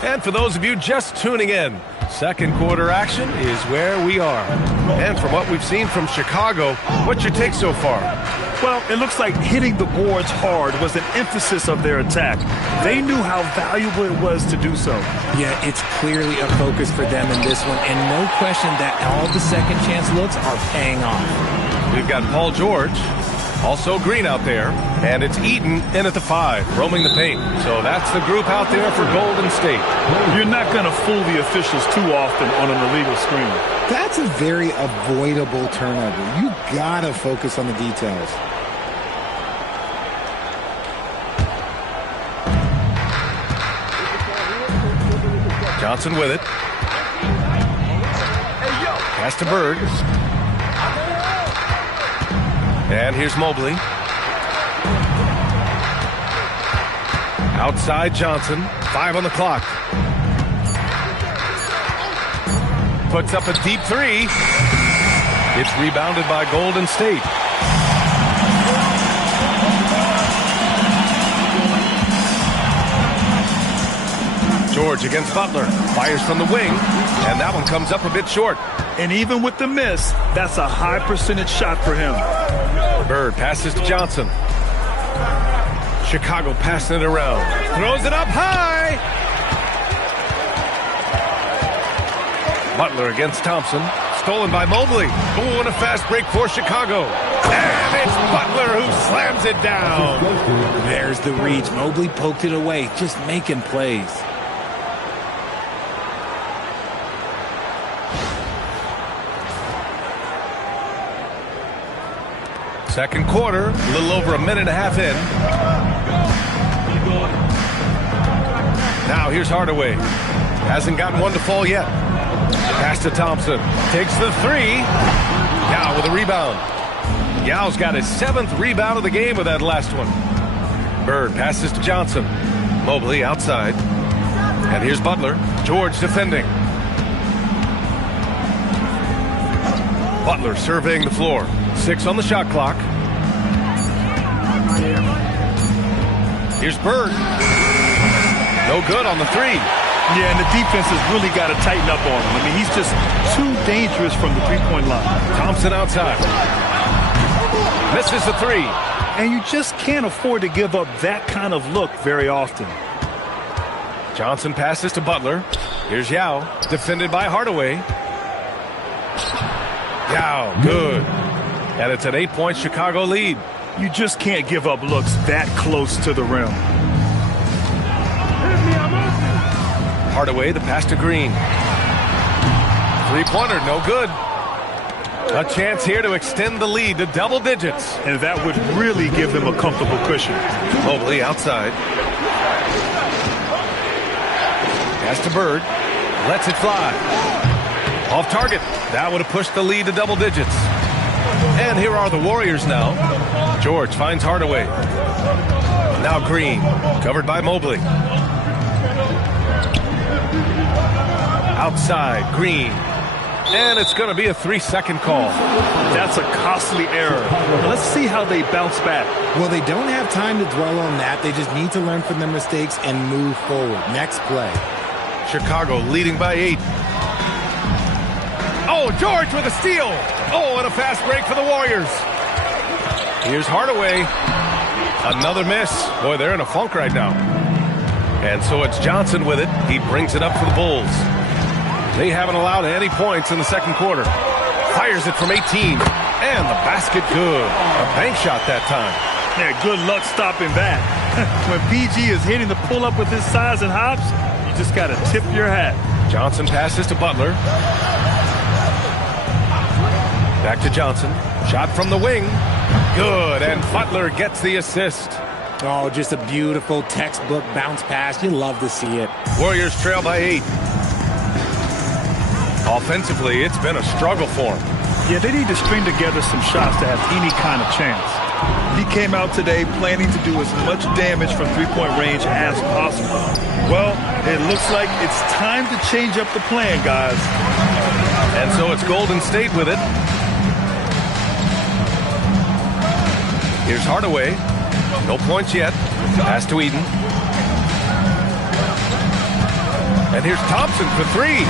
And for those of you just tuning in, second quarter action is where we are. And from what we've seen from Chicago, what's your take so far? Well, it looks like hitting the boards hard was an emphasis of their attack. They knew how valuable it was to do so. Yeah, it's clearly a focus for them in this one, and no question that all the second chance looks are paying off. We've got Paul George, also Green out there, and it's Eaton in at the 5, roaming the paint. So that's the group out there for Golden State. You're not going to fool the officials too often on an illegal screen. That's a very avoidable turnover. You gotta focus on the details. Johnson with it. Pass to Bird. And here's Mobley. Outside Johnson. 5 on the clock. Puts up a deep 3. It's rebounded by Golden State. George against Butler. Fires from the wing. And that one comes up a bit short. And even with the miss, that's a high percentage shot for him. Bird passes to Johnson. Chicago passing it around. Throws it up high. Butler against Thompson. Stolen by Mobley. Ooh, and a fast break for Chicago. And it's Butler who slams it down. There's the reach. Mobley poked it away, just making plays. Second quarter, a little over a minute and a half in. Now here's Hardaway. Hasn't gotten one to fall yet. Pass to Thompson. Takes the 3. Yao with a rebound. Yao's got his 7th rebound of the game with that last one. Bird passes to Johnson. Mobley outside. And here's Butler. George defending. Butler surveying the floor. 6 on the shot clock. Here's Bird. No good on the 3. Yeah, and the defense has really got to tighten up on him. I mean, he's just too dangerous from the three-point line. Thompson outside. Misses the 3. And you just can't afford to give up that kind of look very often. Johnson passes to Butler. Here's Yao, defended by Hardaway. Yao, good. And it's an 8-point Chicago lead. You just can't give up looks that close to the rim. Hardaway, the pass to Green. 3-pointer, no good. A chance here to extend the lead to double digits. And that would really give them a comfortable cushion. Mobley outside. Pass to Bird. Lets it fly. Off target. That would have pushed the lead to double digits. And here are the Warriors now. George finds Hardaway. Now Green. Covered by Mobley. Outside. Green. And it's going to be a 3-second call. That's a costly error. Let's see how they bounce back. Well, they don't have time to dwell on that. They just need to learn from their mistakes and move forward. Next play. Chicago leading by 8. Oh, George with a steal. Oh, and a fast break for the Warriors. Here's Hardaway. Another miss. Boy, they're in a funk right now. And so it's Johnson with it. He brings it up for the Bulls. They haven't allowed any points in the second quarter. Fires it from 18. And the basket good. A bank shot that time. Yeah, good luck stopping that. When PG is hitting the pull-up with his size and hops, you just got to tip your hat. Johnson passes to Butler. Back to Johnson. Shot from the wing. Good. And Butler gets the assist. Oh, just a beautiful textbook bounce pass. You love to see it. Warriors trail by 8. Offensively, it's been a struggle for him. Yeah, they need to string together some shots to have any kind of chance. He came out today planning to do as much damage from three-point range as possible. Well, it looks like it's time to change up the plan, guys. And so it's Golden State with it. Here's Hardaway. No points yet. Pass to Eden. And here's Thompson for 3.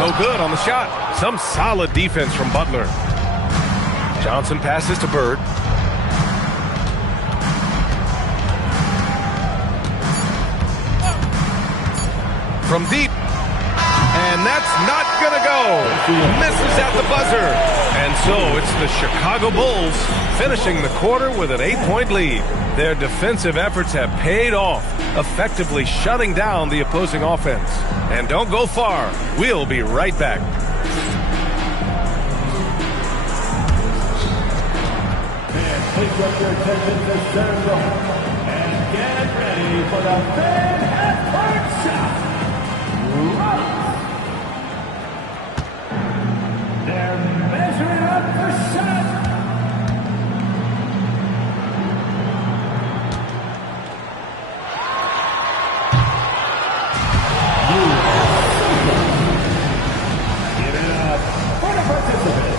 No good on the shot. Some solid defense from Butler. Johnson passes to Bird. From deep. And that's not going to go. Misses at the buzzer. And so it's the Chicago Bulls finishing the quarter with an 8-point lead. Their defensive efforts have paid off, effectively shutting down the opposing offense. And don't go far. We'll be right back. And please up your attention to third row. And get ready for the big half-court shot. They're measuring up the shot. Give it up for the participants.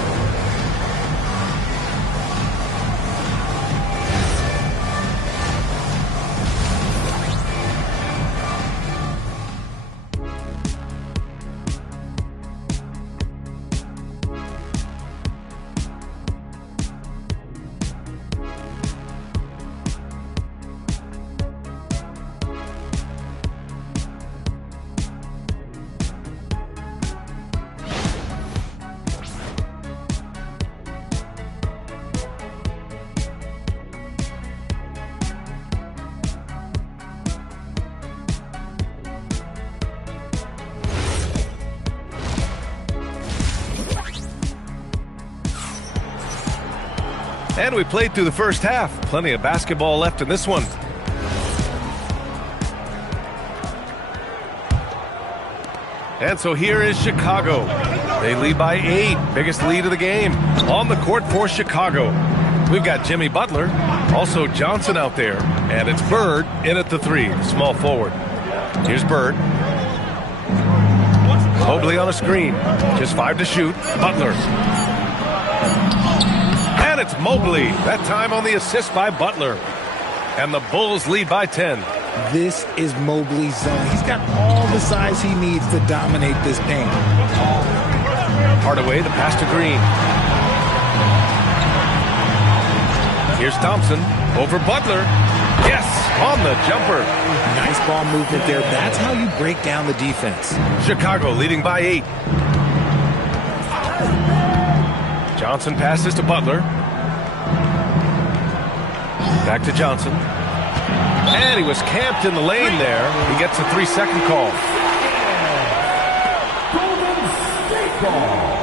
And we played through the first half. Plenty of basketball left in this one. And so here is Chicago. They lead by 8. Biggest lead of the game. On the court for Chicago. We've got Jimmy Butler. Also Johnson out there. And it's Bird in at the 3. The small forward. Here's Bird. Mobley on a screen. Just 5 to shoot. Butler. And it's Mobley. That time on the assist by Butler. And the Bulls lead by 10. This is Mobley's zone. He's got all the size he needs to dominate this paint. Hardaway, the pass to Green. Here's Thompson over Butler. Yes, on the jumper. Nice ball movement there. That's how you break down the defense. Chicago leading by 8. Johnson passes to Butler. Back to Johnson. And he was camped in the lane there. He gets a 3-second call. Golden State ball.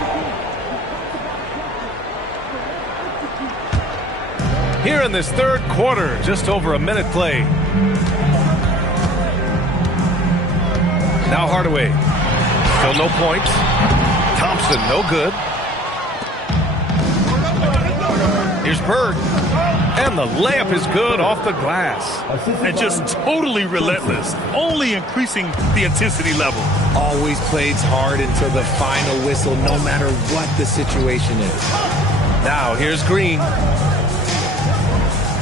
Here in this third quarter, just over a minute play. Now Hardaway. Still no points. Thompson, no good. Here's Bird. And the layup is good off the glass. And just totally relentless, only increasing the intensity level. Always plays hard until the final whistle, no matter what the situation is. Now here's Green.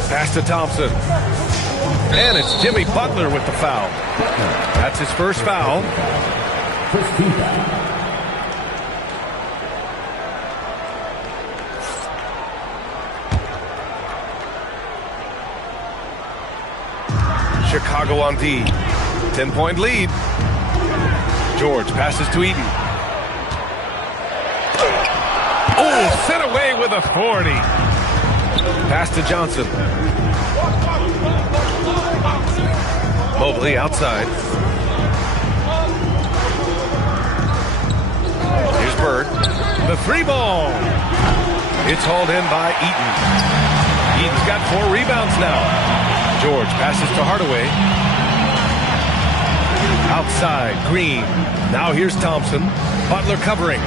Pass to Thompson. And it's Jimmy Butler with the foul. That's his first foul. Chicago on D. 10-point lead. George passes to Eden. Oh, sent away with authority. Pass to Johnson. Mobley outside. Here's Bird. The 3 ball. It's hauled in by Eaton. Eaton's got 4 rebounds now. George passes to Hardaway. Outside, Green. Now here's Thompson. Butler covering.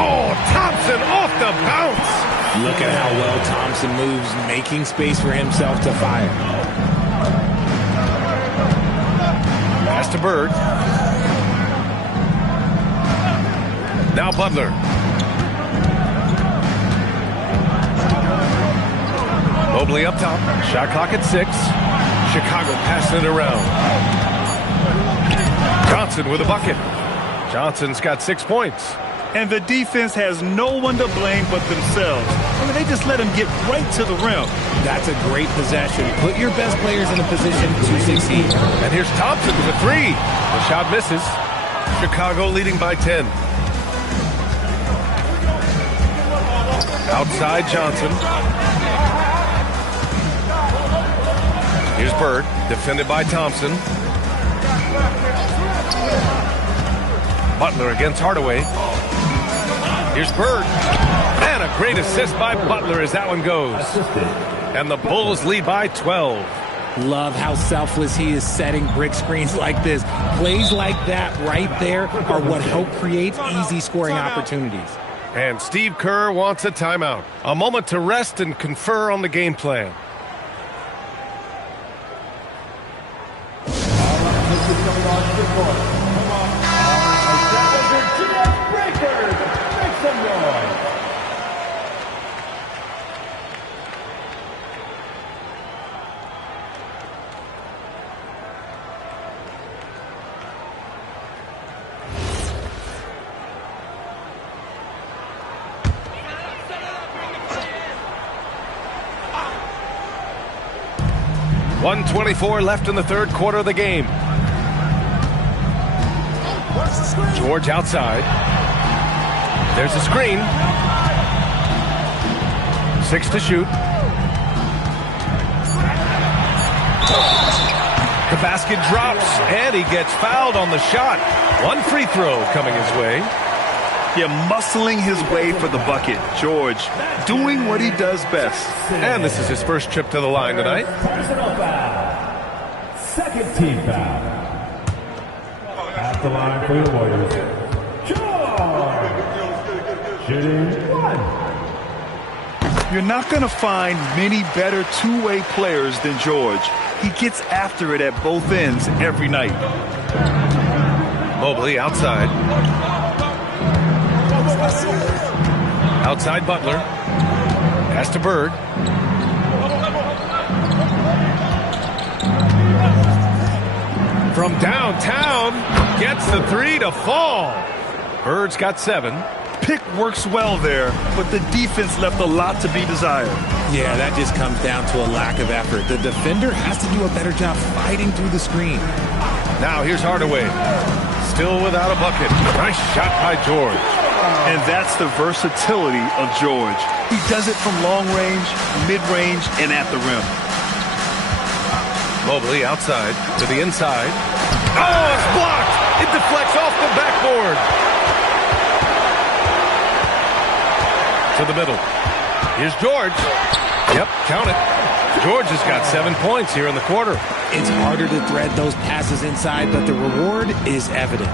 Oh, Thompson off the bounce. Look at how well Thompson moves, making space for himself to fire. Pass to Bird. Now Butler. Mobley up top. Shot clock at 6. Chicago passing it around. Johnson with a bucket. Johnson's got 6 points. And the defense has no one to blame but themselves. I mean, they just let him get right to the rim. That's a great possession. Put your best players in a position to succeed. And here's Thompson with a 3. The shot misses. Chicago leading by 10. Outside Johnson. Here's Bird, defended by Thompson. Butler against Hardaway. Here's Bird. And a great assist by Butler as that one goes. And the Bulls lead by 12. Love how selfless he is setting brick screens like this. Plays like that right there are what help create easy scoring opportunities. And Steve Kerr wants a timeout. A moment to rest and confer on the game plan. .124 left in the third quarter of the game. George outside. There's a screen. 6 to shoot. The basket drops, and he gets fouled on the shot. 1 free throw coming his way. Yeah, muscling his way for the bucket. George doing what he does best. And this is his first trip to the line tonight. Personal foul. Second team foul. At the line for the Warriors. George. Shooting 1. You're not going to find many better two-way players than George. He gets after it at both ends every night. Mobley outside. Outside Butler. Pass to Bird. From downtown, gets the three to fall. Bird's got 7. Pick works well there, but the defense left a lot to be desired. Yeah, that just comes down to a lack of effort. The defender has to do a better job fighting through the screen. Now here's Hardaway. Still without a bucket. Nice shot by George. And that's the versatility of George. He does it from long range, mid-range, and at the rim. Mobley outside to the inside. Oh, it's blocked. It deflects off the backboard. To the middle. Here's George. Yep, count it. George has got 7 points here in the quarter. It's harder to thread those passes inside, but the reward is evident.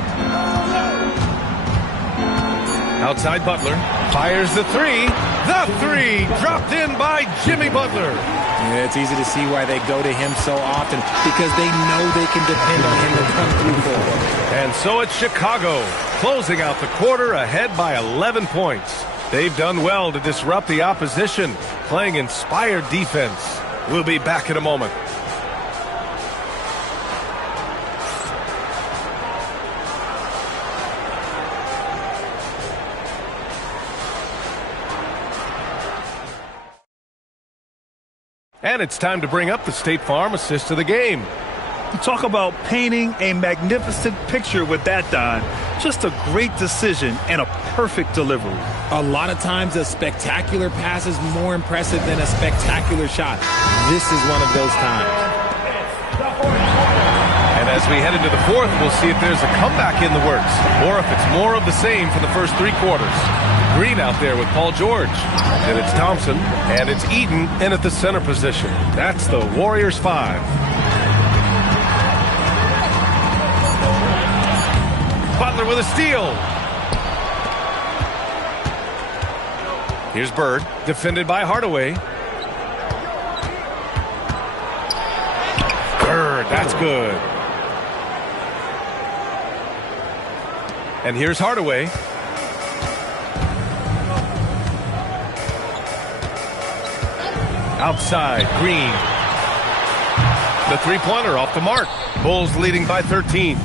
Outside Butler. Fires the three. The three dropped in by Jimmy Butler. Yeah, it's easy to see why they go to him so often, because they know they can depend on him to come through for them. And so it's Chicago, closing out the quarter ahead by 11 points. They've done well to disrupt the opposition, playing inspired defense. We'll be back in a moment. And it's time to bring up the State Farm assist of the game. You talk about painting a magnificent picture with that, Don. Just a great decision and a perfect delivery. A lot of times a spectacular pass is more impressive than a spectacular shot. This is one of those times. And as we head into the fourth, we'll see if there's a comeback in the works, or if it's more of the same for the first 3 quarters. Green out there with Paul George. And it's Thompson. And it's Eaton in at the center position. That's the Warriors 5. Butler with a steal. Here's Bird, defended by Hardaway. Bird, that's good. And here's Hardaway. Outside, Green. The three-pointer off the mark. Bulls leading by 13.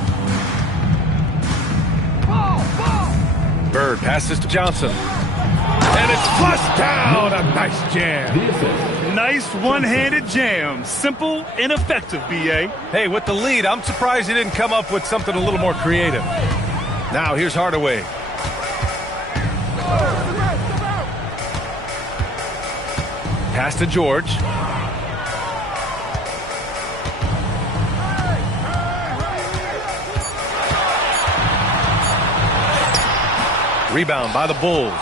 Bird passes to Johnson. And it's flushed down. A nice jam. Nice one-handed jam. Simple and effective, B.A. Hey, with the lead, I'm surprised he didn't come up with something a little more creative. Now here's Hardaway. Pass to George. Rebound by the Bulls.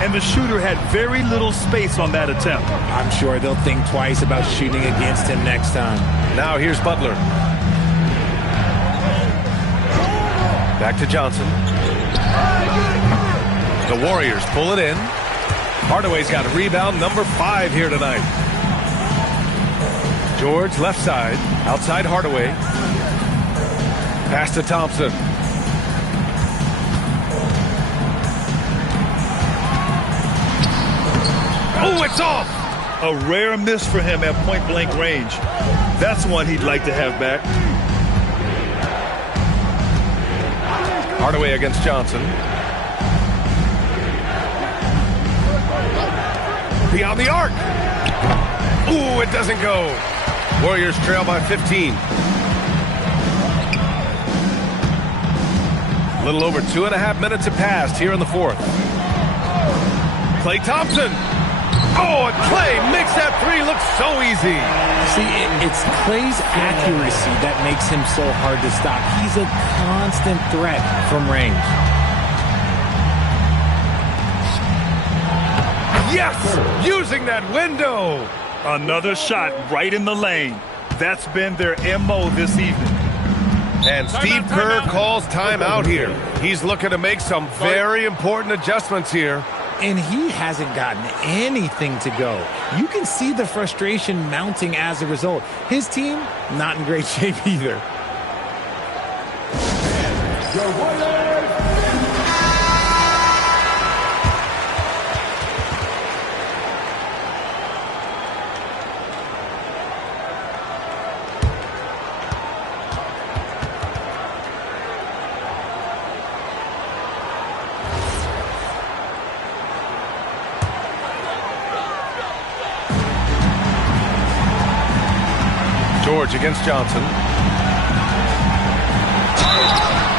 And the shooter had very little space on that attempt. I'm sure they'll think twice about shooting against him next time. Now here's Butler. Back to Johnson. The Warriors pull it in. Hardaway's got rebound number 5 here tonight. George left side. Outside Hardaway. Pass to Thompson. Oh, it's off! A rare miss for him at point-blank range. That's one he'd like to have back. Hardaway against Johnson. Beyond the arc. Ooh, it doesn't go. Warriors trail by 15. A little over 2.5 minutes have passed here in the fourth. Klay Thompson. Oh, and Klay makes that three look so easy. See, it's Klay's accuracy that makes him so hard to stop. He's a constant threat from range. Yes! Using that window! Another shot right in the lane. That's been their MO this evening. And Steve Kerr calls timeout here. He's looking to make some very important adjustments here. And he hasn't gotten anything to go. You can see the frustration mounting as a result. His team, not in great shape either. George against Johnson.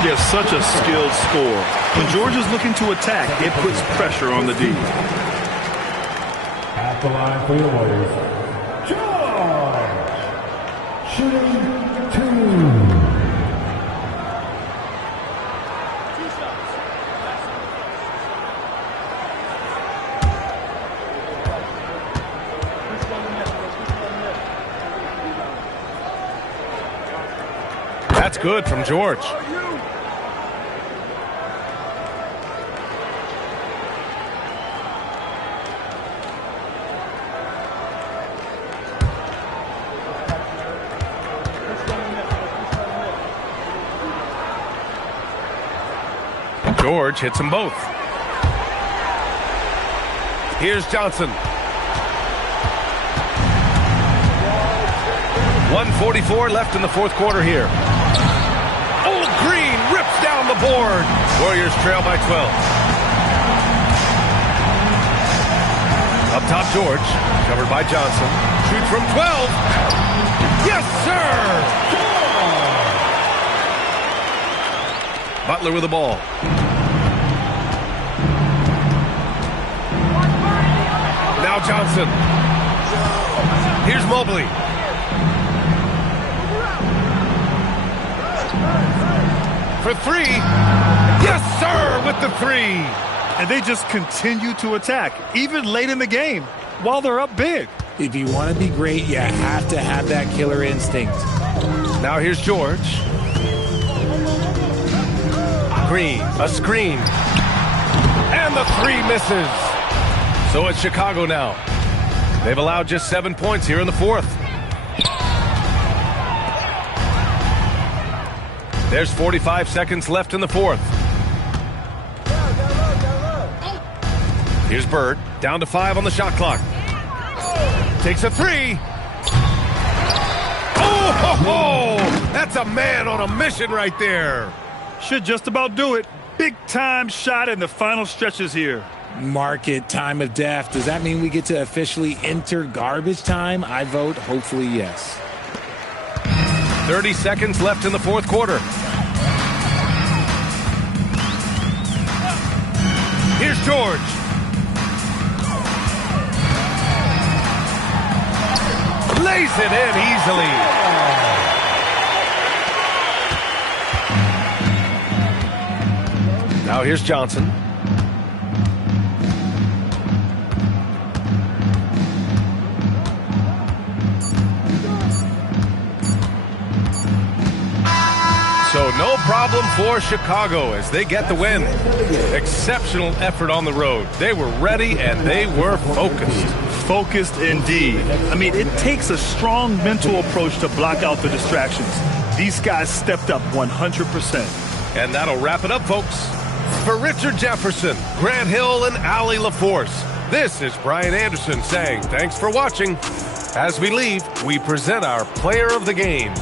Yeah, such a skilled score. When George is looking to attack, it puts pressure on the D. At the line for the Warriors, George, shooting 2. That's good from George. George hits them both. Here's Johnson. 1:44 left in the fourth quarter here. Oh, Green rips down the board. Warriors trail by 12. Up top, George. Covered by Johnson. Shoots from 12. Yes, sir! Butler with the ball. Now Johnson. Here's Mobley. For three. Yes, sir, with the three. And they just continue to attack, even late in the game, while they're up big. If you want to be great, you have to have that killer instinct. Now here's George. Green, a screen. And the three misses. So it's Chicago now. They've allowed just 7 points here in the fourth. There's 45 seconds left in the fourth. Here's Bird, down to 5 on the shot clock. Takes a three. Oh, ho, ho! That's a man on a mission right there. Should just about do it. Big time shot in the final stretches here. Market time of death. Does that mean we get to officially enter garbage time? I vote hopefully yes. 30 seconds left in the fourth quarter. Here's George. Lays it in easily. Now here's Johnson. So no problem for Chicago as they get the win. Exceptional effort on the road. They were ready and they were focused. Focused indeed. I mean, it takes a strong mental approach to block out the distractions. These guys stepped up 100%. And that'll wrap it up, folks. For Richard Jefferson, Grant Hill, and Allie LaForce, this is Brian Anderson saying thanks for watching. As we leave, we present our player of the game.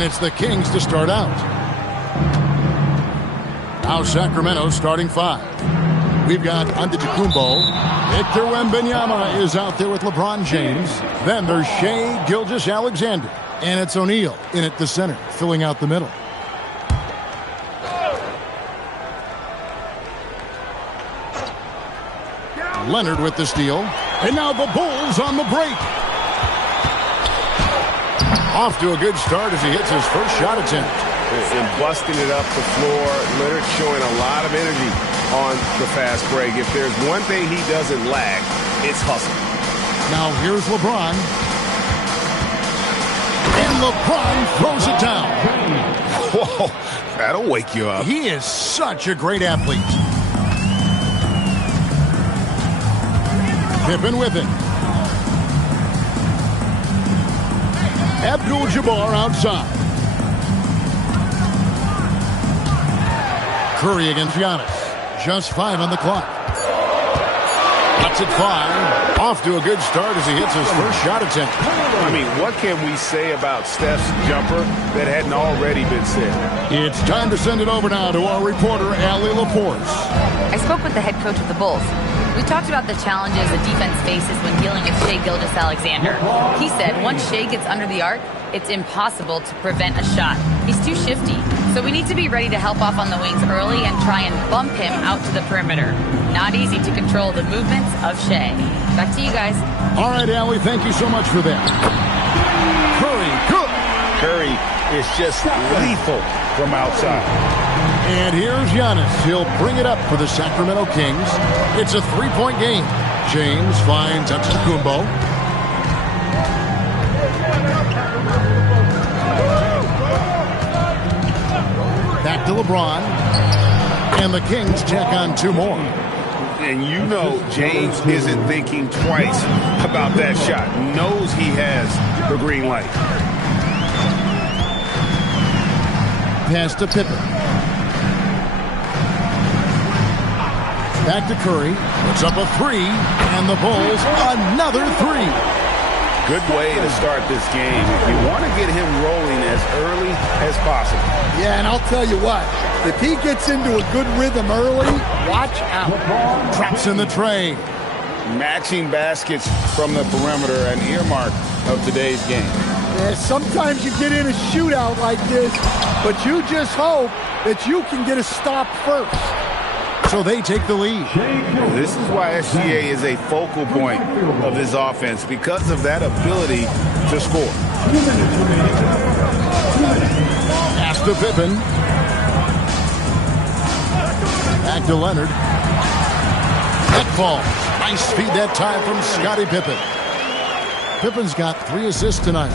And it's the Kings to start out. Now Sacramento starting 5. We've got Antetokounmpo. Victor Wembanyama is out there with LeBron James. Then there's Shai Gilgeous-Alexander. And it's O'Neal in at the center, filling out the middle. Leonard with the steal. And now the Bulls on the break. Off to a good start as he hits his first shot attempt. And busting it up the floor. Leonard showing a lot of energy on the fast break. If there's one thing he doesn't lack, it's hustle. Now here's LeBron. And LeBron throws it down. Whoa, that'll wake you up. He is such a great athlete. Pippen with it. Abdul-Jabbar outside. Curry against Giannis. Just 5 on the clock. That's at 5. Off to a good start as he hits his first shot attempt. I mean, what can we say about Steph's jumper that hadn't already been said? It's time to send it over now to our reporter, Allie LaForce. I spoke with the head coach of the Bulls. We talked about the challenges the defense faces when dealing with Shai Gilgeous-Alexander. He said once Shai gets under the arc, it's impossible to prevent a shot. He's too shifty, so we need to be ready to help off on the wings early and try and bump him out to the perimeter. Not easy to control the movements of Shai. Back to you guys. All right, Allie, thank you so much for that. Curry, good. Curry is just lethal from outside. And here's Giannis. He'll bring it up for the Sacramento Kings. It's a 3-point game. James finds Antetokounmpo. Back to LeBron. And the Kings check on 2 more. And you know James isn't thinking twice about that shot. Knows he has the green light. Pass to Pippen. Back to Curry. Puts up a 3. And the Bulls another 3. Good way to start this game. You want to get him rolling as early as possible. Yeah, and I'll tell you what. If he gets into a good rhythm early, watch out. Drops in the tray. Matching baskets from the perimeter, an earmark of today's game. Yeah, sometimes you get in a shootout like this, but you just hope that you can get a stop first. So they take the lead. This is why SGA is a focal point of this offense, because of that ability to score. Pass to Pippen. Back to Leonard. That falls. Nice feed that time from Scottie Pippen. Pippen's got 3 assists tonight.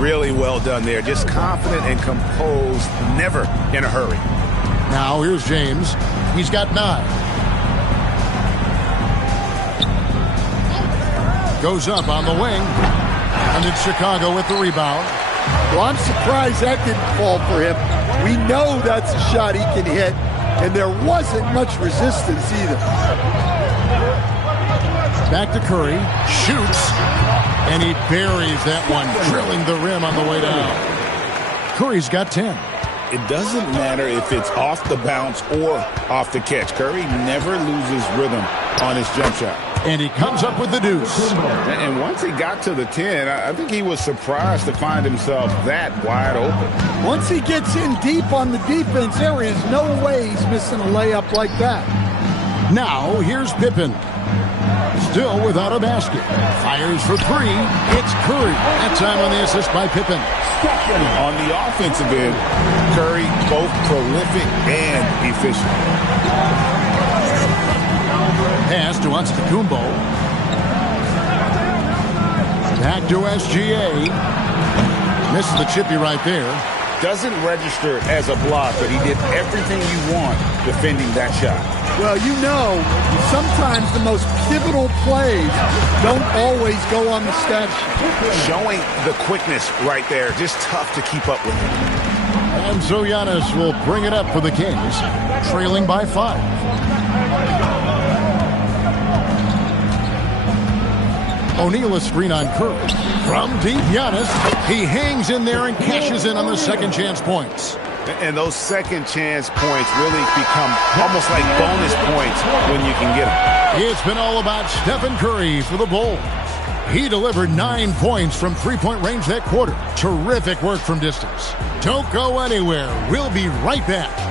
Really well done there. Just confident and composed, never in a hurry. Now here's James. He's got 9. Goes up on the wing. And it's Chicago with the rebound. Well, I'm surprised that didn't fall for him. We know that's a shot he can hit, and there wasn't much resistance either. Back to Curry. Shoots. And he buries that one, drilling the rim on the way down. Curry's got 10. It doesn't matter if it's off the bounce or off the catch. Curry never loses rhythm on his jump shot. And he comes up with the deuce. And once he got to the 10, I think he was surprised to find himself that wide open. Once he gets in deep on the defense, there is no way he's missing a layup like that. Now, here's Pippen. Still without a basket. Fires for 3. It's Curry. That time on the assist by Pippen. On the offensive end, Curry both prolific and efficient. Pass to Antetokounmpo. Back to SGA. Misses the chippy right there. Doesn't register as a block, but he did everything you want defending that shot. Well, you know, sometimes the most pivotal plays don't always go on the stat sheet. Showing the quickness right there. Just tough to keep up with him. And so Giannis will bring it up for the Kings, trailing by 5. O'Neal is screen on Curry. From deep, Giannis. He hangs in there and cashes in on the second chance points. And those second chance points really become almost like bonus points when you can get them. It's been all about Stephen Curry for the Bulls. He delivered 9 points from three-point range that quarter. Terrific work from distance. Don't go anywhere. We'll be right back.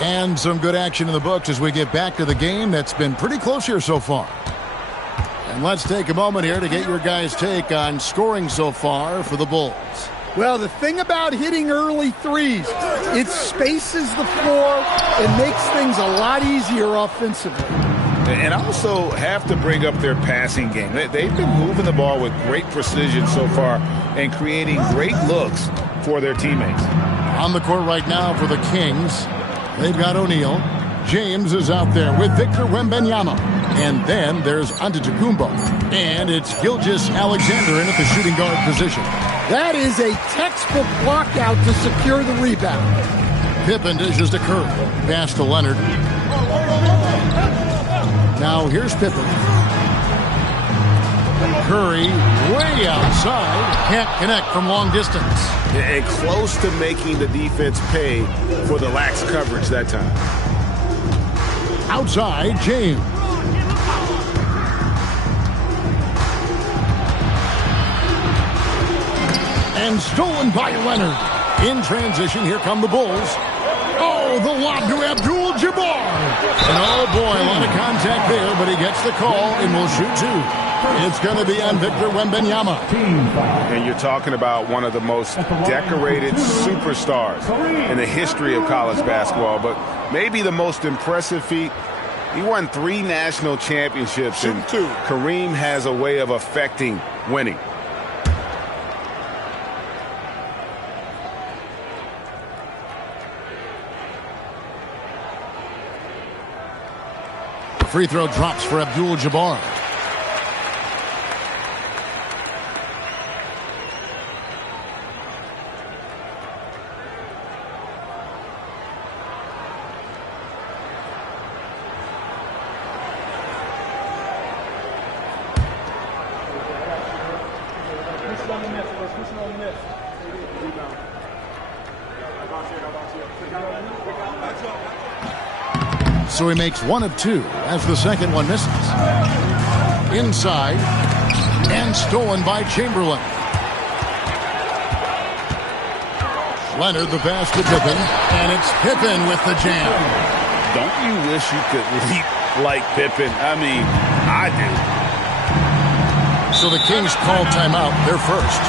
And some good action in the books as we get back to the game that's been pretty close here so far. And let's take a moment here to get your guys' take on scoring so far for the Bulls. Well, the thing about hitting early threes, it spaces the floor and makes things a lot easier offensively. And also have to bring up their passing game. They've been moving the ball with great precision so far and creating great looks for their teammates. On the court right now for the Kings, they've got O'Neal. James is out there with Victor Wembanyama. And then there's Antetokounmpo. And it's Gilgeous-Alexander in at the shooting guard position. That is a textbook block out to secure the rebound. Pippen dishes to Curry. Pass to Leonard. Now here's Pippen. Curry way outside. Can't connect from long distance. And close to making the defense pay for the lax coverage that time. Outside, James. And stolen by Leonard. In transition, here come the Bulls. Oh, the lob to Abdul-Jabbar. And oh boy, a lot of contact there, but he gets the call and will shoot two. It's going to be on Victor Wembanyama. And you're talking about one of the most decorated superstars in the history of college basketball, but maybe the most impressive feat. He won 3 national championships, and Kareem has a way of affecting winning. The free throw drops for Abdul-Jabbar. So he makes 1 of 2 as the second one misses. Inside and stolen by Chamberlain. Leonard the pass to Pippen, and it's Pippen with the jam. Don't you wish you could leap like Pippen? I mean, I do. So the Kings call timeout. They're first.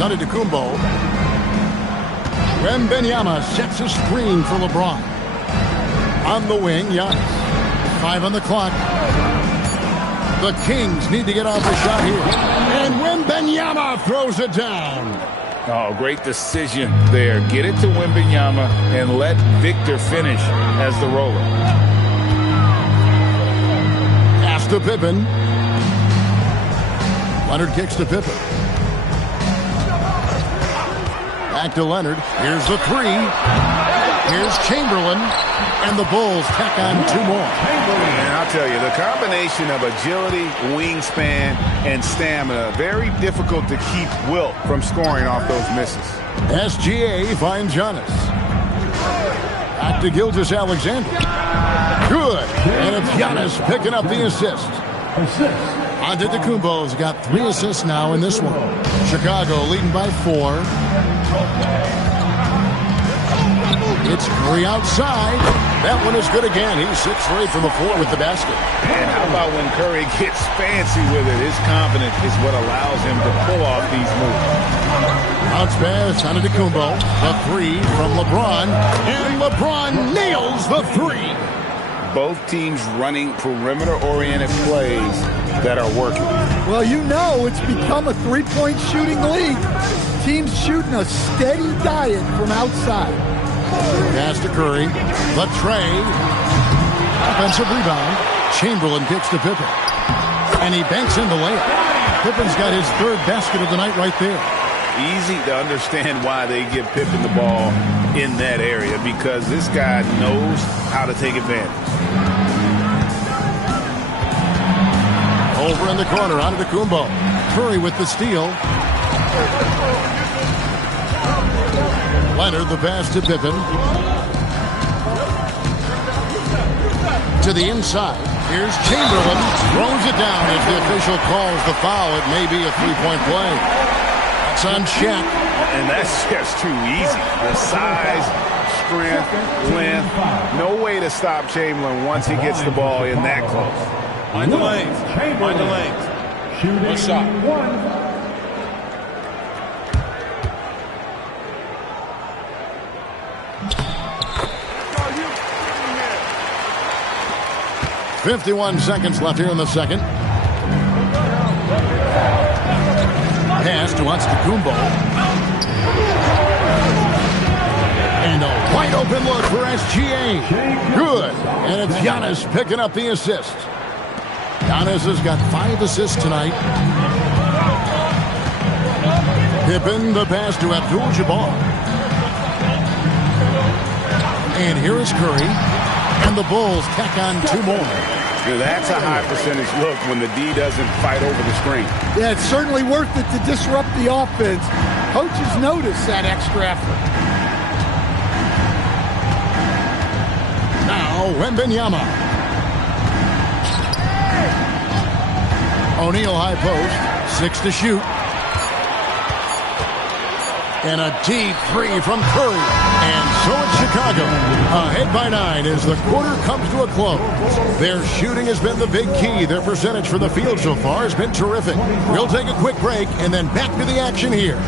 Antetokounmpo. Wembanyama sets a screen for LeBron. On the wing, Giannis. 5 on the clock. The Kings need to get off a shot here. And Wembanyama throws it down. Oh, great decision there. Get it to Wembanyama and let Victor finish as the roller. Pass to Pippen. Leonard kicks to Pippen. Back to Leonard. Here's the 3. Here's Chamberlain. And the Bulls tack on 2 more. And I'll tell you, the combination of agility, wingspan, and stamina, very difficult to keep Wilt from scoring off those misses. SGA finds Giannis. Back to Gilgeous-Alexander. Good. And it's Giannis picking up the assist. Antetokounmpo's got 3 assists now in this one. Chicago leading by 4. It's Curry outside. That one is good again. He's 6 for 8 from the floor with the basket. And how about when Curry gets fancy with it? His confidence is what allows him to pull off these moves. Bounce pass, Antetokounmpo. The 3 from LeBron. And LeBron nails the 3. Both teams running perimeter-oriented plays that are working. Well, you know it's become a three-point shooting league. Teams shooting a steady diet from outside. Pass to Curry. The tray. Offensive rebound. Chamberlain kicks to Pippen. And he banks in the layup. Pippen's got his 3rd basket of the night right there. Easy to understand why they give Pippen the ball in that area, because this guy knows how to take advantage. Over in the corner, Antetokounmpo. Curry with the steal. Leonard, the pass to Pippen. To the inside. Here's Chamberlain. Throws it down. If the official calls the foul, it may be a 3-point play. It's on Shaq. And that's just too easy. The size, strength, length. No way to stop Chamberlain once he gets the ball in that close. Mind the lanes. Mind the lanes. One shot. 51 seconds left here in the second. Pass to Antetokounmpo. And a wide open look for SGA. Good. And it's Giannis picking up the assist. Giannis has got 5 assists tonight. Pippen, the pass to Abdul-Jabbar. And here is Curry. And the Bulls tack on 2 more. That's a high percentage look when the D doesn't fight over the screen. Yeah, it's certainly worth it to disrupt the offense. Coaches notice that extra effort. Now, Wembanyama. O'Neal high post. 6 to shoot. And a deep 3 from Curry. And so it's Chicago. Ahead by 9 as the quarter comes to a close. Their shooting has been the big key. Their percentage from the field so far has been terrific. We'll take a quick break and then back to the action here.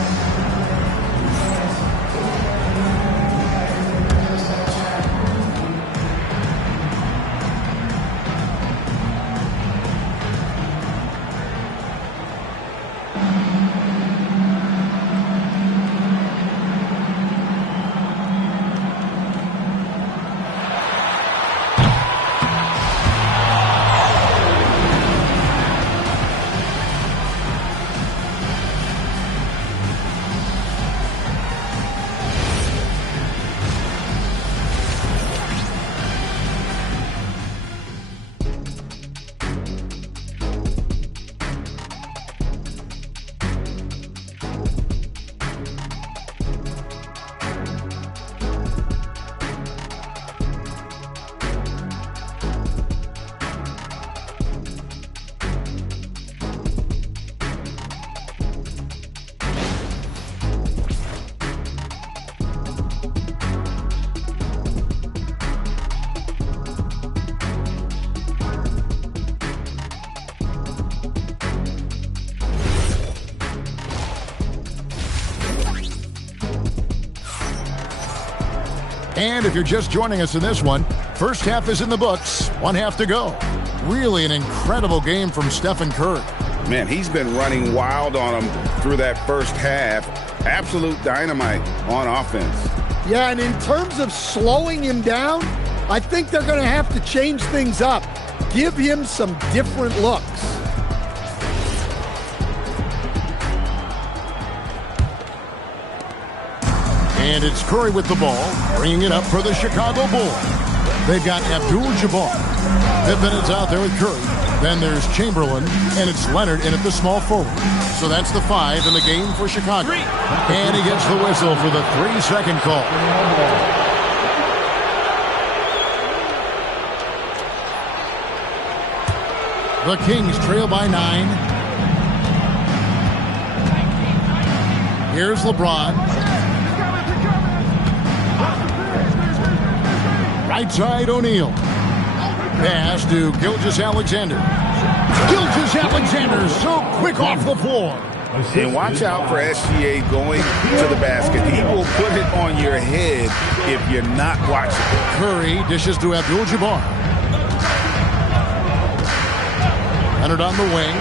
And if you're just joining us in this one, first half is in the books, one half to go. Really an incredible game from Stephen Curry. Man, he's been running wild on him through that first half. Absolute dynamite on offense. Yeah, and in terms of slowing him down, I think they're going to have to change things up. Give him some different looks. And it's Curry with the ball, bringing it up for the Chicago Bulls. They've got Abdul-Jabbar. Pippen is out there with Curry. Then there's Chamberlain, and it's Leonard in at the small forward. So that's the 5 in the game for Chicago. And he gets the whistle for the 3-second call. The Kings trail by 9. Here's LeBron. Right side, O'Neal. Pass to Gilgeous-Alexander. Gilgeous-Alexander so quick off the floor. And watch out for SGA going to the basket. He will put it on your head if you're not watching. Curry dishes to Abdul-Jabbar. Leonard on the wing.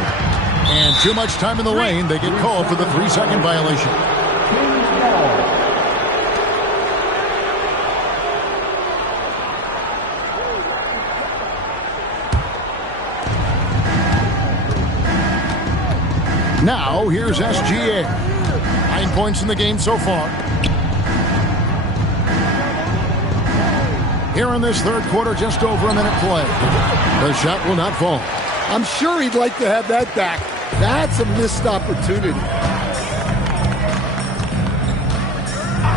And too much time in the lane. They get called for the 3-second violation. Now, here's SGA. 9 points in the game so far. Here in this third quarter, just over a minute play. The shot will not fall. I'm sure he'd like to have that back. That's a missed opportunity.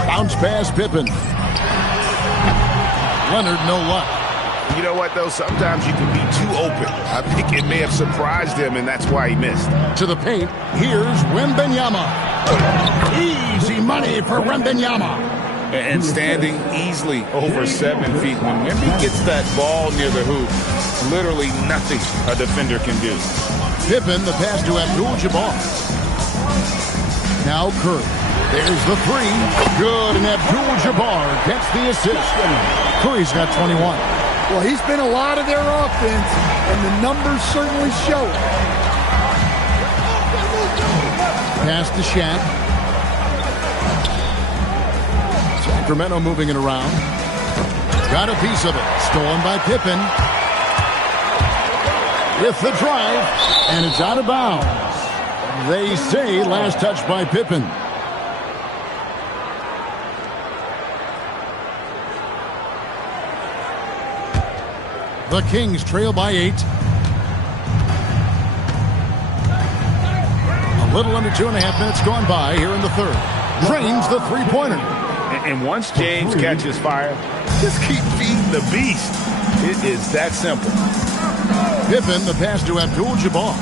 Bounce pass, Pippen. Leonard, no luck. You know what, though? Sometimes you can be too open. I think it may have surprised him, and that's why he missed. To the paint, here's Wembanyama. Easy money for Wembanyama. And standing easily over 7 feet. When Wemby gets that ball near the hoop, literally nothing a defender can do. Pippen, the pass to Abdul-Jabbar. Now Curry. There's the 3. Good, and Abdul-Jabbar gets the assist. Curry's got 21. Well, he's been a lot of their offense, and the numbers certainly show it. Pass to Shaq. Sacramento moving it around. Got a piece of it. Stolen by Pippen. With the drive, and it's out of bounds. They say last touch by Pippen. The Kings trail by 8. A little under 2.5 minutes gone by here in the third. Drains the three-pointer. And once James catches fire, just keep feeding the beast. It is that simple. Pippen, the pass to Abdul-Jabbar.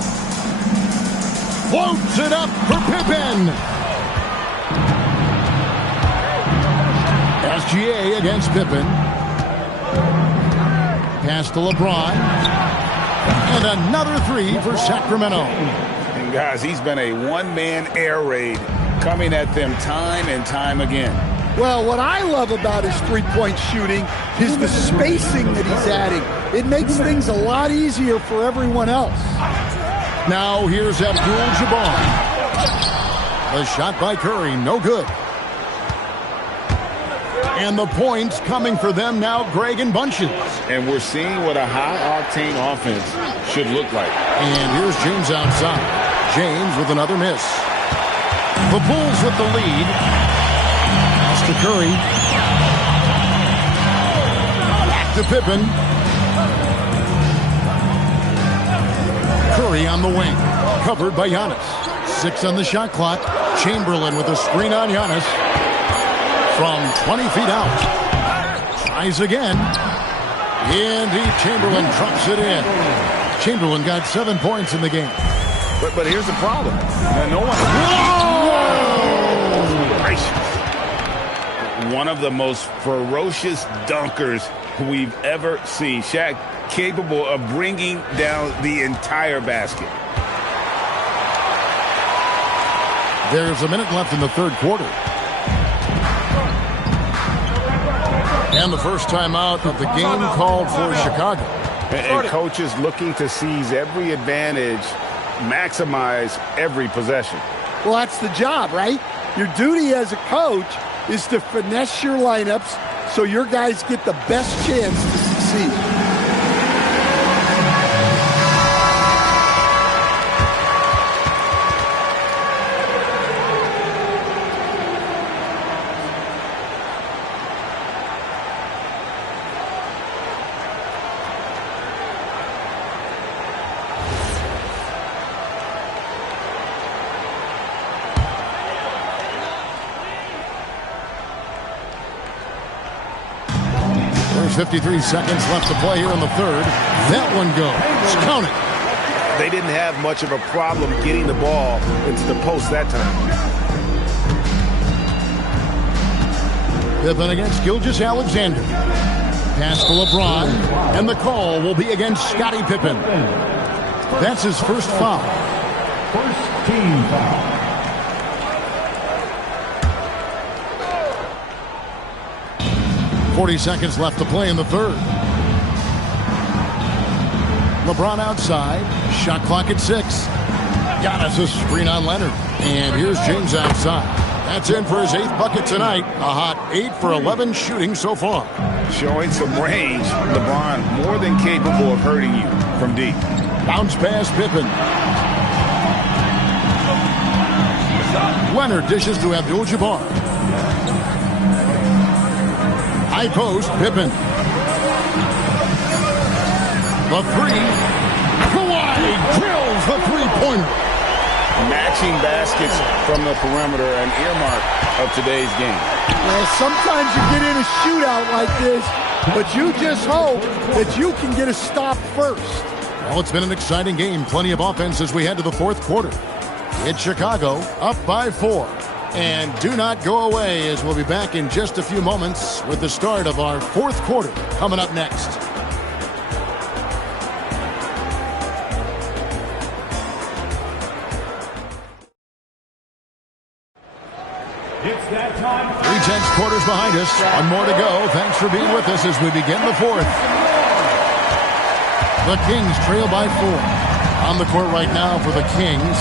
Floats it up for Pippen. SGA against Pippen. Pass to LeBron. And another 3 for Sacramento. And guys, he's been a one-man air raid coming at them time and time again. Well, what I love about his three-point shooting is the spacing that he's adding. It makes things a lot easier for everyone else. Now here's Abdul-Jabbar. The shot by Curry, no good. And the points coming for them now, Greg and Bunches. And we're seeing what a high-octane offense should look like. And here's James outside. James with another miss. The Bulls with the lead. Pass to Curry. Back to Pippen. Curry on the wing. Covered by Giannis. 6 on the shot clock. Chamberlain with a screen on Giannis. From 20 feet out. Tries again. Indeed, Chamberlain drops it in. Chamberlain got 7 points in the game. But here's the problem. No one... One of the most ferocious dunkers we've ever seen. Shaq capable of bringing down the entire basket. There's a minute left in the third quarter. And the first timeout of the game called for Chicago. And coaches looking to seize every advantage, maximize every possession. Well, that's the job, right? Your duty as a coach is to finesse your lineups so your guys get the best chance to succeed. There's 53 seconds left to play here in the third. That one goes. Count it. They didn't have much of a problem getting the ball into the post that time. Pippen against Gilgeous-Alexander. Pass to LeBron, and the call will be against Scottie Pippen. That's his first foul. First team foul. .40 seconds left to play in the third. LeBron outside. Shot clock at 6. Giannis a screen on Leonard. And here's James outside. That's in for his 8th bucket tonight. A hot 8 for 11 shooting so far. Showing some range. LeBron more than capable of hurting you from deep. Bounce pass Pippen. Leonard dishes to Abdul-Jabbar. High post, Pippen. The three. Kawhi drills the three-pointer. Matching baskets from the perimeter, an earmark of today's game. Well, sometimes you get in a shootout like this, but you just hope that you can get a stop first. Well, it's been an exciting game. Plenty of offense as we head to the fourth quarter. It's Chicago up by 4. And do not go away, as we'll be back in just a few moments with the start of our fourth quarter coming up next. It's that time. 3/10 quarters behind us. One more to go. Thanks for being with us as we begin the fourth. The Kings trail by 4. On the court right now for the Kings.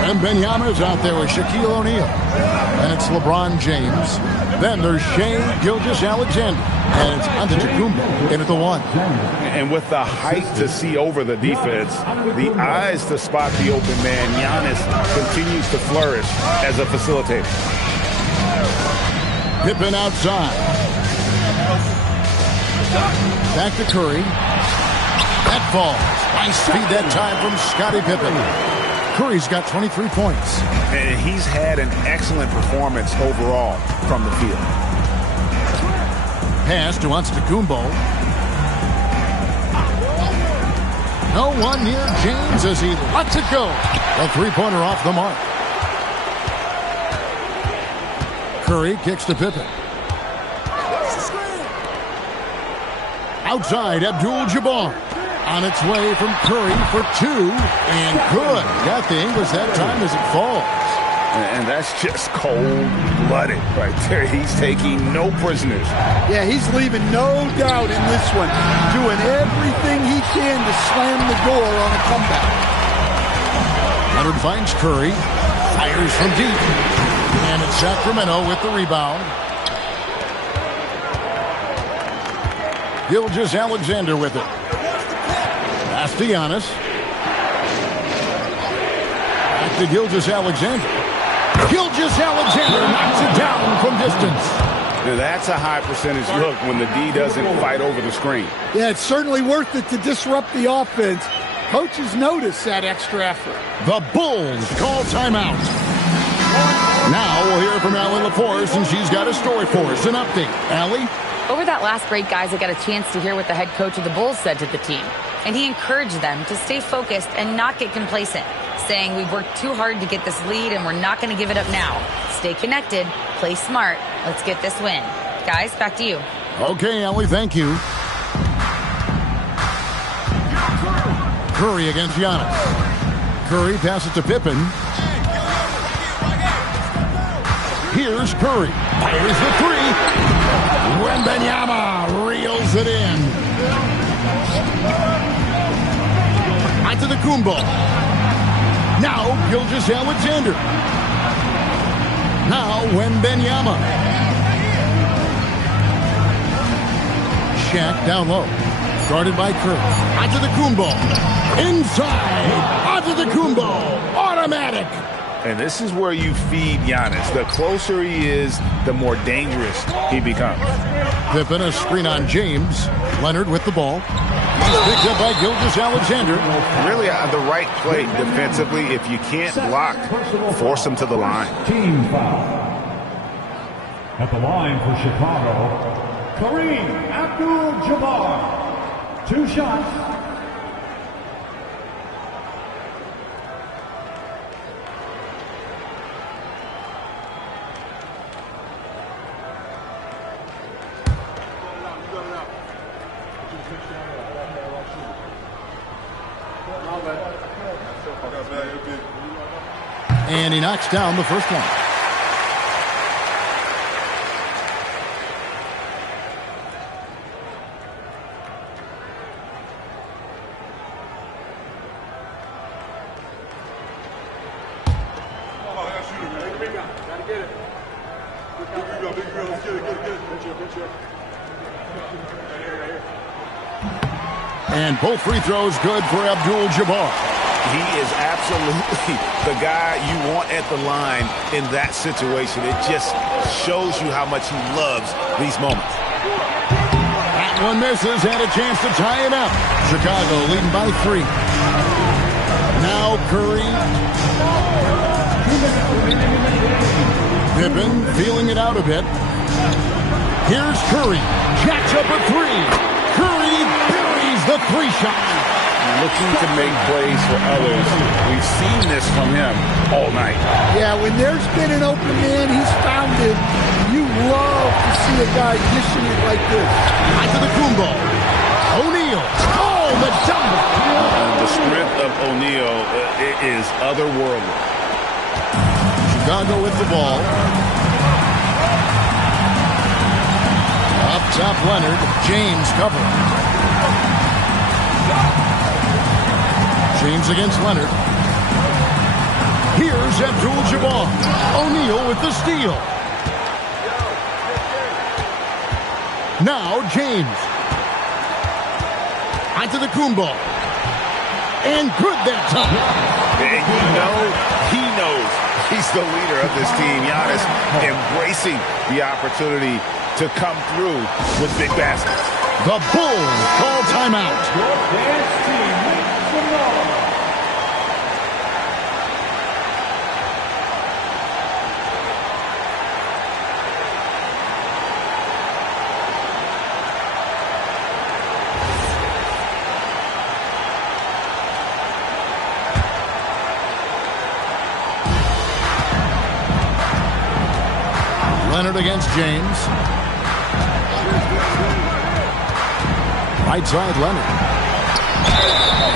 And Wembanyama's out there with Shaquille O'Neal. And it's LeBron James. Then there's Shai Gilgeous-Alexander. And it's Antetokounmpo in at the 1. And with the height to see over the defense, the eyes to spot the open man, Giannis continues to flourish as a facilitator. Pippen outside. Back to Curry. That falls. Nice speed that time from Scottie Pippen. Curry's got 23 points. And he's had an excellent performance overall from the field. Pass to Antetokounmpo. No one near James as he lets it go. A three-pointer off the mark. Curry kicks to Pippen. Outside, Abdul-Jabbar. On its way from Curry for 2. And good. Got the English that time as it falls. And that's just cold-blooded right there. He's taking no prisoners. Yeah, he's leaving no doubt in this one. Doing everything he can to slam the door on a comeback. Leonard finds Curry. Fires from deep. And it's Sacramento with the rebound. Gilgeous-Alexander with it. Pass to Giannis. Back to Gilgeous-Alexander. Gilgeous-Alexander knocks it down from distance. Now that's a high percentage look when the D doesn't fight over the screen. Yeah, it's certainly worth it to disrupt the offense. Coaches notice that extra effort. The Bulls call timeout. Now we'll hear from Allie LaForce, and she's got a story for us. An update. Allie? Over that last break, guys, I got a chance to hear what the head coach of the Bulls said to the team. And he encouraged them to stay focused and not get complacent, saying we've worked too hard to get this lead and we're not going to give it up now. Stay connected, play smart, let's get this win. Guys, back to you. Okay, Allie, thank you. Curry against Giannis. Curry passes to Pippen. Here's Curry. Fires the three. Wembanyama reels it in. Antetokounmpo. Now Gilgeous-Alexander. Now Wembanyama. Shaq down low. Guarded by Curry. Antetokounmpo. Inside. Antetokounmpo. Automatic. And this is where you feed Giannis. The closer he is, the more dangerous he becomes. Pippen, a screen on James. Leonard with the ball. He's picked up by Gilgeous-Alexander. Really on the right play defensively. If you can't block, force him to the line. Team foul. At the line for Chicago, Kareem Abdul-Jabbar. 2 shots. And he knocks down the first one. And both free throws good for Abdul-Jabbar. He is absolutely the guy you want at the line in that situation. It just shows you how much he loves these moments. That one misses and a chance to tie it up. Chicago leading by 3. Now Curry. Pippen feeling it out a bit. Here's Curry. Jacks up a 3. Curry buries the 3-shot. Looking to make plays for others. We've seen this from him all night. Yeah, when there's been an open man, he's found it. You love to see a guy dishing it like this. Antetokounmpo. O'Neal. Oh, the double. The strength of O'Neal is otherworldly. Chicago with the ball. Up top, Leonard. James covering. James against Leonard. Here's Abdul-Jabbar. O'Neal with the steal. Now James. Antetokounmpo. And good that time. And you know, he knows he's the leader of this team. Giannis embracing the opportunity to come through with big baskets. The Bulls call timeout. Your dance team makes some noise. Leonard against James. Right side, Leonard.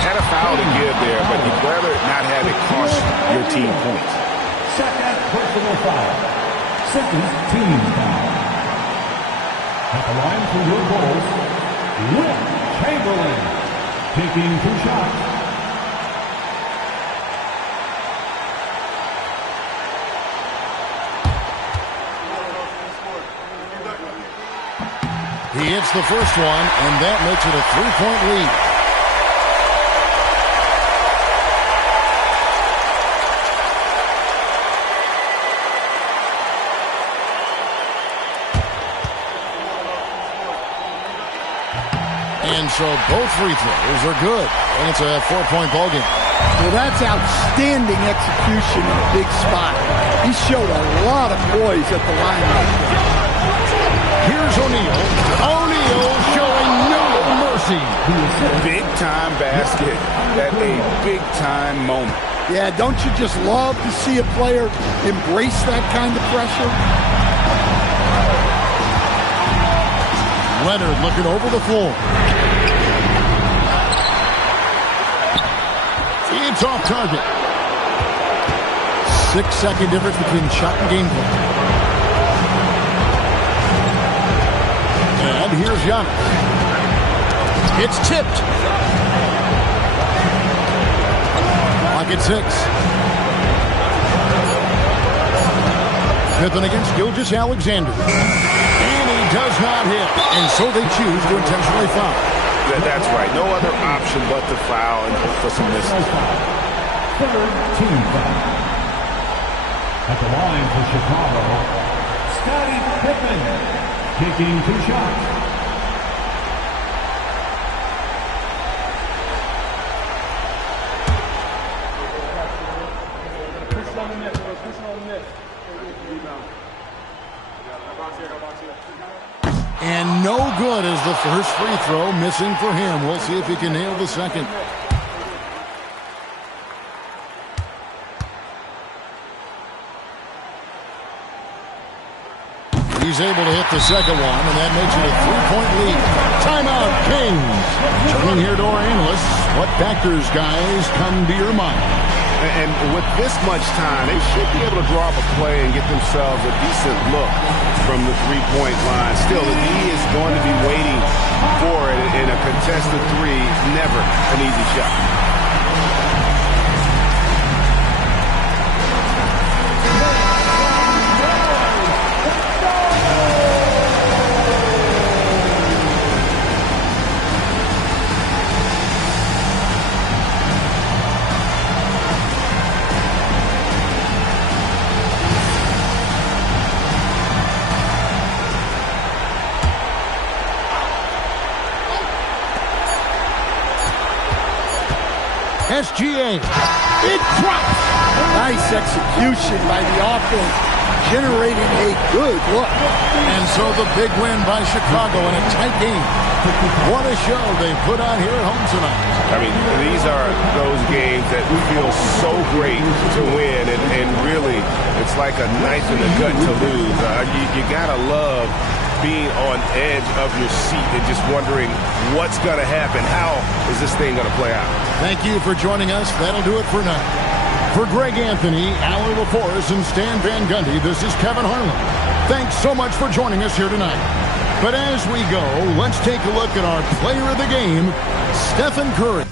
Had a foul to give there, but you'd rather not have it cost your team points. Second personal foul. Second team foul. At the line for your Bulls, Wilt Chamberlain. Taking 2 shots. He hits the first one, and that makes it a 3-point lead. And so both free throws are good, and it's a 4-point ball game. Well, that's outstanding execution in a big spot. He showed a lot of poise at the line right there. Here's O'Neal. O'Neal showing no mercy. Big-time basket at a big-time moment. Yeah, don't you just love to see a player embrace that kind of pressure? Leonard looking over the floor. It's off target. 6-second difference between shot and game play. Here's Giannis. It's tipped. Clock at 6. Pippen against Gilgeous-Alexander. And he does not hit. And so they choose to intentionally foul. That's right. No other option but to foul and hope for some misses. Third team foul. At the line for Chicago, Scottie Pippen, taking 2 shots. And no good as the first free throw, missing for him. We'll see if he can nail the second. He's able to hit the second one, and that makes it a 3-point lead. Timeout, Kings. Turning here to our analysts. What factors, guys, come to your mind? And with this much time, they should be able to draw up a play and get themselves a decent look from the three-point line. Still, the D is going to be waiting for it in a contested three. Never an easy shot. SGA. It drops. Nice execution by the offense, generating a good look. And so the big win by Chicago in a tight game. What a show they put on here at home tonight. I mean, these are those games that feel so great to win, and really, it's like a knife in the gut to lose. You gotta love being on edge of your seat and just wondering what's going to happen. How is this thing going to play out? Thank you for joining us. That'll do it for now. For Greg Anthony, Alan LaForest, and Stan Van Gundy, this is Kevin Harlan. Thanks so much for joining us here tonight. But as we go, let's take a look at our player of the game, Stephen Curry.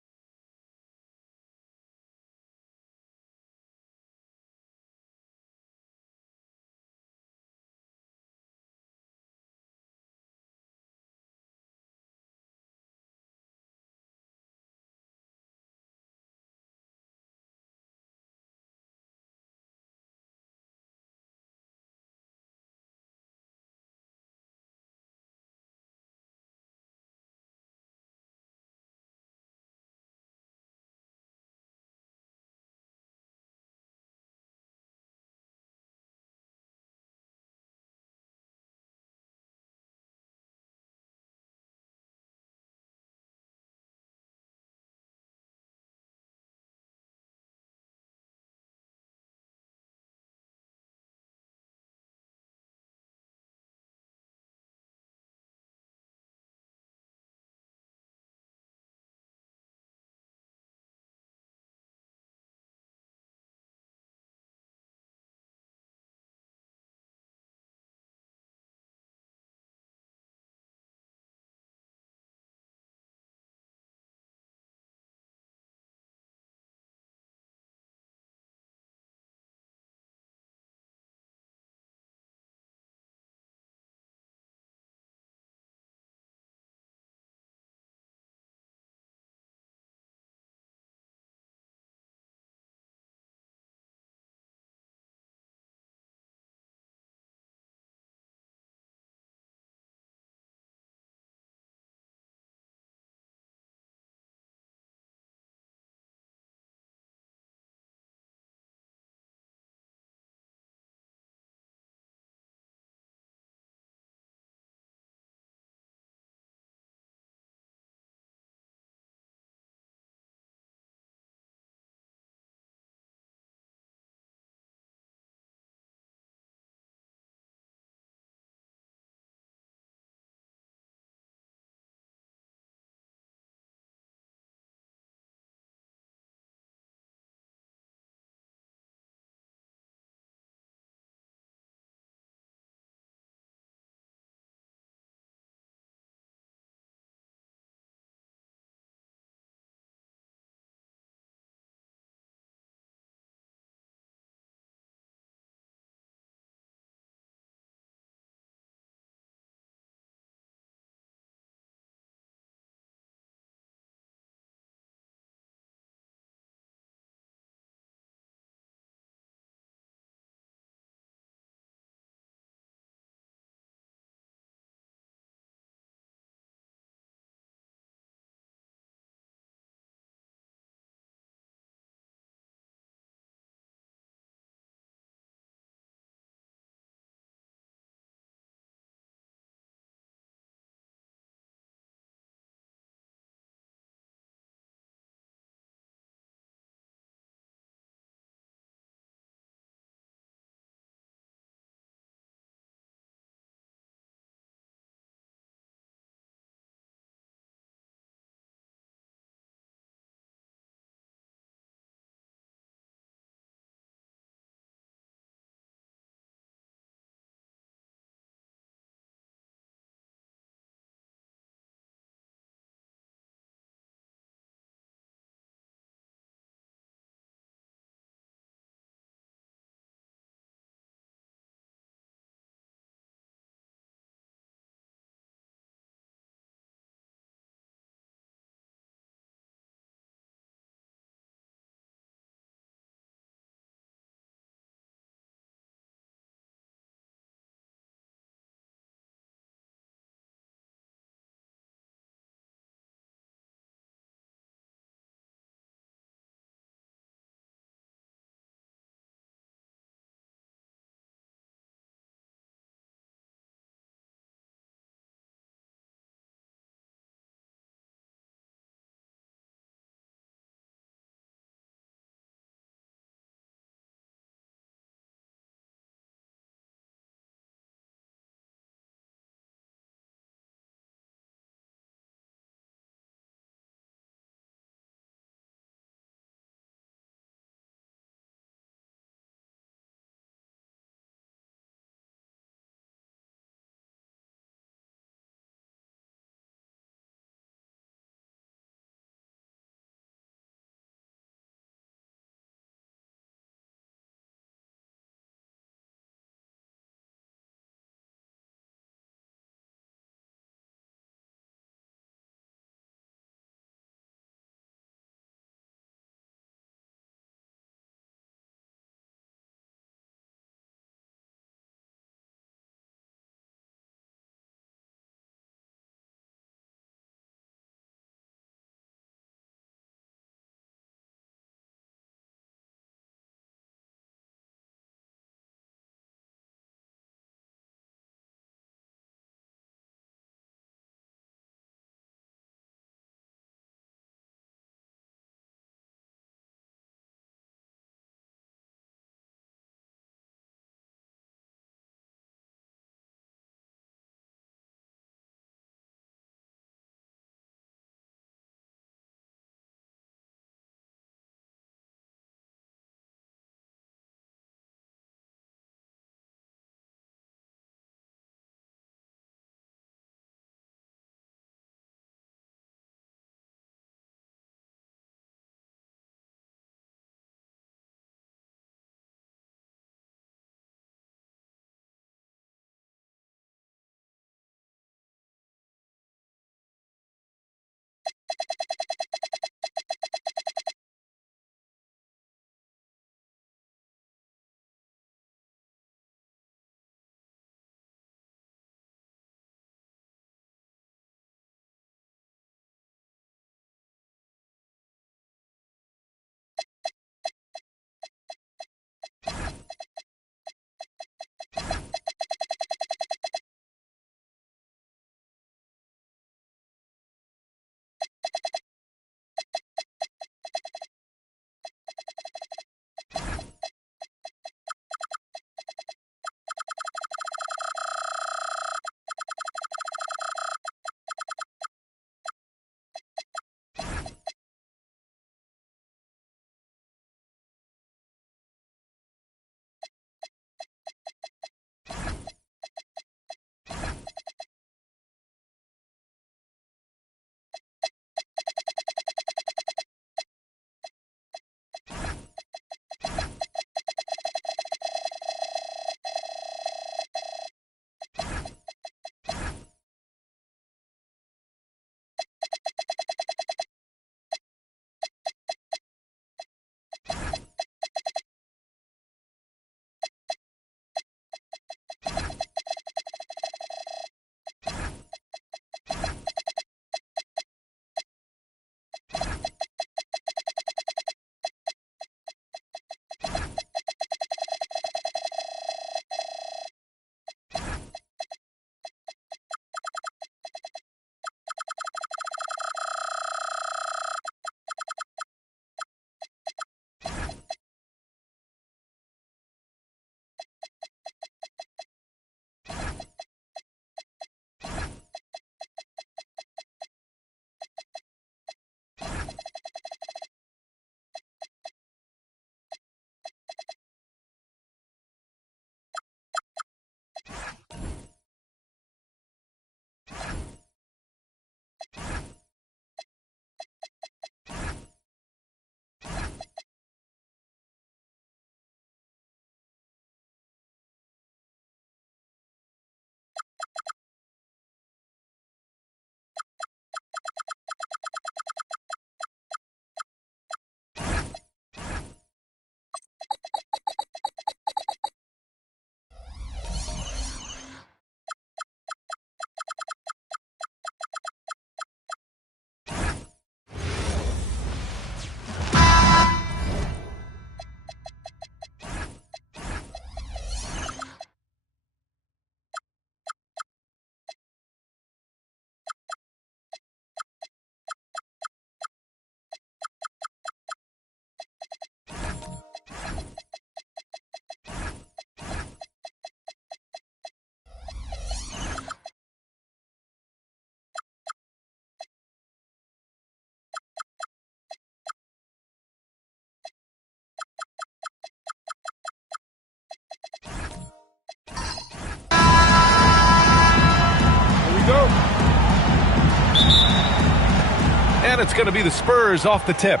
And it's going to be the Spurs off the tip.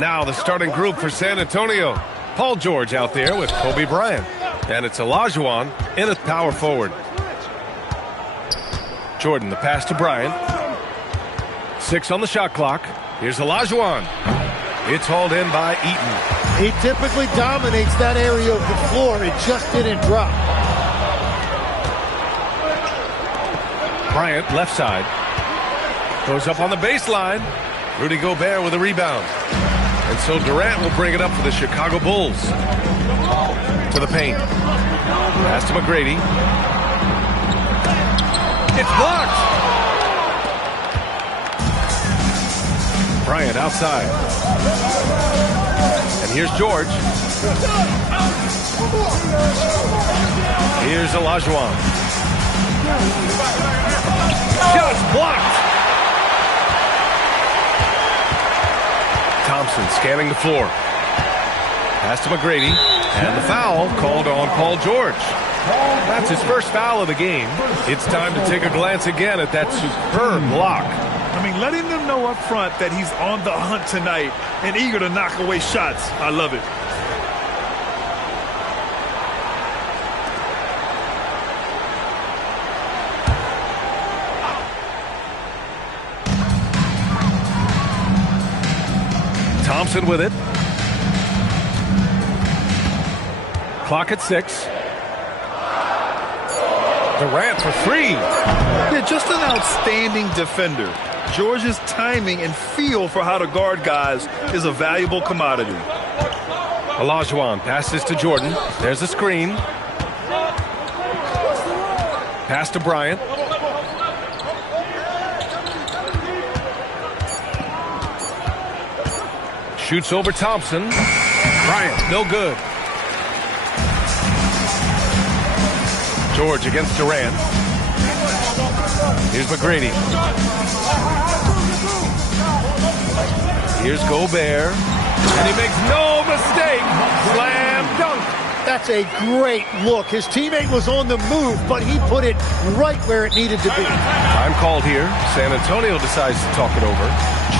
Now the starting group for San Antonio. Paul George out there with Kobe Bryant. And it's Olajuwon in at power forward. Jordan, the pass to Bryant. 6 on the shot clock. Here's Olajuwon. It's hauled in by Eaton. He typically dominates that area of the floor. It just didn't drop. Bryant, left side. Goes up on the baseline. Rudy Gobert with a rebound. And so Durant will bring it up for the Chicago Bulls. To the paint. Pass to McGrady. It's blocked. Bryant outside. And here's George. Here's Olajuwon. Shots blocked. Thompson scanning the floor. Pass to McGrady. And the foul called on Paul George. That's his first foul of the game. It's time to take a glance again at that superb block. I mean, letting them know up front that he's on the hunt tonight and eager to knock away shots. I love it. Thompson with it. Clock at 6. Durant for 3. Yeah, just an outstanding defender. George's timing and feel for how to guard guys is a valuable commodity. Olajuwon passes to Jordan. There's a screen. Pass to Bryant. Shoots over Thompson. Bryant, no good. George against Durant. Here's McGrady. Here's Gobert. And he makes no mistake. Slam dunk. That's a great look. His teammate was on the move, but he put it right where it needed to be. Time called here. San Antonio decides to talk it over.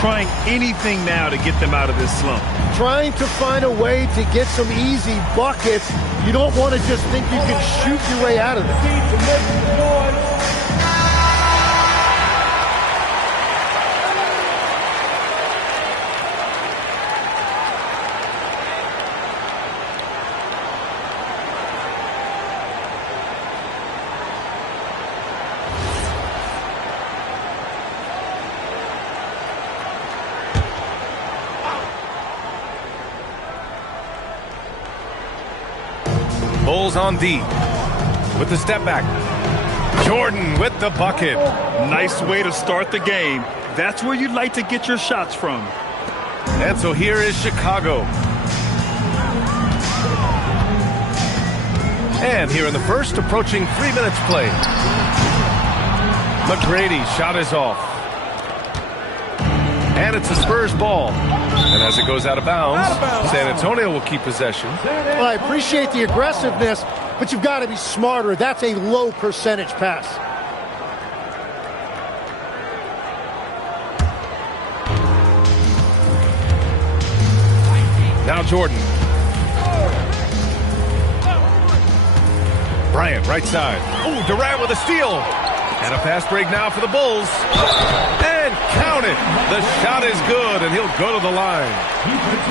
Trying anything now to get them out of this slump. Trying to find a way to get some easy buckets. You don't want to just think you can shoot your way out of it. Bulls on D with the step back. Jordan with the bucket. Nice way to start the game. That's where you'd like to get your shots from. And so here is Chicago. And here in the first, approaching 3 minutes play. McGrady shot is off. And it's a Spurs ball. And as it goes out of bounds, San Antonio will keep possession. Well, I appreciate the aggressiveness, but you've got to be smarter. That's a low percentage pass. Now Jordan. Bryant, right side. Oh, Durant with a steal. And a fast break now for the Bulls. And count it. The shot is good, and he'll go to the line.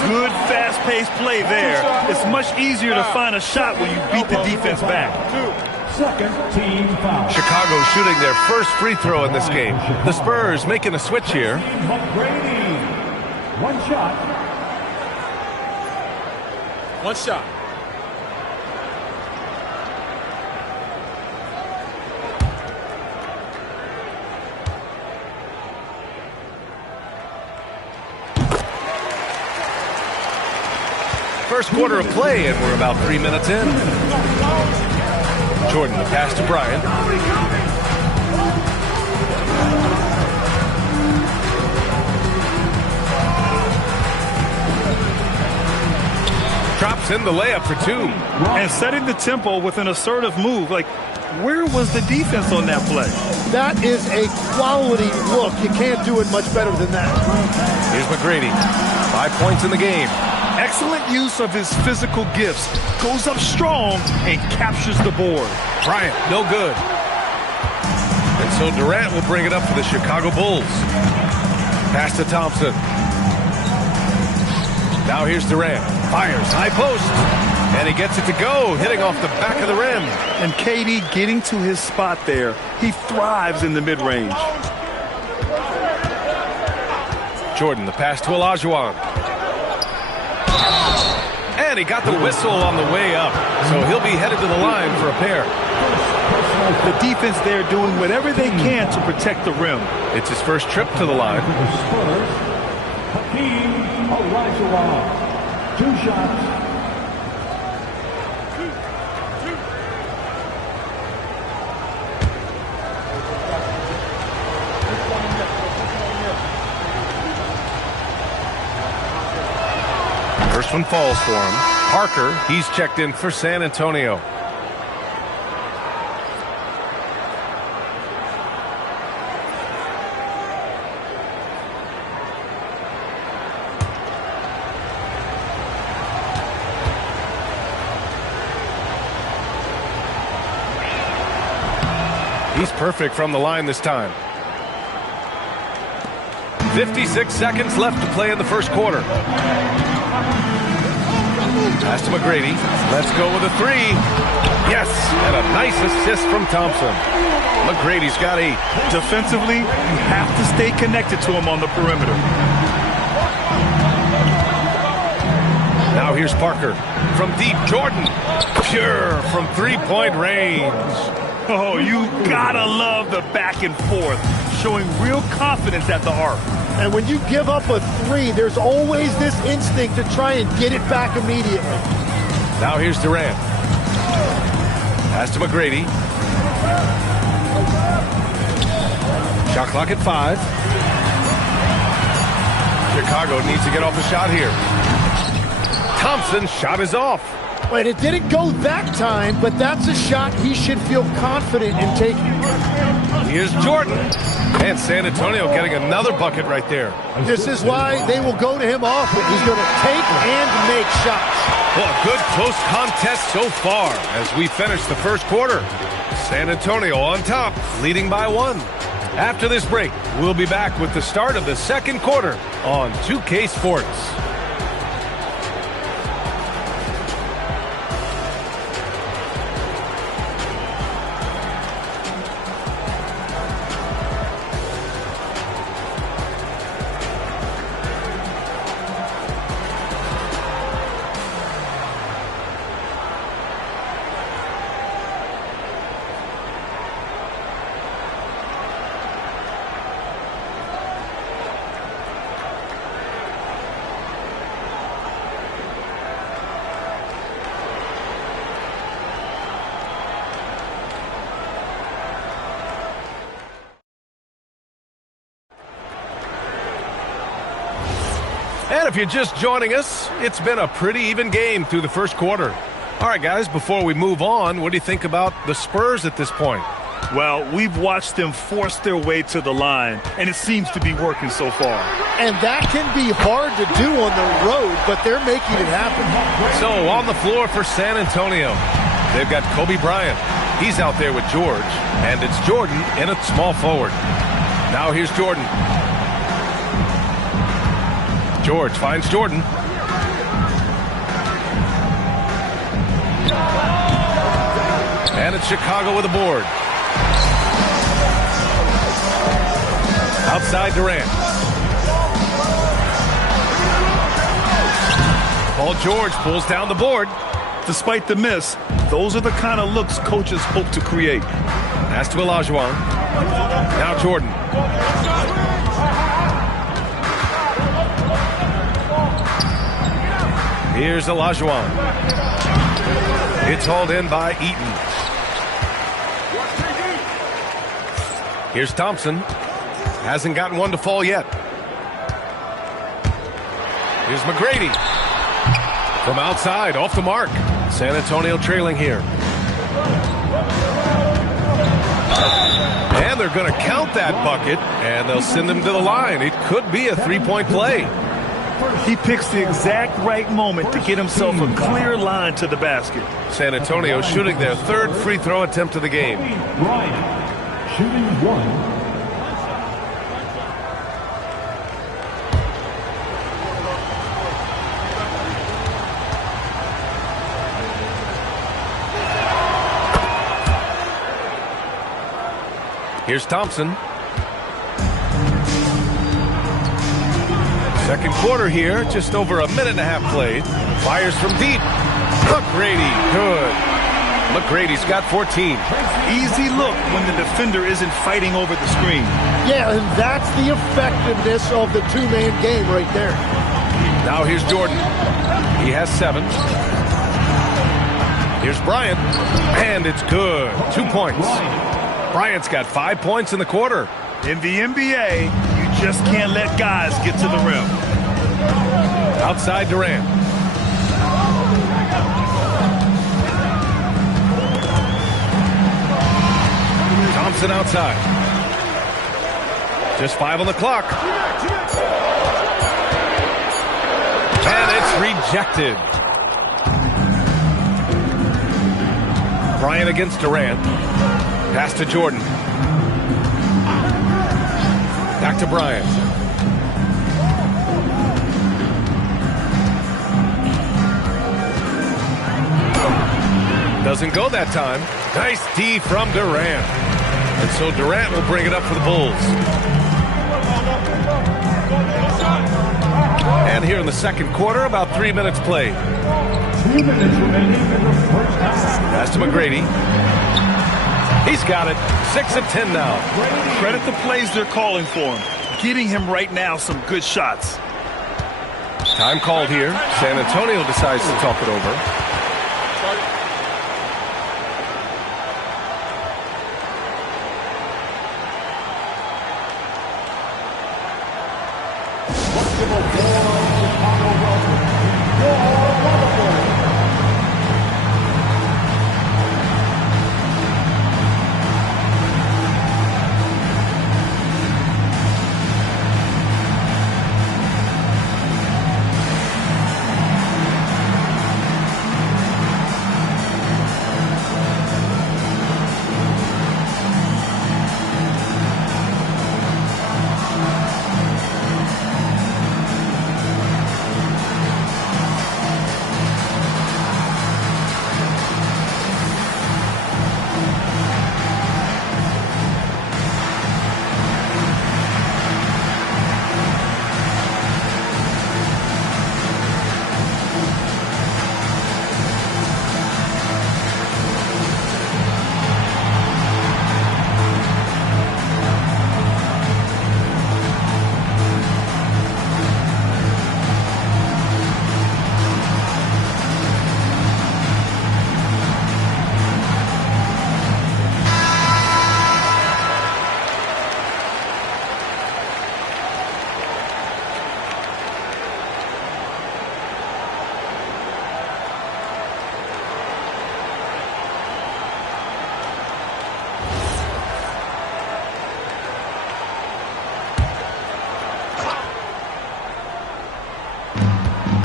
Good, fast-paced play there. It's much easier to find a shot when you beat the defense back. Second team foul. Chicago shooting their first free throw in this game. The Spurs making a switch here. McGrady. One shot. One shot. First quarter of play, and we're about 3 minutes in. Jordan, the pass to Bryant. Drops in the layup for 2. And setting the tempo with an assertive move. Like, Where was the defense on that play? That is a quality look. You can't do it much better than that. Here's McGrady. 5 points in the game. Excellent use of his physical gifts. Goes up strong and captures the board. Bryant, no good. And so Durant will bring it up for the Chicago Bulls. Pass to Thompson. Now here's Durant. Fires, high post. And he gets it to go, hitting off the back of the rim. And KD getting to his spot there. He thrives in the mid-range. Jordan, the pass to Olajuwon. And he got the whistle on the way up. So he'll be headed to the line for a pair. The defense there doing whatever they can to protect the rim. It's his first trip to the line. Hakeem Olajuwon. 2 shots. First one falls for him. Parker, he's checked in for San Antonio. He's perfect from the line this time. 56 seconds left to play in the first quarter. Pass to McGrady. Let's go with a 3. Yes, and a nice assist from Thompson. McGrady's got 8. Defensively, you have to stay connected to him on the perimeter. Now here's Parker. From deep, Jordan. Pure from three-point range. Oh, you gotta love the back and forth, showing real confidence at the arc. And when you give up a 3, there's always this instinct to try and get it back immediately. Now here's Durant. Pass to McGrady. Shot clock at 5. Chicago needs to get off the shot here. Thompson's shot is off. Wait, it didn't go that time, but that's a shot he should feel confident in taking. Here's Jordan. And San Antonio getting another bucket right there. This is why they will go to him often. He's going to take and make shots. Well, a good close contest so far as we finish the first quarter. San Antonio on top, leading by 1. After this break, we'll be back with the start of the second quarter on 2K Sports. And if you're just joining us, it's been a pretty even game through the first quarter. All right, guys, before we move on, what do you think about the Spurs at this point? Well, we've watched them force their way to the line, and it seems to be working so far. And that can be hard to do on the road, but they're making it happen. So, on the floor for San Antonio, they've got Kobe Bryant. He's out there with George, and it's Jordan in a small forward. Now here's Jordan. George finds Jordan. And it's Chicago with a board. Outside Durant. Paul George pulls down the board. Despite the miss, those are the kind of looks coaches hope to create. Pass to Olajuwon. Now Jordan. Here's Olajuwon. It's hauled in by Eaton. Here's Thompson. Hasn't gotten one to fall yet. Here's McGrady. From outside, off the mark. San Antonio trailing here. they're going to count that bucket, and they'll send him to the line. It could be a three-point play. He picks the exact right moment to get himself a clear line to the basket. San Antonio shooting their third free throw attempt of the game. Bryant, shooting one. Here's Thompson. Second quarter here, just over a minute and a half played. Fires from deep. McGrady, good. McGrady's got 14. Easy look when the defender isn't fighting over the screen. Yeah, and that's the effectiveness of the two-man game right there. Now here's Jordan. He has 7. Here's Bryant, and it's good. 2 points. Bryant's got 5 points in the quarter. In the NBA, you just can't let guys get to the rim. Outside Durant. Thompson outside. Just 5 on the clock. And it's rejected. Bryant against Durant. Pass to Jordan. Back to Bryant. Doesn't go that time. Nice D from Durant. And so Durant will bring it up for the Bulls. And here in the second quarter, about 3 minutes played. 2 minutes remaining in the first half. Pass to McGrady. He's got it. 6 of 10 now. Credit the plays they're calling for him. Getting him right now some good shots. Time called here. San Antonio decides to talk it over.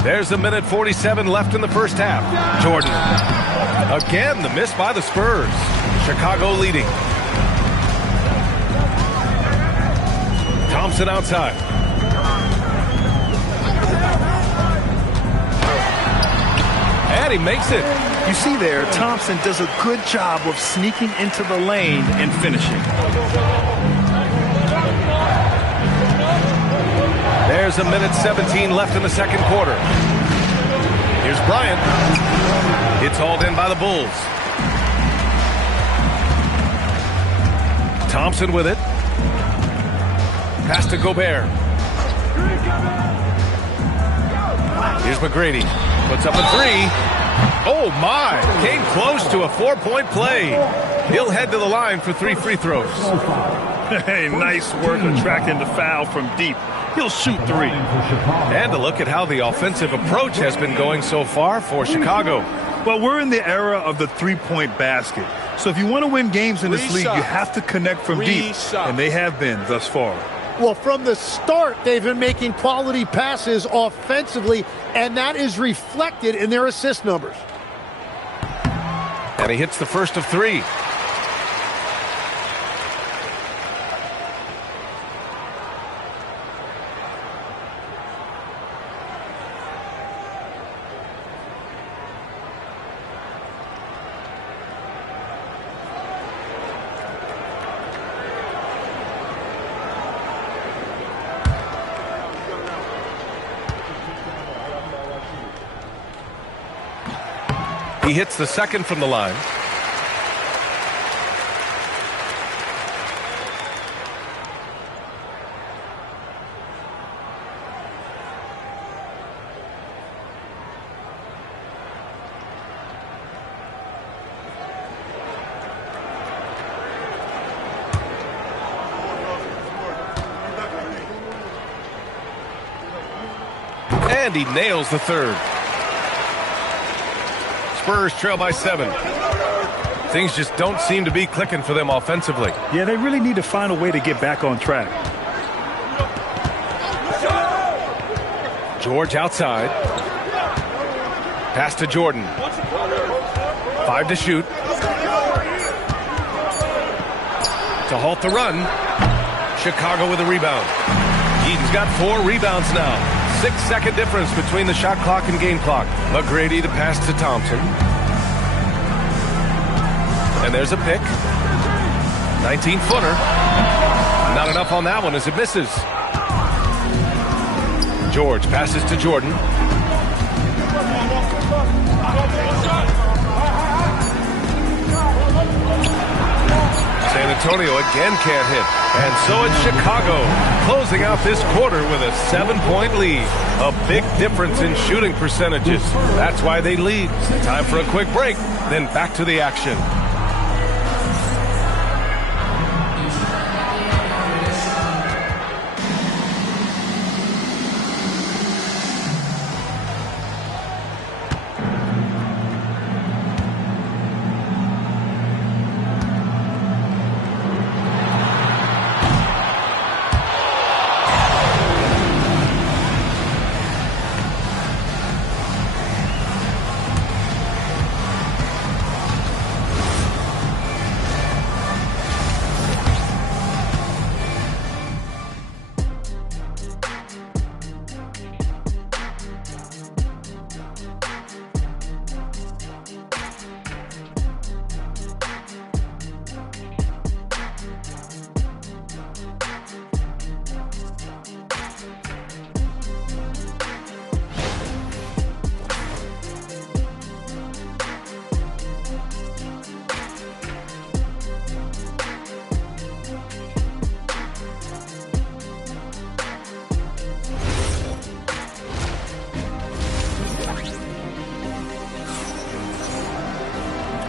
There's a minute 47 left in the first half. Jordan. Again, the miss by the Spurs. Chicago leading. Thompson outside. And he makes it. You see there, Thompson does a good job of sneaking into the lane and finishing. There's a minute 17 left in the second quarter. Here's Bryant. It's hauled in by the Bulls. Thompson with it. Pass to Gobert. Here's McGrady. Puts up a 3. Oh, my. Came close to a 4-point play. He'll head to the line for 3 free throws. Hey, nice work attracting the foul from deep. He'll shoot 3. And a look at how the offensive approach has been going so far for Chicago. Well, we're in the era of the three-point basket. So if you want to win games in this league, you have to connect from deep, and they have been thus far. Well, from the start, they've been making quality passes offensively, and that is reflected in their assist numbers. And he hits the first of 3. He hits the second from the line. And he nails the third. Spurs trail by 7. Things just don't seem to be clicking for them offensively. Yeah, they really need to find a way to get back on track. George outside. Pass to Jordan. 5 to shoot. To halt the run. Chicago with a rebound. Eaton's got 4 rebounds now. 6-second difference between the shot clock and game clock. McGrady the pass to Thompson. And there's a pick. 19-footer. Not enough on that one as it misses. George passes to Jordan. San Antonio again can't hit. And so it's Chicago closing out this quarter with a 7-point lead. A big difference in shooting percentages. That's why they lead. Time for a quick break, then back to the action.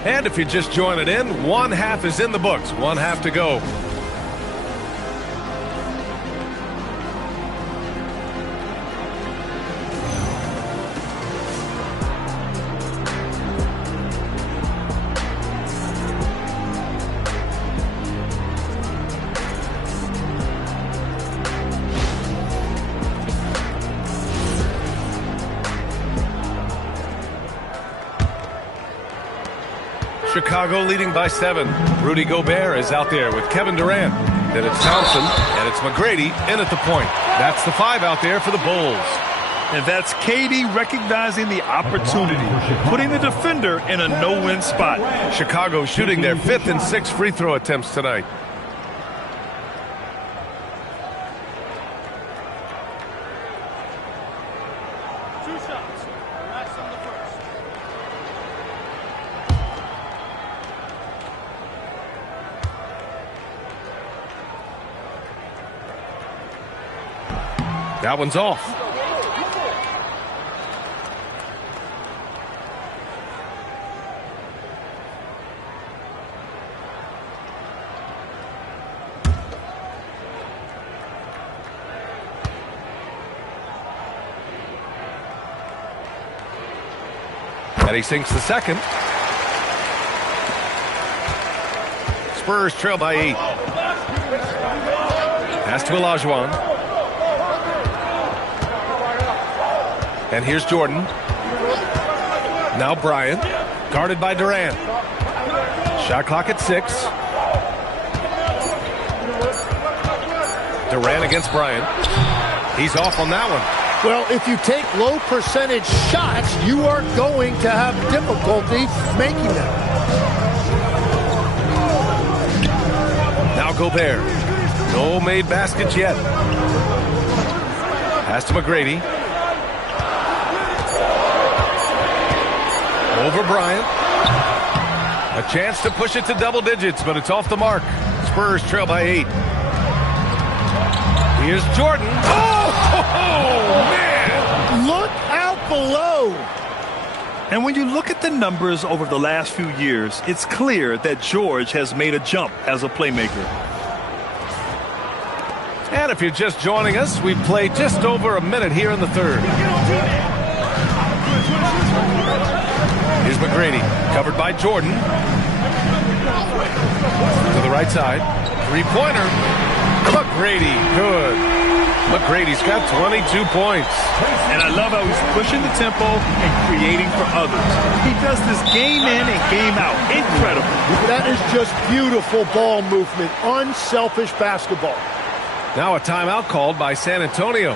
And if you're just joining in, 1 half is in the books. 1 half to go. Chicago leading by 7. Rudy Gobert is out there with Kevin Durant. Then it's Thompson, and it's McGrady in at the point. That's the 5 out there for the Bulls. And that's KD recognizing the opportunity, putting the defender in a no-win spot. Chicago shooting their 5th and 6th free throw attempts tonight. That one's off. And he sinks the second. Spurs trail by 8. Pass to Olajuwon. And here's Jordan. Now Bryant, guarded by Durant. Shot clock at 6. Durant against Bryant. He's off on that one. Well, if you take low percentage shots, you are going to have difficulty making them. Now Gobert. No made baskets yet. Pass to McGrady. Over Bryant. A chance to push it to double digits, but it's off the mark. Spurs trail by 8. Here's Jordan. Oh, man! Look out below. And when you look at the numbers over the last few years, it's clear that George has made a jump as a playmaker. And if you're just joining us, we've played just over a minute here in the third. Here's McGrady, covered by Jordan. To the right side. Three-pointer. McGrady, good. McGrady's got 22 points. And I love how he's pushing the tempo and creating for others. He does this game in and game out. Incredible. That is just beautiful ball movement. Unselfish basketball. Now a timeout called by San Antonio.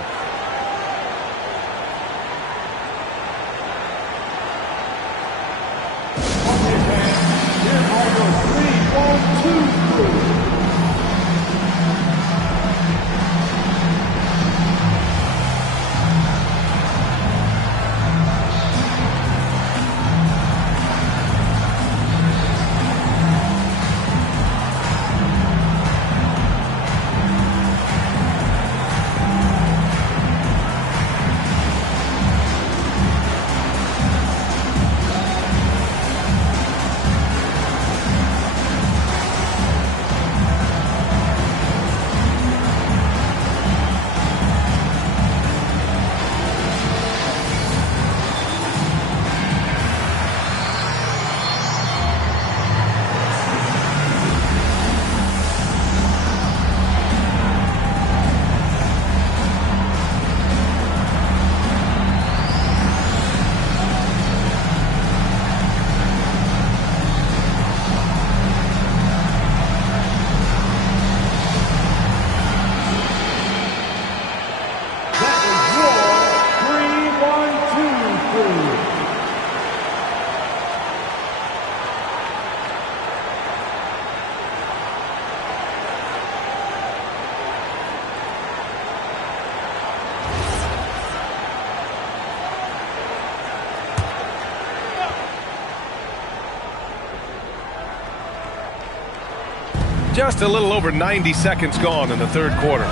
Just a little over 90 seconds gone in the third quarter.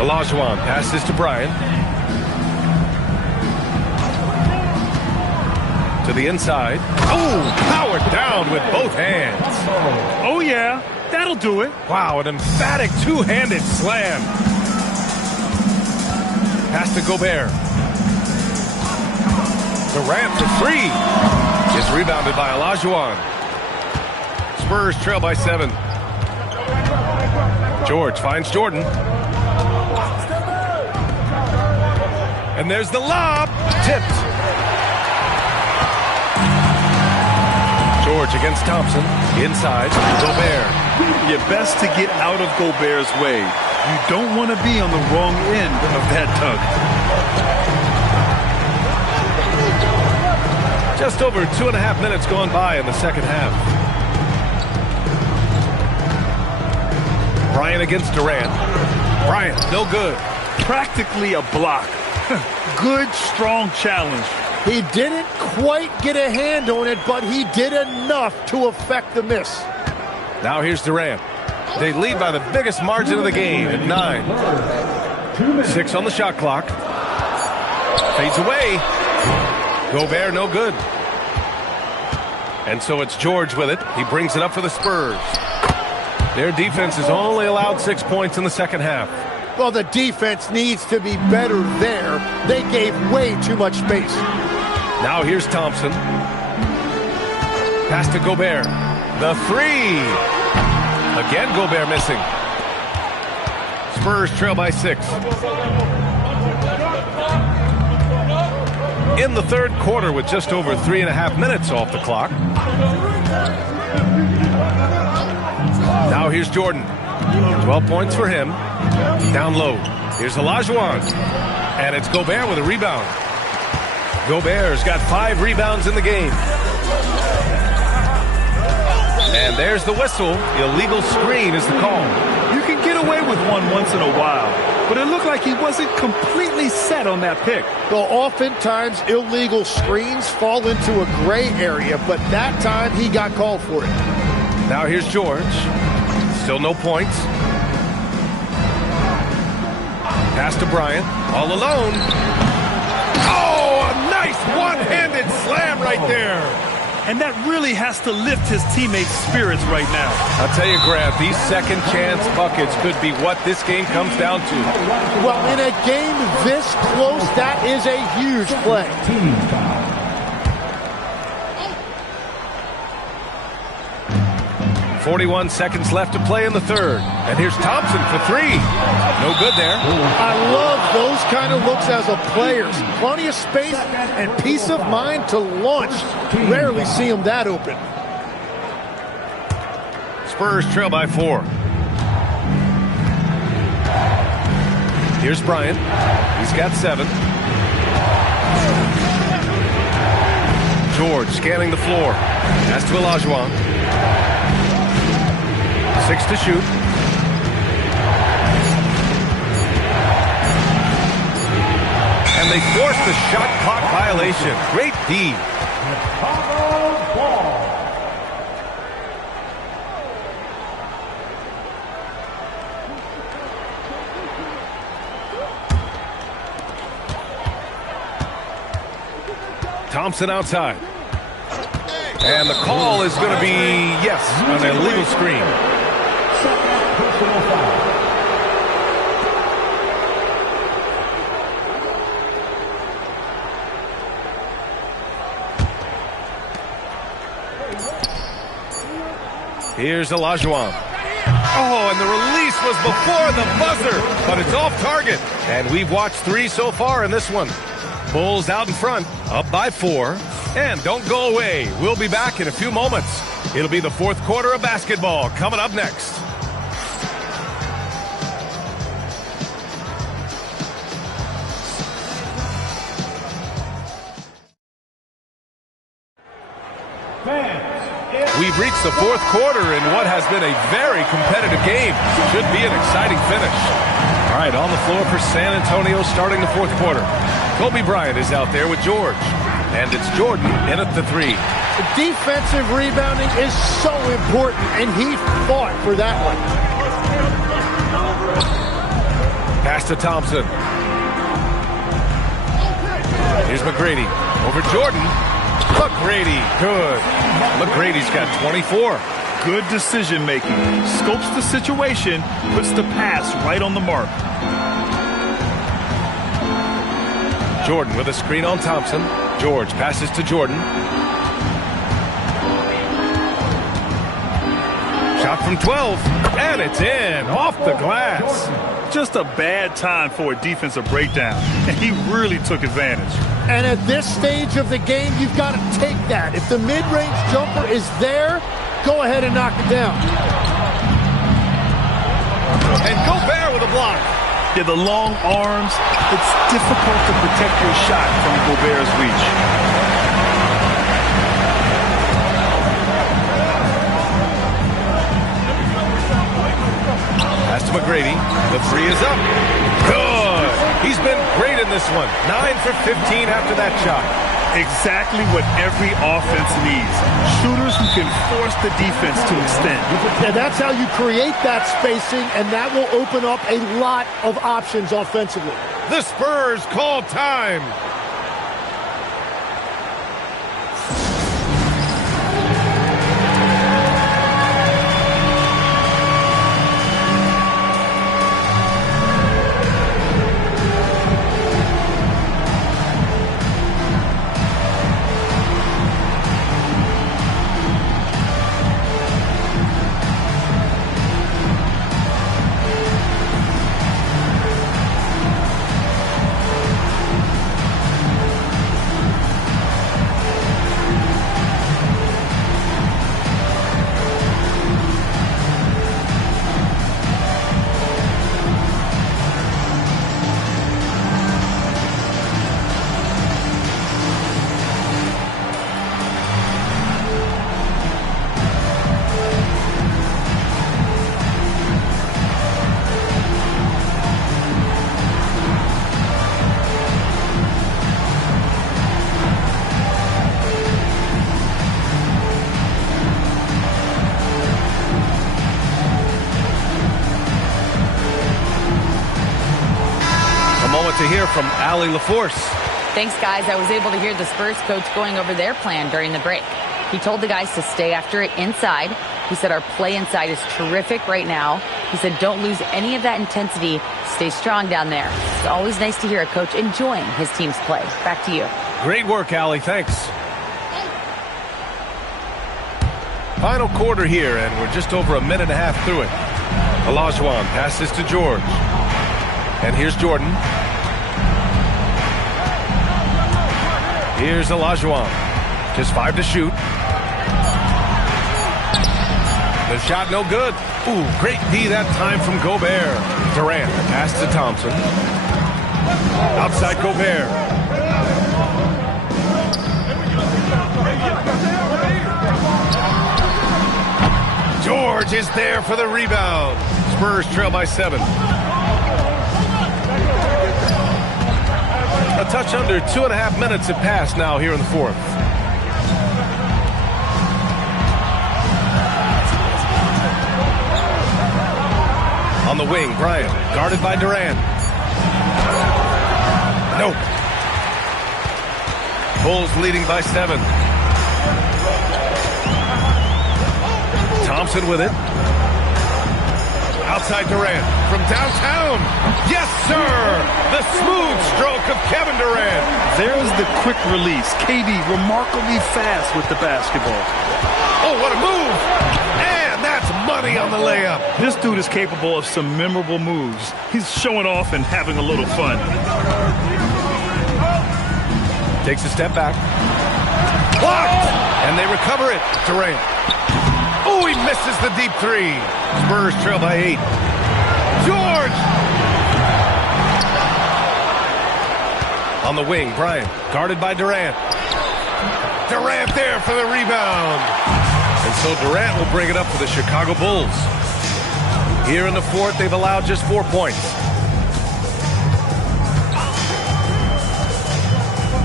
Olajuwon passes to Bryant. To the inside. Oh, powered down with both hands. Oh, yeah. That'll do it. Wow, an emphatic two-handed slam. Pass to Gobert. Durant for 3. Is rebounded by Olajuwon. Spurs trail by 7. George finds Jordan. And there's the lob. Tipped. George against Thompson. Inside. Gobert. You're best to get out of Gobert's way. You don't want to be on the wrong end of that tug. Just over 2.5 minutes gone by in the second half. Bryant against Durant. Bryant, no good. Practically a block. Good, strong challenge. He didn't quite get a hand on it, but he did enough to affect the miss. Now here's Durant. They lead by the biggest margin of the game at 9. 6 on the shot clock. Fades away. Gobert, no good. And so it's George with it. He brings it up for the Spurs. Their defense has only allowed 6 points in the second half. Well, the defense needs to be better there. They gave way too much space. Now here's Thompson. Pass to Gobert. The three. Again, Gobert missing. Spurs trail by 6. In the third quarter with just over 3.5 minutes off the clock. Now here's Jordan. 12 points for him. Down low. Here's Olajuwon. And it's Gobert with a rebound. Gobert's got 5 rebounds in the game. And there's the whistle. Illegal screen is the call. You can get away with one once in a while, but it looked like he wasn't completely set on that pick. Well, oftentimes illegal screens fall into a gray area, but that time he got called for it. Now here's George. Still no points. Pass to Bryant. All alone. Oh, a nice one-handed slam right there. And that really has to lift his teammates' spirits right now. I'll tell you, Grant, these second-chance buckets could be what this game comes down to. Well, in a game this close, that is a huge play. 41 seconds left to play in the third. And here's Thompson for 3. No good there. I love those kind of looks as a player. Plenty of space and peace of mind to launch. Rarely see him that open. Spurs trail by 4. Here's Bryant. He's got 7. George scanning the floor. Pass to Olajuwon. 6 to shoot. And they force the shot clock violation. Great D. Thompson outside. And the call is going to be, yes, an illegal screen. Here's Olajuwon. Oh, and the release was before the buzzer, but it's off target. And we've watched 3 so far in this one. Bulls out in front, up by 4. And don't go away. We'll be back in a few moments. It'll be the fourth quarter of basketball coming up next. We've reached the fourth quarter in what has been a very competitive game. Should be an exciting finish. All right, on the floor for San Antonio starting the fourth quarter. Kobe Bryant is out there with George. And it's Jordan in at the 3. Defensive rebounding is so important, and he fought for that one. Pass to Thompson. Here's McGrady. Over Jordan. McGrady, good. McGrady's got 24. Good decision making. Scopes the situation, puts the pass right on the mark. Jordan with a screen on Thompson. George passes to Jordan. Shot from 12, and it's in, off the glass. Just a bad time for a defensive breakdown, and he really took advantage. And at this stage of the game, you've got to take that. If the mid-range jumper is there, go ahead and knock it down. And Gobert with a block. Yeah, the long arms, it's difficult to protect your shot from Gobert's reach. Pass to McGrady. The 3 is up. Good. He's been great in this one. 9 for 15 after that shot. Exactly what every offense needs. Shooters who can force the defense to extend. And that's how you create that spacing, and that will open up a lot of options offensively. The Spurs call time. moment to hear from Allie LaForce. Thanks, guys. I was able to hear the Spurs coach going over their plan during the break. He told the guys to stay after it inside. He said our play inside is terrific right now. He said don't lose any of that intensity. Stay strong down there. It's always nice to hear a coach enjoying his team's play. Back to you. Great work, Allie. Thanks. Final quarter here, and we're just over a minute and a half through it. Olajuwon passes to George. And here's Jordan. Here's Olajuwon. Just 5 to shoot. The shot no good. Ooh, great D that time from Gobert. Durant, pass to Thompson. Outside Gobert. George is there for the rebound. Spurs trail by 7. A touch under 2.5 minutes have passed now here in the fourth. On the wing, Bryant, guarded by Durant. Nope. Bulls leading by 7. Thompson with it. Outside Durant from downtown. Yes, sir! The smooth stroke of Kevin Durant. There's the quick release. KD remarkably fast with the basketball. Oh, what a move! And that's money on the layup. This dude is capable of some memorable moves. He's showing off and having a little fun. Takes a step back. Blocked! And they recover it. Durant. Oh, he misses the deep 3. Spurs trail by 8. George! On the wing, Bryant, guarded by Durant. Durant there for the rebound. And so Durant will bring it up for the Chicago Bulls. Here in the fourth, they've allowed just 4 points.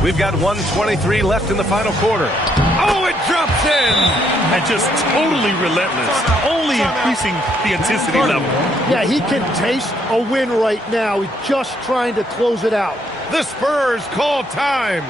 We've got 1:23 left in the final quarter. Oh, it drops in! And just totally relentless, only increasing the intensity level. Yeah, he can taste a win right now. He's just trying to close it out. The Spurs call time.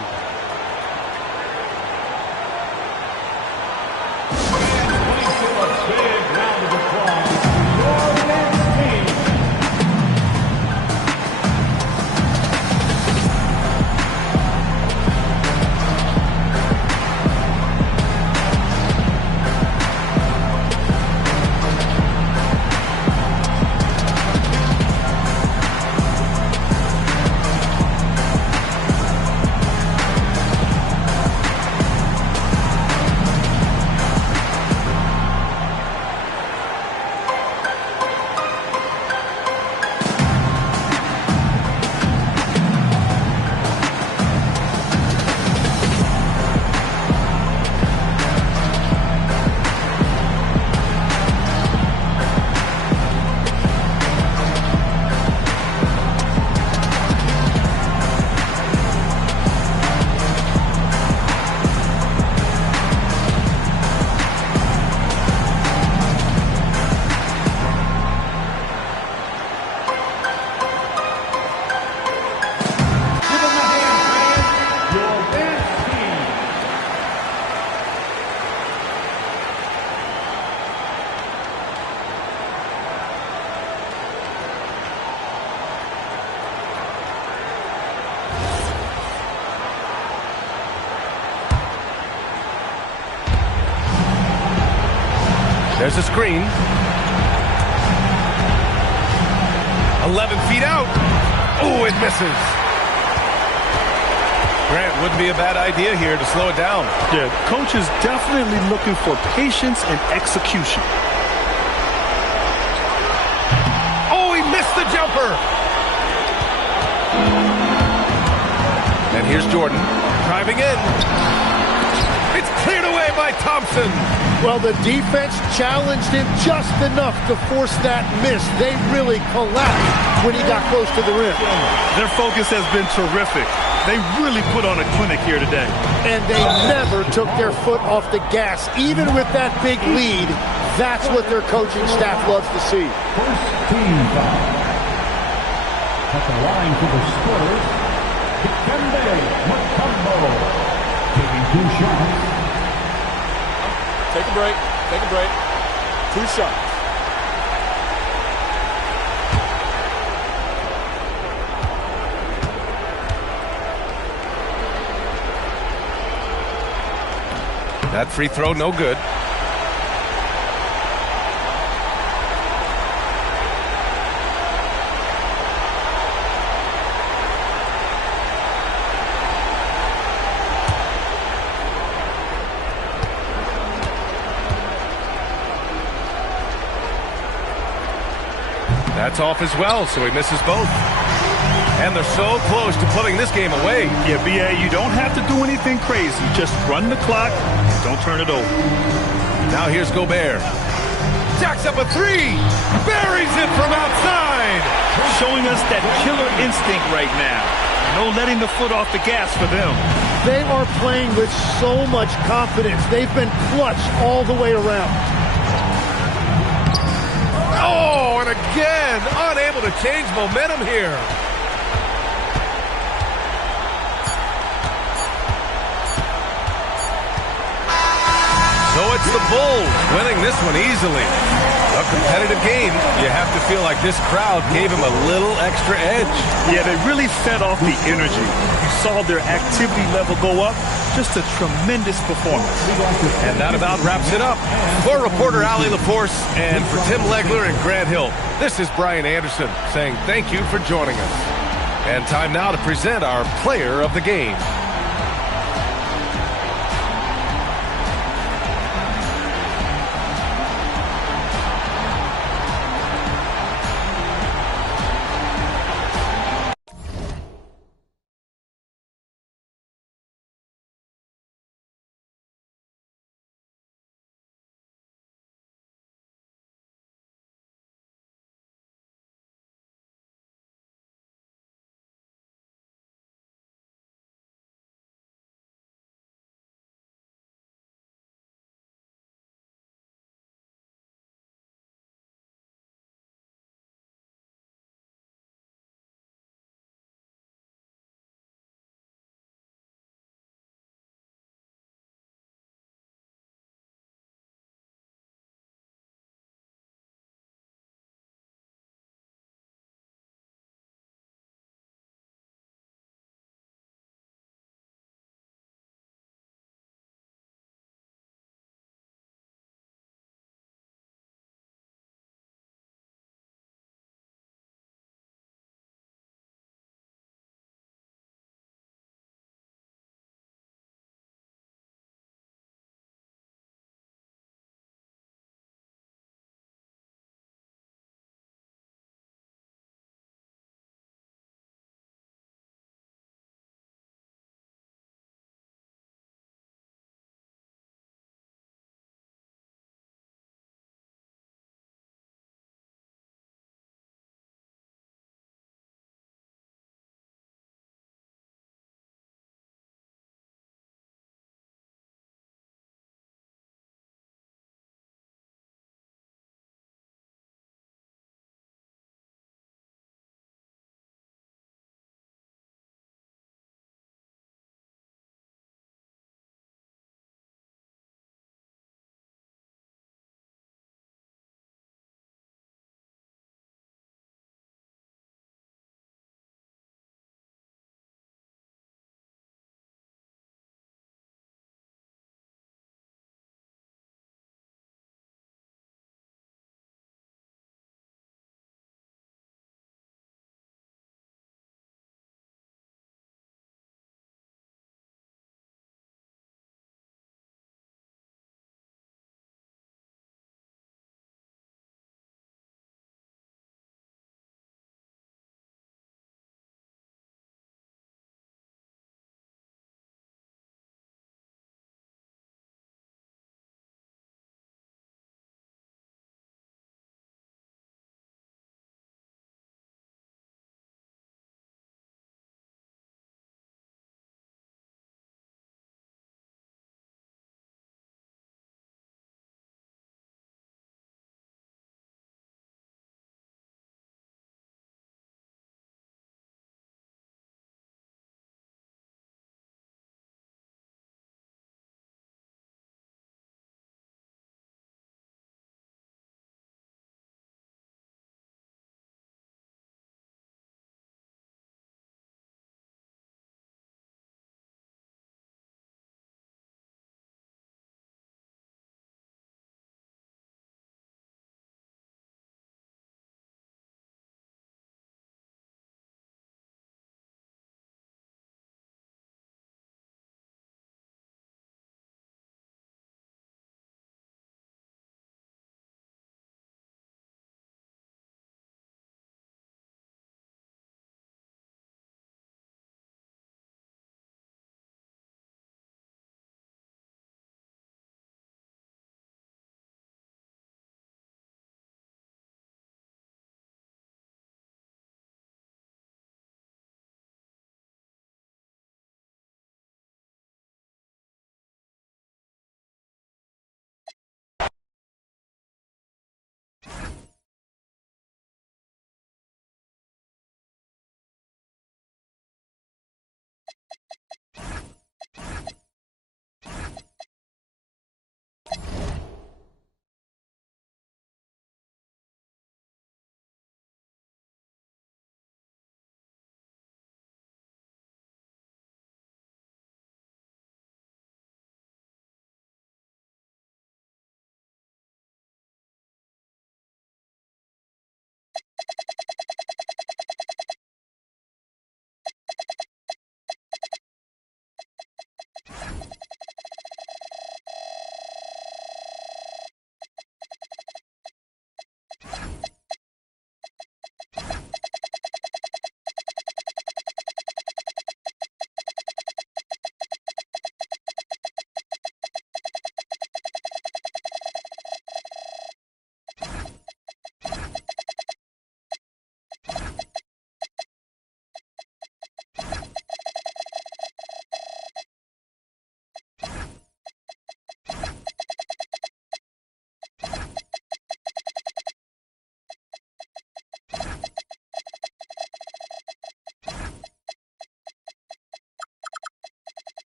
There's a screen. 11 feet out. Oh, it misses. Grant, wouldn't be a bad idea here to slow it down. Yeah, coach is definitely looking for patience and execution. Oh, he missed the jumper. And here's Jordan driving in. It's cleared away by Thompson. Well, the defense challenged him just enough to force that miss. They really collapsed when he got close to the rim. Their focus has been terrific. They really put on a clinic here today. And they never took their foot off the gas. Even with that big lead, that's what their coaching staff loves to see. First team foul. At the line for the Spurs, Dikembe Mutombo. Taking 2 shots. Take a break. Take a break. 2 shots. That free throw, no good. That's off as well, so he misses both. And they're so close to putting this game away. Yeah, B.A., you don't have to do anything crazy. Just run the clock. Don't turn it over. Now here's Gobert. Jacks up a 3. Buries it from outside. Showing us that killer instinct right now. No letting the foot off the gas for them. They are playing with so much confidence. They've been clutch all the way around. Oh, and again, unable to change momentum here. So it's the Bulls winning this one easily. A competitive game. You have to feel like this crowd gave him a little extra edge. Yeah, they really fed off the energy. You saw their activity level go up. Just a tremendous performance. And that about wraps it up. For reporter Allie LaForce and for Tim Legler and Grant Hill, this is Brian Anderson saying thank you for joining us. And time now to present our player of the game.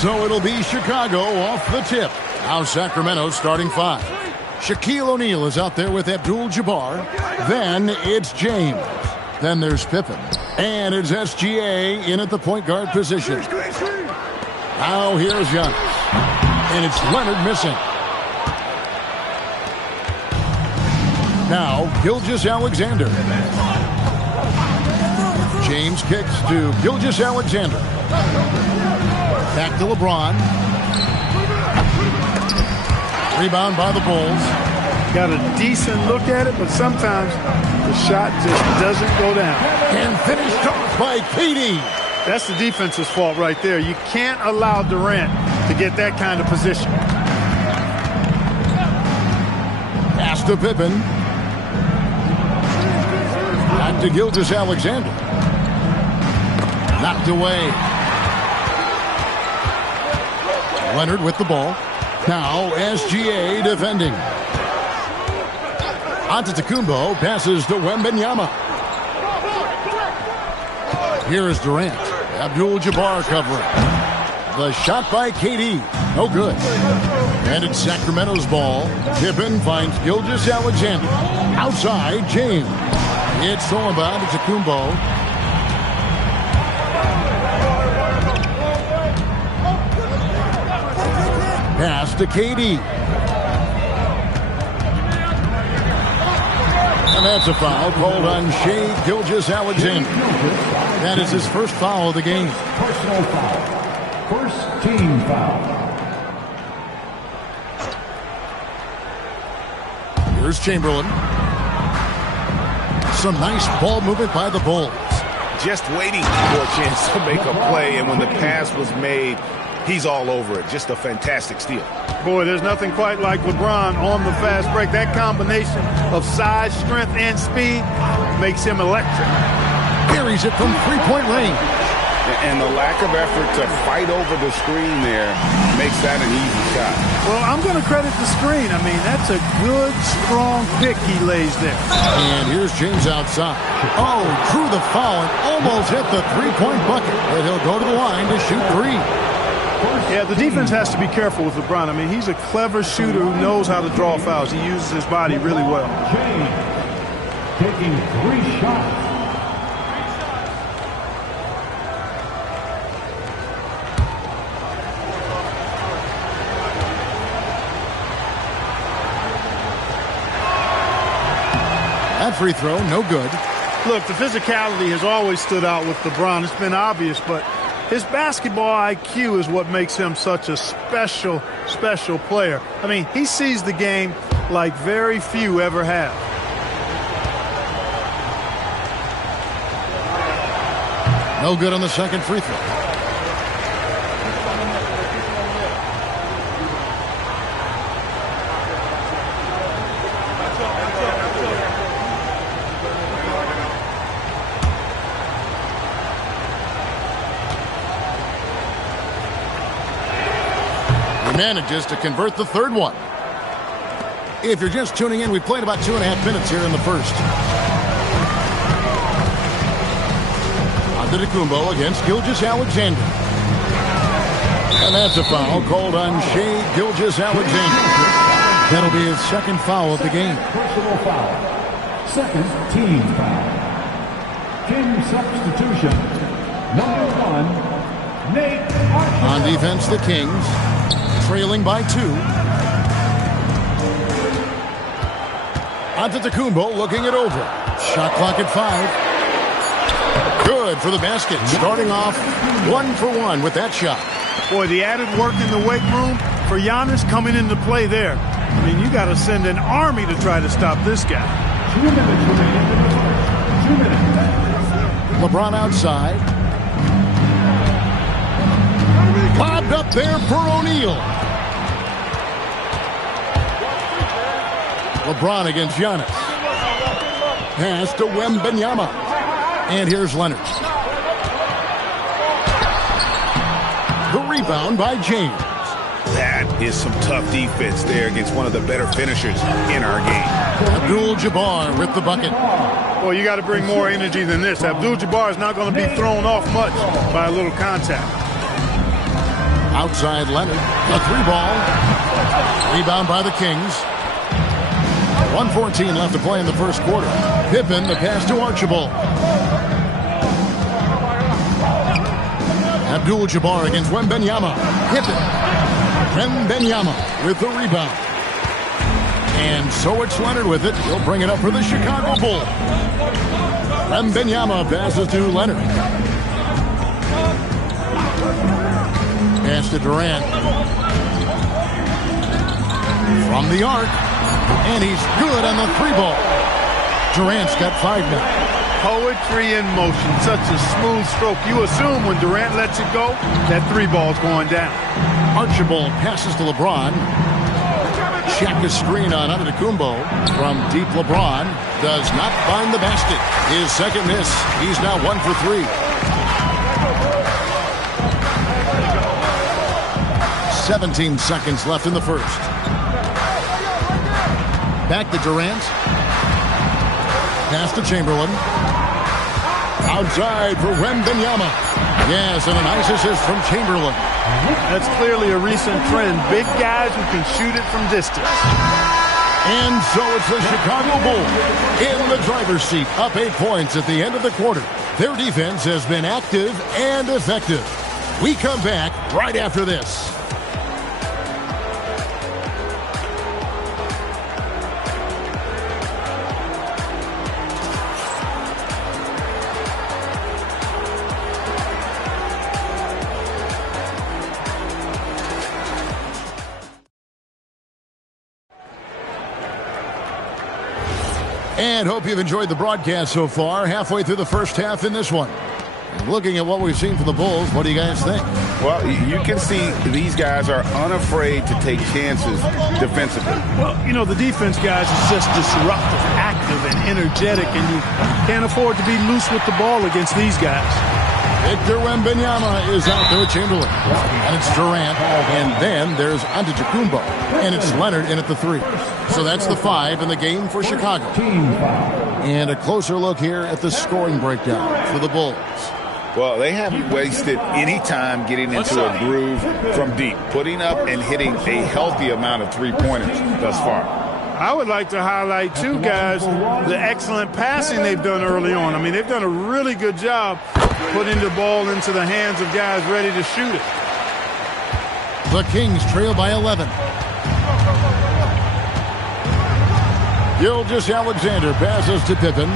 So it'll be Chicago off the tip. Now Sacramento starting 5. Shaquille O'Neal is out there with Abdul-Jabbar. Then it's James. Then there's Pippen. And it's SGA in at the point guard position. Now here's Giannis. And it's Leonard missing. Now Gilgeous-Alexander. James kicks to Gilgeous-Alexander. Back to LeBron. Rebound by the Bulls. Got a decent look at it, but sometimes the shot just doesn't go down. And finished off by KD. That's the defense's fault right there. You can't allow Durant to get that kind of position. Pass to Pippen. Back to Gilgeous-Alexander. Knocked away. Leonard with the ball. Now SGA defending. Antetokounmpo passes to Wembanyama. Here is Durant. Abdul-Jabbar covering. The shot by KD. No good. And it's Sacramento's ball. Pippen finds Gilgeous-Alexander. Outside, James. It's all about Antetokounmpo. Pass to KD. And that's a foul called on Shai Gilgeous-Alexander. That is his first foul of the game. Personal foul. First team foul. Here's Chamberlain. Some nice ball movement by the Bulls. Just waiting for a chance to make a play, and when the pass was made, he's all over it. Just a fantastic steal. Boy, there's nothing quite like LeBron on the fast break. That combination of size, strength, and speed makes him electric. Buries it from three-point range. And the lack of effort to fight over the screen there makes that an easy shot. Well, I'm going to credit the screen. I mean, that's a good, strong pick he lays there. And here's James outside. Oh, drew the foul and almost hit the three-point bucket. But he'll go to the line to shoot 3. Yeah, the defense has to be careful with LeBron. I mean, he's a clever shooter who knows how to draw fouls. He uses his body really well. James taking 3 shots. That free throw, no good. Look, the physicality has always stood out with LeBron. It's been obvious, but his basketball IQ is what makes him such a special, special player. I mean, he sees the game like very few ever have. No good on the second free throw. Manages to convert the third one. If you're just tuning in, we played about 2.5 minutes here in the first. Antetokounmpo against Gilgeous-Alexander. And that's a foul called on Shai Gilgeous-Alexander. That'll be his second foul of the game. Personal foul. Second team foul. Team substitution. Number 1, Nate Archibald. On defense, the Kings. Trailing by 2. Antetokounmpo looking it over. Shot clock at 5. Good for the basket. Starting off 1 for 1 with that shot. Boy, the added work in the weight room for Giannis coming into play there. I mean, you got to send an army to try to stop this guy. 2 minutes remaining. 2 minutes. LeBron outside. Lobbed up there for O'Neal. LeBron against Giannis. Pass to Wembanyama. And here's Leonard. The rebound by James. That is some tough defense there against one of the better finishers in our game. Abdul-Jabbar with the bucket. Well, you got to bring more energy than this. Abdul-Jabbar is not going to be thrown off much by a little contact. Outside Leonard. A 3-ball. Rebound by the Kings. 1:14 left to play in the first quarter. Pippen, the pass to Archibald. Abdul-Jabbar against Wembanyama. Pippen. Wembanyama with the rebound. And so it's Leonard with it. He'll bring it up for the Chicago Bulls. Wembanyama passes to Leonard. Pass to Durant. From the arc. And he's good on the 3-ball. Durant's got 5 now. Poetry in motion. Such a smooth stroke. You assume when Durant lets it go, that 3-ball's going down. Archibald passes to LeBron. Check a screen on Antetokounmpo. From deep, LeBron does not find the basket. His second miss. He's now 1 for 3. 17 seconds left in the first. Back to Durant. Pass to Chamberlain. Outside for Wembanyama. Yes, and a nice assist from Chamberlain. That's clearly a recent trend. Big guys who can shoot it from distance. And so it's the Chicago Bulls in the driver's seat, up 8 points at the end of the quarter. Their defense has been active and effective. We come back right after this. And hope you've enjoyed the broadcast so far. Halfway through the first half in this one. And looking at what we've seen from the Bulls, what do you guys think? Well, you can see these guys are unafraid to take chances defensively. Well, you know, the defense, guys, is just disruptive, active, and energetic, and you can't afford to be loose with the ball against these guys. Victor Wembanyama is out there with Chamberlain. And it's Durant. And then there's Antetokounmpo. And it's Leonard in at the 3. So that's the 5 in the game for Chicago. And a closer look here at the scoring breakdown for the Bulls. Well, they haven't wasted any time getting into a groove from deep, putting up and hitting a healthy amount of three-pointers thus far. I would like to highlight, too, guys, the excellent passing they've done early on. I mean, they've done a really good job putting the ball into the hands of guys ready to shoot it. The Kings trail by 11. Gilgeous-Alexander passes to Pippen.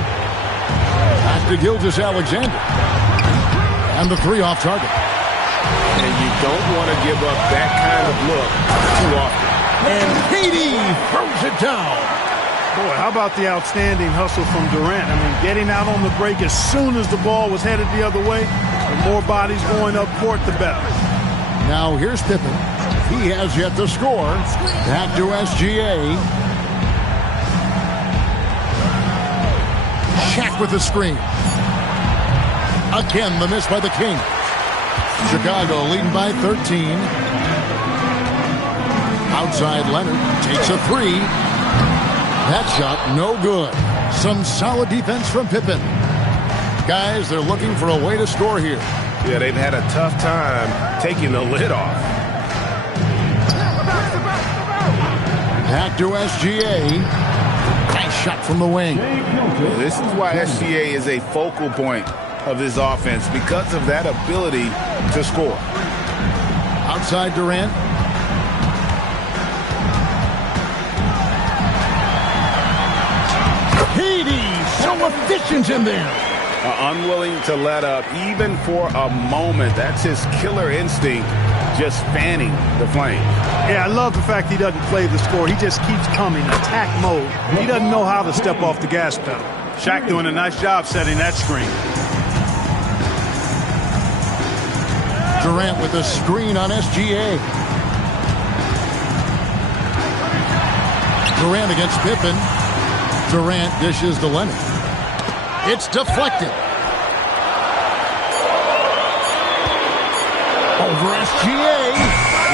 Back to Gilgeous-Alexander. And the 3 off target. And you don't want to give up that kind of look too often. And KD throws it down. Boy, how about the outstanding hustle from Durant? I mean, getting out on the break as soon as the ball was headed the other way. The more bodies going up court, the better. Now here's Pippen. He has yet to score. Back to SGA. Shaq with the screen. Again, the miss by the Kings. Chicago leading by 13. Outside Leonard takes a 3. That shot no good. Some solid defense from Pippen. Guys, they're looking for a way to score here. Yeah, they've had a tough time taking the lid off. Back to SGA. Nice shot from the wing. This is why SGA is a focal point of this offense, because of that ability to score. Outside Durant. So efficient in there. Unwilling to let up even for a moment. That's his killer instinct, just fanning the flame. Yeah, I love the fact he doesn't play the score. He just keeps coming, attack mode. He doesn't know how to step off the gas pedal. Shaq doing a nice job setting that screen. Durant with a screen on SGA. Durant against Pippen. Durant dishes to Leonard. It's deflected. Over SGA.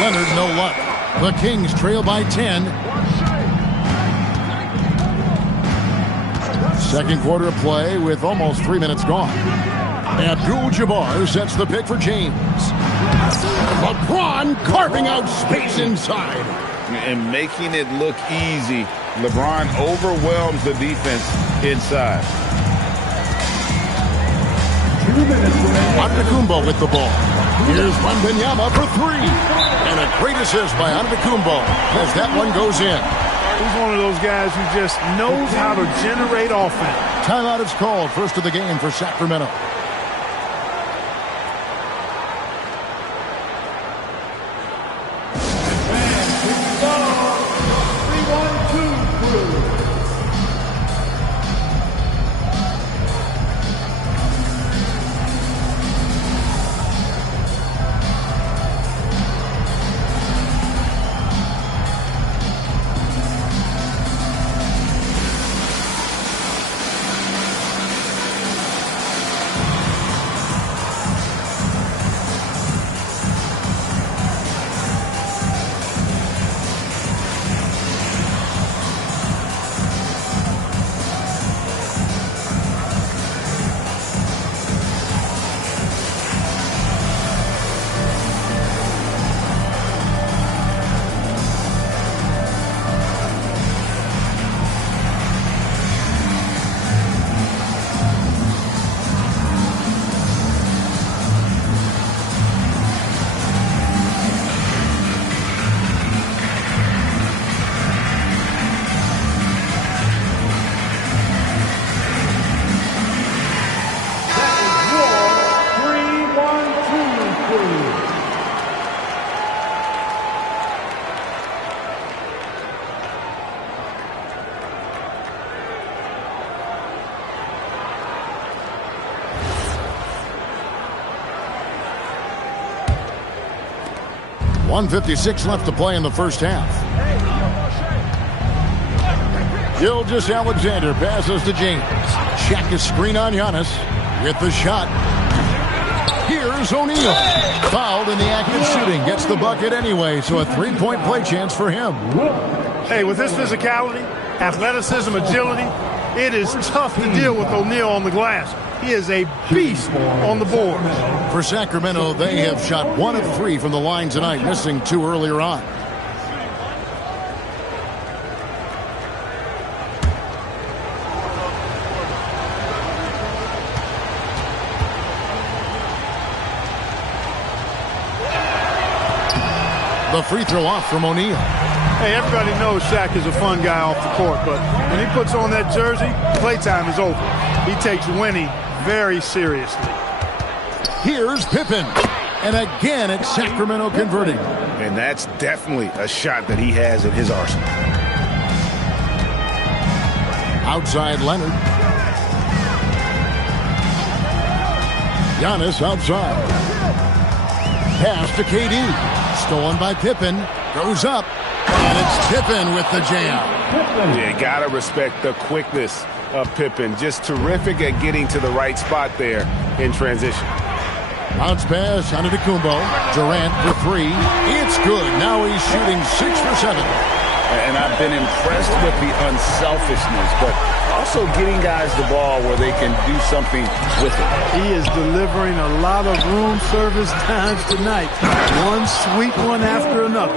Leonard, no luck. The Kings trail by 10. Second quarter of play with almost 3 minutes gone. Abdul-Jabbar sets the pick for James. LeBron carving out space inside. And making it look easy. LeBron overwhelms the defense inside. Antetokounmpo with the ball. Here's Wembanyama for three. And a great assist by Antetokounmpo as that one goes in. He's one of those guys who just knows how to generate offense. Timeout is called. First of the game for Sacramento. .156 left to play in the first half. Gilgeous-Alexander passes to James. Check his screen on Giannis with the shot. Here's O'Neal. Fouled in the act of shooting. Gets the bucket anyway, so a three-point play chance for him. Hey, with his physicality, athleticism, agility, it is tough to deal with O'Neal on the glass. He is a beast on the board. For Sacramento, they have shot 1 of 3 from the line tonight, missing 2 earlier on. The free throw off from O'Neal. Hey, everybody knows Shaq is a fun guy off the court, but when he puts on that jersey, playtime is over. He takes winning very seriously. Here's Pippen. And again, it's Sacramento converting. And that's definitely a shot that he has in his arsenal. Outside Leonard. Giannis outside. Pass to KD. Stolen by Pippen. Goes up. And it's Pippen with the jam. You gotta respect the quickness of Pippen. Just terrific at getting to the right spot there in transition. Bounce pass, Antetokounmpo. Durant for 3. It's good. Now he's shooting 6 for 7. And I've been impressed with the unselfishness, but also getting guys the ball where they can do something with it. He is delivering a lot of room service times tonight. One sweet one after another.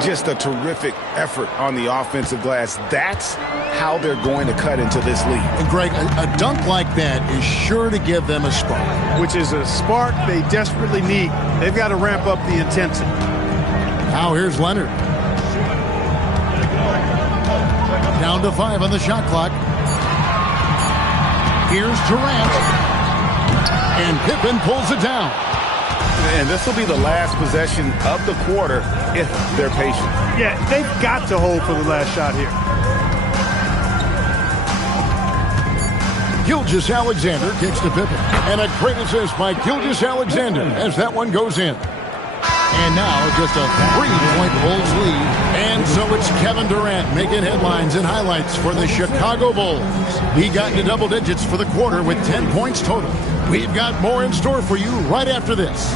Just a terrific effort on the offensive glass. That's how they're going to cut into this league. And Greg, a dunk like that is sure to give them a spark. Which is a spark they desperately need. They've got to ramp up the intensity. Now here's Leonard. Down to 5 on the shot clock. Here's Durant. And Pippen pulls it down. And this will be the last possession of the quarter if they're patient. Yeah, they've got to hold for the last shot here. Gilgeous-Alexander kicks to Pippen. And a great assist by Gilgeous-Alexander as that one goes in. And now just a 3-point Bulls lead. And so it's Kevin Durant making headlines and highlights for the Chicago Bulls. He got into double digits for the quarter with 10 points total. We've got more in store for you right after this.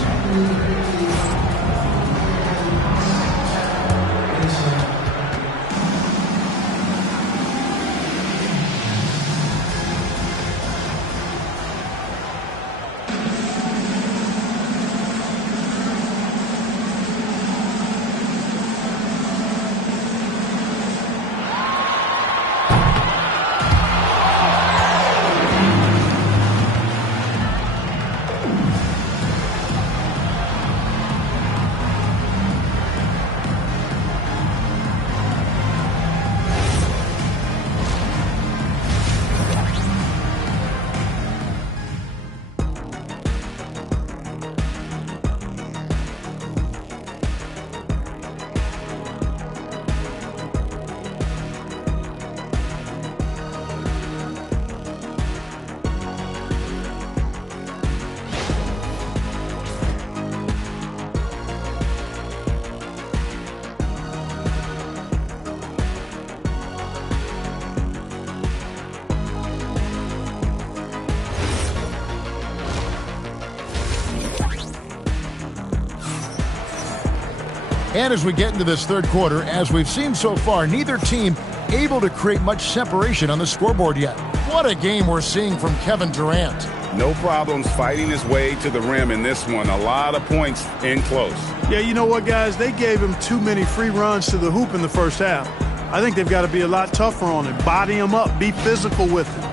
And as we get into this third quarter, as we've seen so far, neither team able to create much separation on the scoreboard yet. What a game we're seeing from Kevin Durant. No problems fighting his way to the rim in this one. A lot of points in close. Yeah, you know what, guys? They gave him too many free runs to the hoop in the first half. I think they've got to be a lot tougher on him. Body him up. Be physical with him.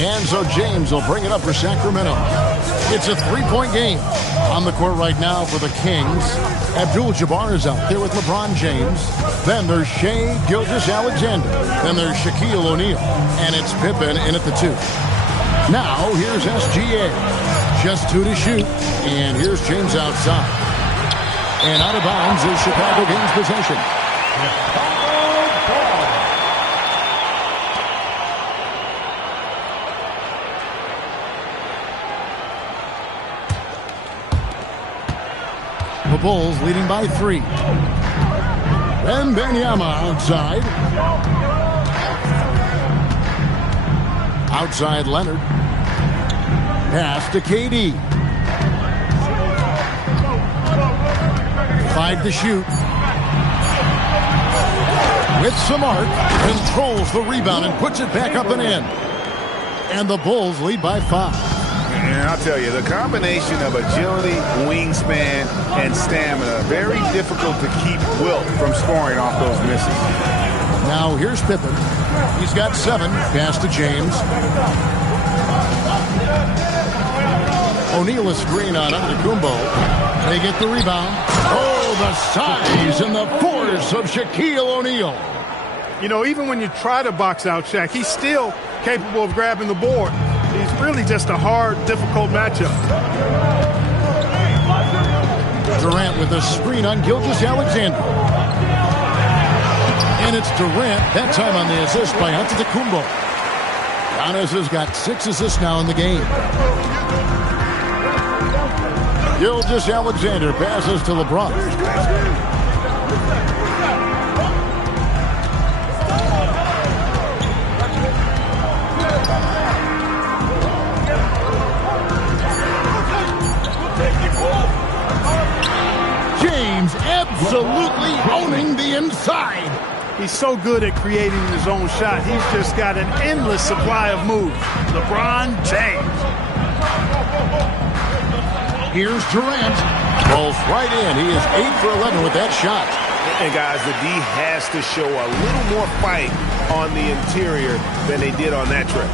And so James will bring it up for Sacramento. It's a three-point game. On the court right now for the Kings, Abdul-Jabbar is out there with LeBron James. Then there's Shai Gilgeous-Alexander. Then there's Shaquille O'Neal. And it's Pippen in at the 2. Now here's SGA. Just 2 to shoot. And here's James outside. And out of bounds is Chicago gains possession. The Bulls leading by 3. Wembanyama outside. Outside Leonard. Pass to KD. 5 to shoot. With Smart. Controls the rebound and puts it back up and in. And the Bulls lead by 5. And I'll tell you, the combination of agility, wingspan, and stamina, very difficult to keep Wilt from scoring off those misses. Now here's Pippen. He's got 7. Pass to James. O'Neal a screen on Antetokounmpo. They get the rebound. Oh, the size and the force of Shaquille O'Neal. You know, even when you try to box out Shaq, he's still capable of grabbing the board. He's really just a hard, difficult matchup. Durant with a screen on Gilgeous-Alexander. And it's Durant, that time on the assist by Antetokounmpo. Giannis has got 6 assists now in the game. Gilgeous-Alexander passes to LeBron. James absolutely owning the inside. He's so good at creating his own shot. He's just got an endless supply of moves. LeBron James. Here's Durant. Rolls right in. He is 8 for 11 with that shot. And guys, the D has to show a little more fight on the interior than they did on that trip.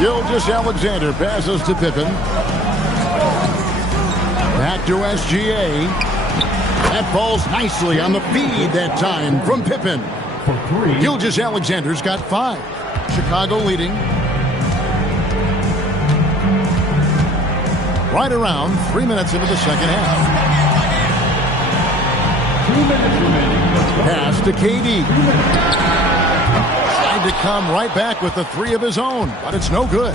Gilgeous-Alexander passes to Pippen. Back to SGA. That falls nicely on the feed that time from Pippen. For 3. Gilgeous-Alexander's got 5. Chicago leading. Right around 3 minutes into the second half. 2 minutes remaining. Pass to KD. Tried to come right back with the 3 of his own, but it's no good.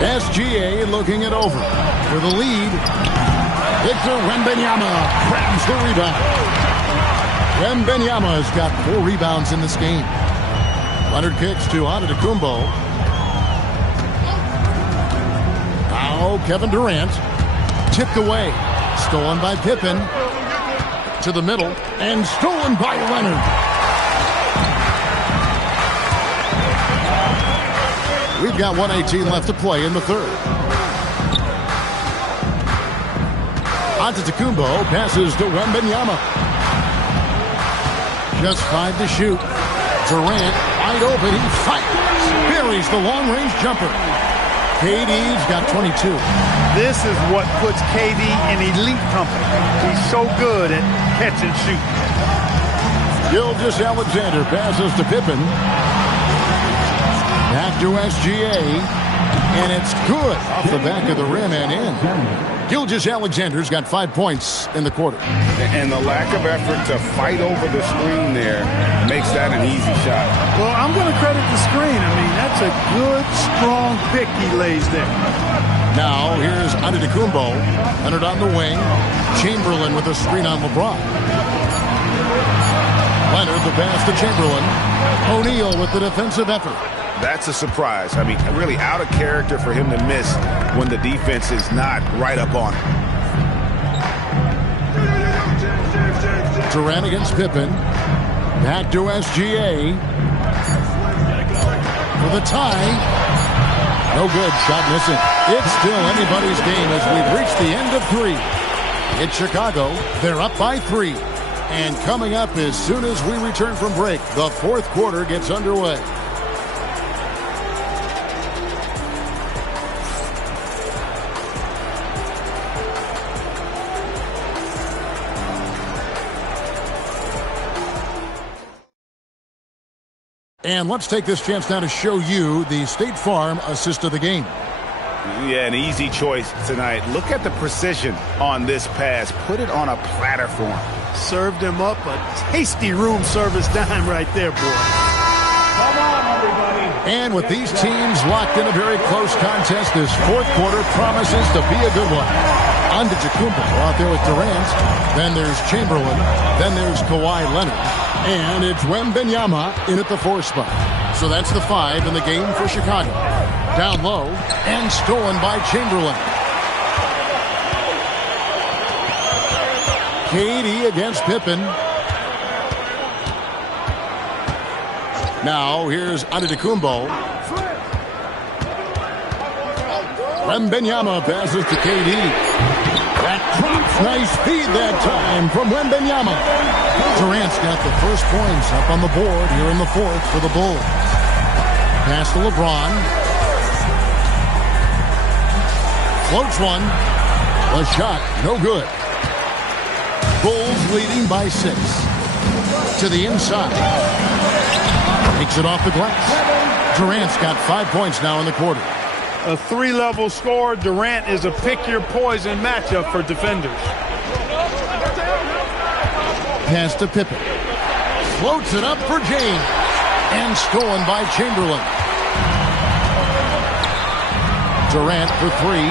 SGA looking it over for the lead. Victor Wembanyama grabs the rebound. Wembanyama has got 4 rebounds in this game. Leonard kicks to Antetokounmpo. Now Kevin Durant tipped away. Stolen by Pippen. To the middle and stolen by Leonard. We've got 1:18 left to play in the third. Antetokounmpo passes to Wembanyama. Just 5 to shoot. Durant wide open. He fights. Buries the long-range jumper. KD's got 22. This is what puts KD in elite company. He's so good at catch and shoot. Gilgeous-Alexander passes to Pippen. Back to SGA. And it's good off the back of the rim and in. Gilgeous-Alexander's got 5 points in the quarter. And the lack of effort to fight over the screen there makes that an easy shot. Well, I'm going to credit the screen. I mean, that's a good, strong pick he lays there. Now, here's Antetokounmpo. Leonard on the wing. Chamberlain with a screen on LeBron. Leonard the pass to Chamberlain. O'Neal with the defensive effort. That's a surprise. I mean, really out of character for him to miss when the defense is not right up on him. Durant against Pippen. Back to SGA. For the tie. No good. Shot missing. It's still anybody's game as we've reached the end of 3. It's Chicago. They're up by 3. And coming up as soon as we return from break, the 4th quarter gets underway. And let's take this chance now to show you the State Farm assist of the game. Yeah, an easy choice tonight. Look at the precision on this pass. Put it on a platter for him. Served him up a tasty room service dime right there, boy. Come on, everybody. And with these teams locked in a very close contest, this 4th quarter promises to be a good one. Antetokounmpo out there with Durant. Then there's Chamberlain. Then there's Kawhi Leonard. And it's Wembanyama in at the 4 spot. So that's the 5 in the game for Chicago. Down low and stolen by Chamberlain. KD against Pippen. Now here's Antetokounmpo. Wembanyama passes to KD. That drops. Nice feed that time from Wembanyama. Durant's got the first points up on the board here in the 4th for the Bulls. Pass to LeBron. Floats one. The shot, no good. Bulls leading by 6. To the inside. Takes it off the glass. Durant's got 5 points now in the quarter. A 3-level score. Durant is a pick-your-poison matchup for defenders. Pass to Pippen. Floats it up for James. And stolen by Chamberlain. Durant for 3.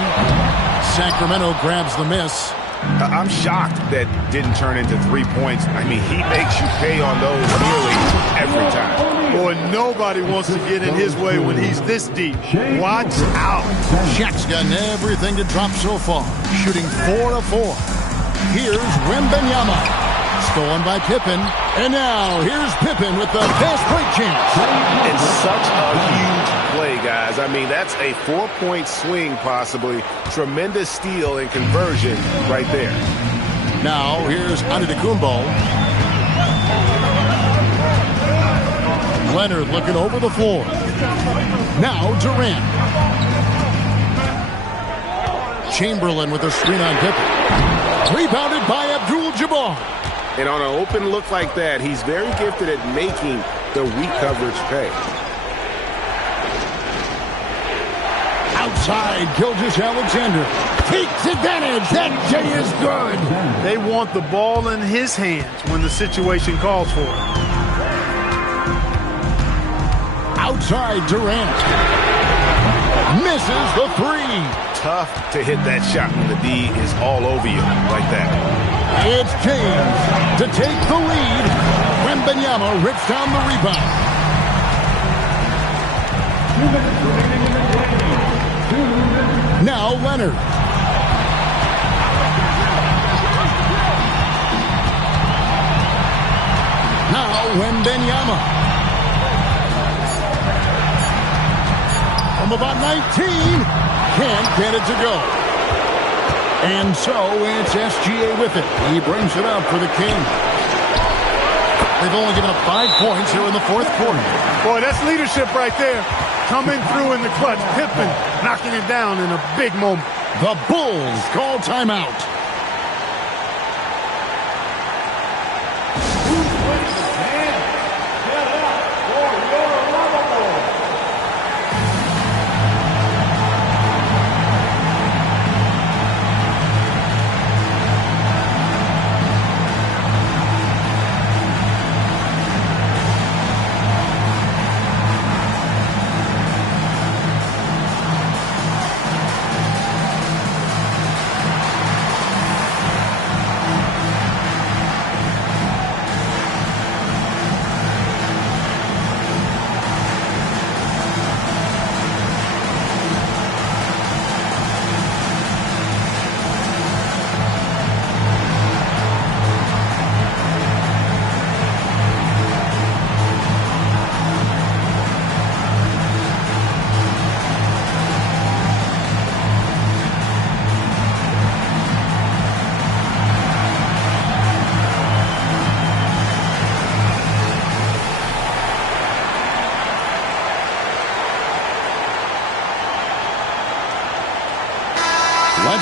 Sacramento grabs the miss. I'm shocked that didn't turn into 3 points. I mean, he makes you pay on those nearly every time. Boy, nobody wants to get in his way when he's this deep. Watch out. Shaq's gotten everything to drop so far. Shooting 4 of 4. Here's Wembanyama. Stolen by Pippen. And now here's Pippen with the fast break chance. It's such a huge play, guys. I mean, that's a 4-point swing possibly. Tremendous steal and conversion right there. Now here's Antetokounmpo. Leonard looking over the floor. Now Durant. Chamberlain with a screen on Pippen. Rebounded by Abdul-Jabbar. And on an open look like that, he's very gifted at making the weak coverage pay. Outside, Gilgeous-Alexander takes advantage. That J is good. They want the ball in his hands when the situation calls for it. Outside, Durant. Misses the 3. Tough to hit that shot when the D is all over you like that. It's James to take the lead. Wembanyama rips down the rebound. Now Leonard. Now Wembanyama. From about 19. Can't get it to go. And so it's SGA with it. He brings it up for the Kings. They've only given up 5 points here in the 4th quarter. Boy, that's leadership right there. Coming through in the clutch. Pippen knocking it down in a big moment. The Bulls call timeout.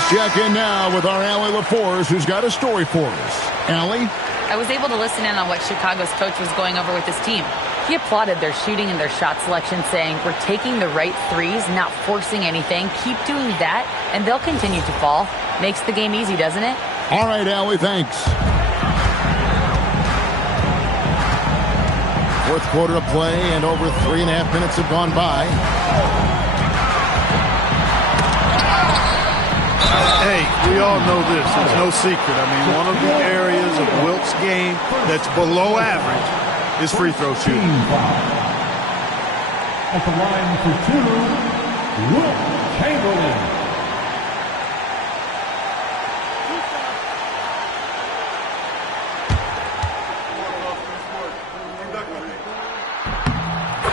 Let's check in now with our Allie LaForce, who's got a story for us. Allie? I was able to listen in on what Chicago's coach was going over with his team. He applauded their shooting and their shot selection, saying, "We're taking the right threes, not forcing anything. Keep doing that, and they'll continue to fall." Makes the game easy, doesn't it? All right, Allie, thanks. Fourth quarter of play, and over 3.5 minutes have gone by. Hey, we all know this. It's no secret. I mean, one of the areas of Wilt's game that's below average is free throw shooting. At the line for two, Wilt Chamberlain.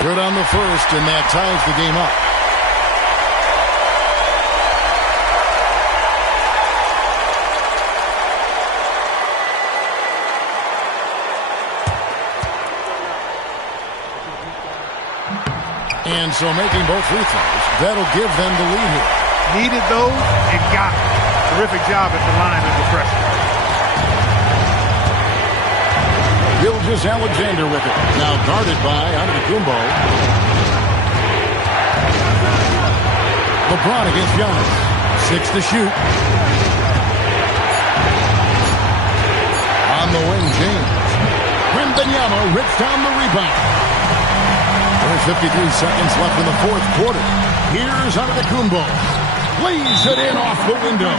Good on the first, and that ties the game up. And so making both free throws, that'll give them the lead here. Needed those and got it. Terrific job at the line under pressure. Gilgeous-Alexander with it. Now guarded by Antetokounmpo. LeBron against Giannis. 6 to shoot. On the wing, James. Wembanyama rips down the rebound. There's 53 seconds left in the fourth quarter. Here's Antetokounmpo. Lays it in off the window.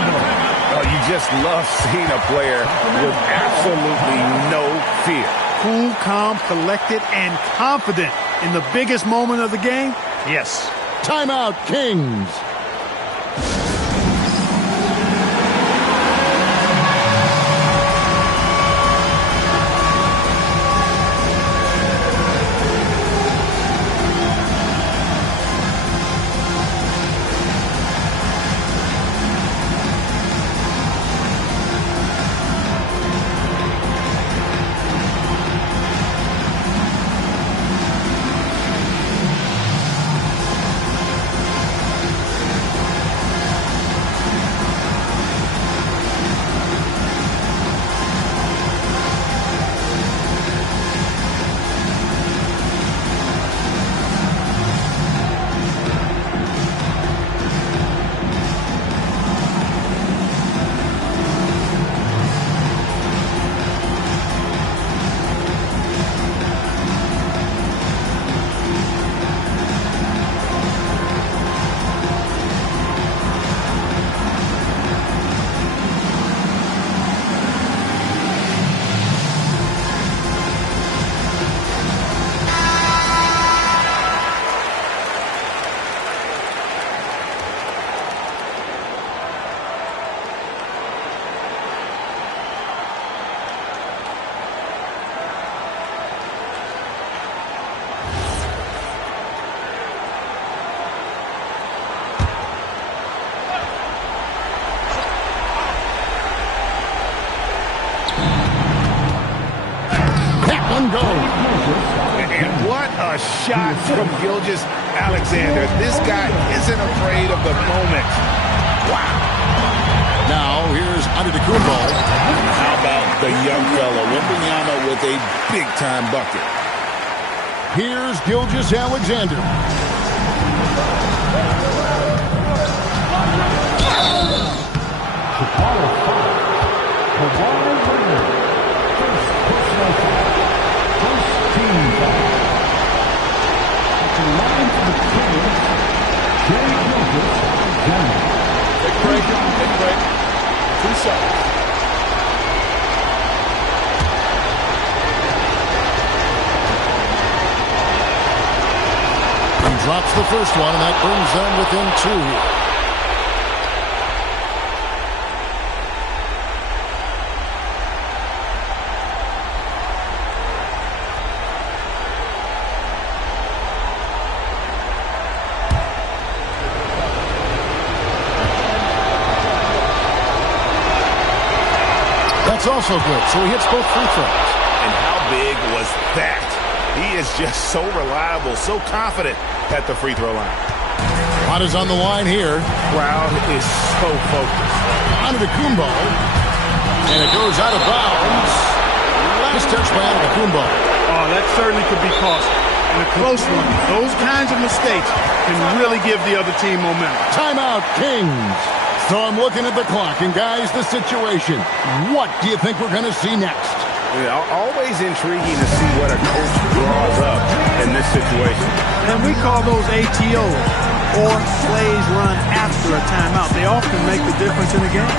Oh, you just love seeing a player with absolutely no fear. Cool, calm, collected, and confident in the biggest moment of the game? Yes. Timeout, Kings. And what a shot from Gilgeous-Alexander. This guy isn't afraid of the moment. Wow. Now, here's Antetokounmpo. How about the young fella, Wembanyama, with a big-time bucket. Here's Gilgeous-Alexander. Chicago foul. Kawhi Leonard. First personal foul. First team foul. At the line for the Kings, Shai Gilgeous-Alexander. Take break. Take break. 2 shots. He drops the first one, and that brings them within 2. That's also good, so he hits both free throws. And how big was that? He is just so reliable, so confident at the free throw line. What is on the line here? Crowd is so focused. Antetokounmpo. And it goes out of bounds. Last touch by Antetokounmpo. Oh, that certainly could be costly. And a close one. Those kinds of mistakes can really give the other team momentum. Timeout, Kings. So I'm looking at the clock, and guys, the situation. What do you think we're going to see next? Always intriguing to see what a coach draws up in this situation. And we call those ATOs, or plays run after a timeout. They often make the difference in the game.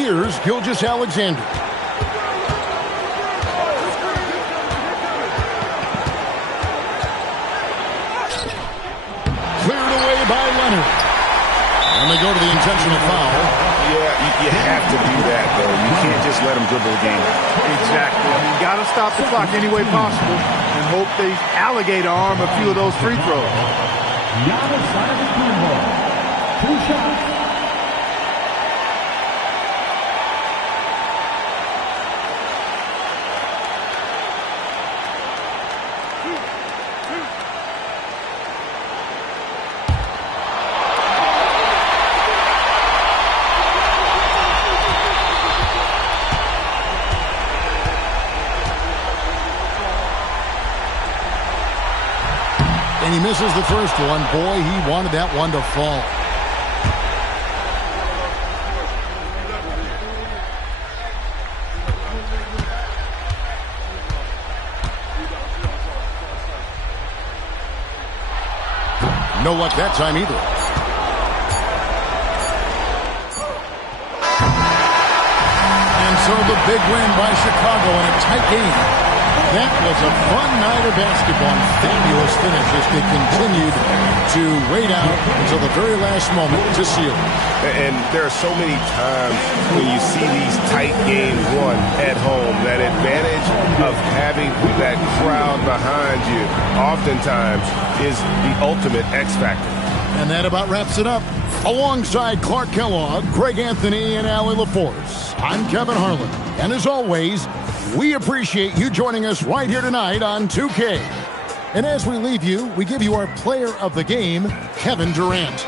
Here's Gilgeous-Alexander. Cleared away by Leonard. And they go to the intentional foul. Yeah, you have to do that, though. You can't just let them dribble the game. Exactly. You got to stop the clock any way possible and hope they alligator arm a few of those free throws. Giannis Antetokounmpo. 2 shots. And he misses the first one. Boy, he wanted that one to fall. No luck that time either. And so the big win by Chicago in a tight game. That was a fun night of basketball. Fabulous finish as they continued to wait out until the very last moment to seal it. And there are so many times when you see these tight games won at home, that advantage of having that crowd behind you oftentimes is the ultimate X factor. And that about wraps it up. Alongside Clark Kellogg, Greg Anthony, and Allie LaForce, I'm Kevin Harlan. And as always, we appreciate you joining us right here tonight on 2K. And as we leave you, we give you our player of the game, Kevin Durant.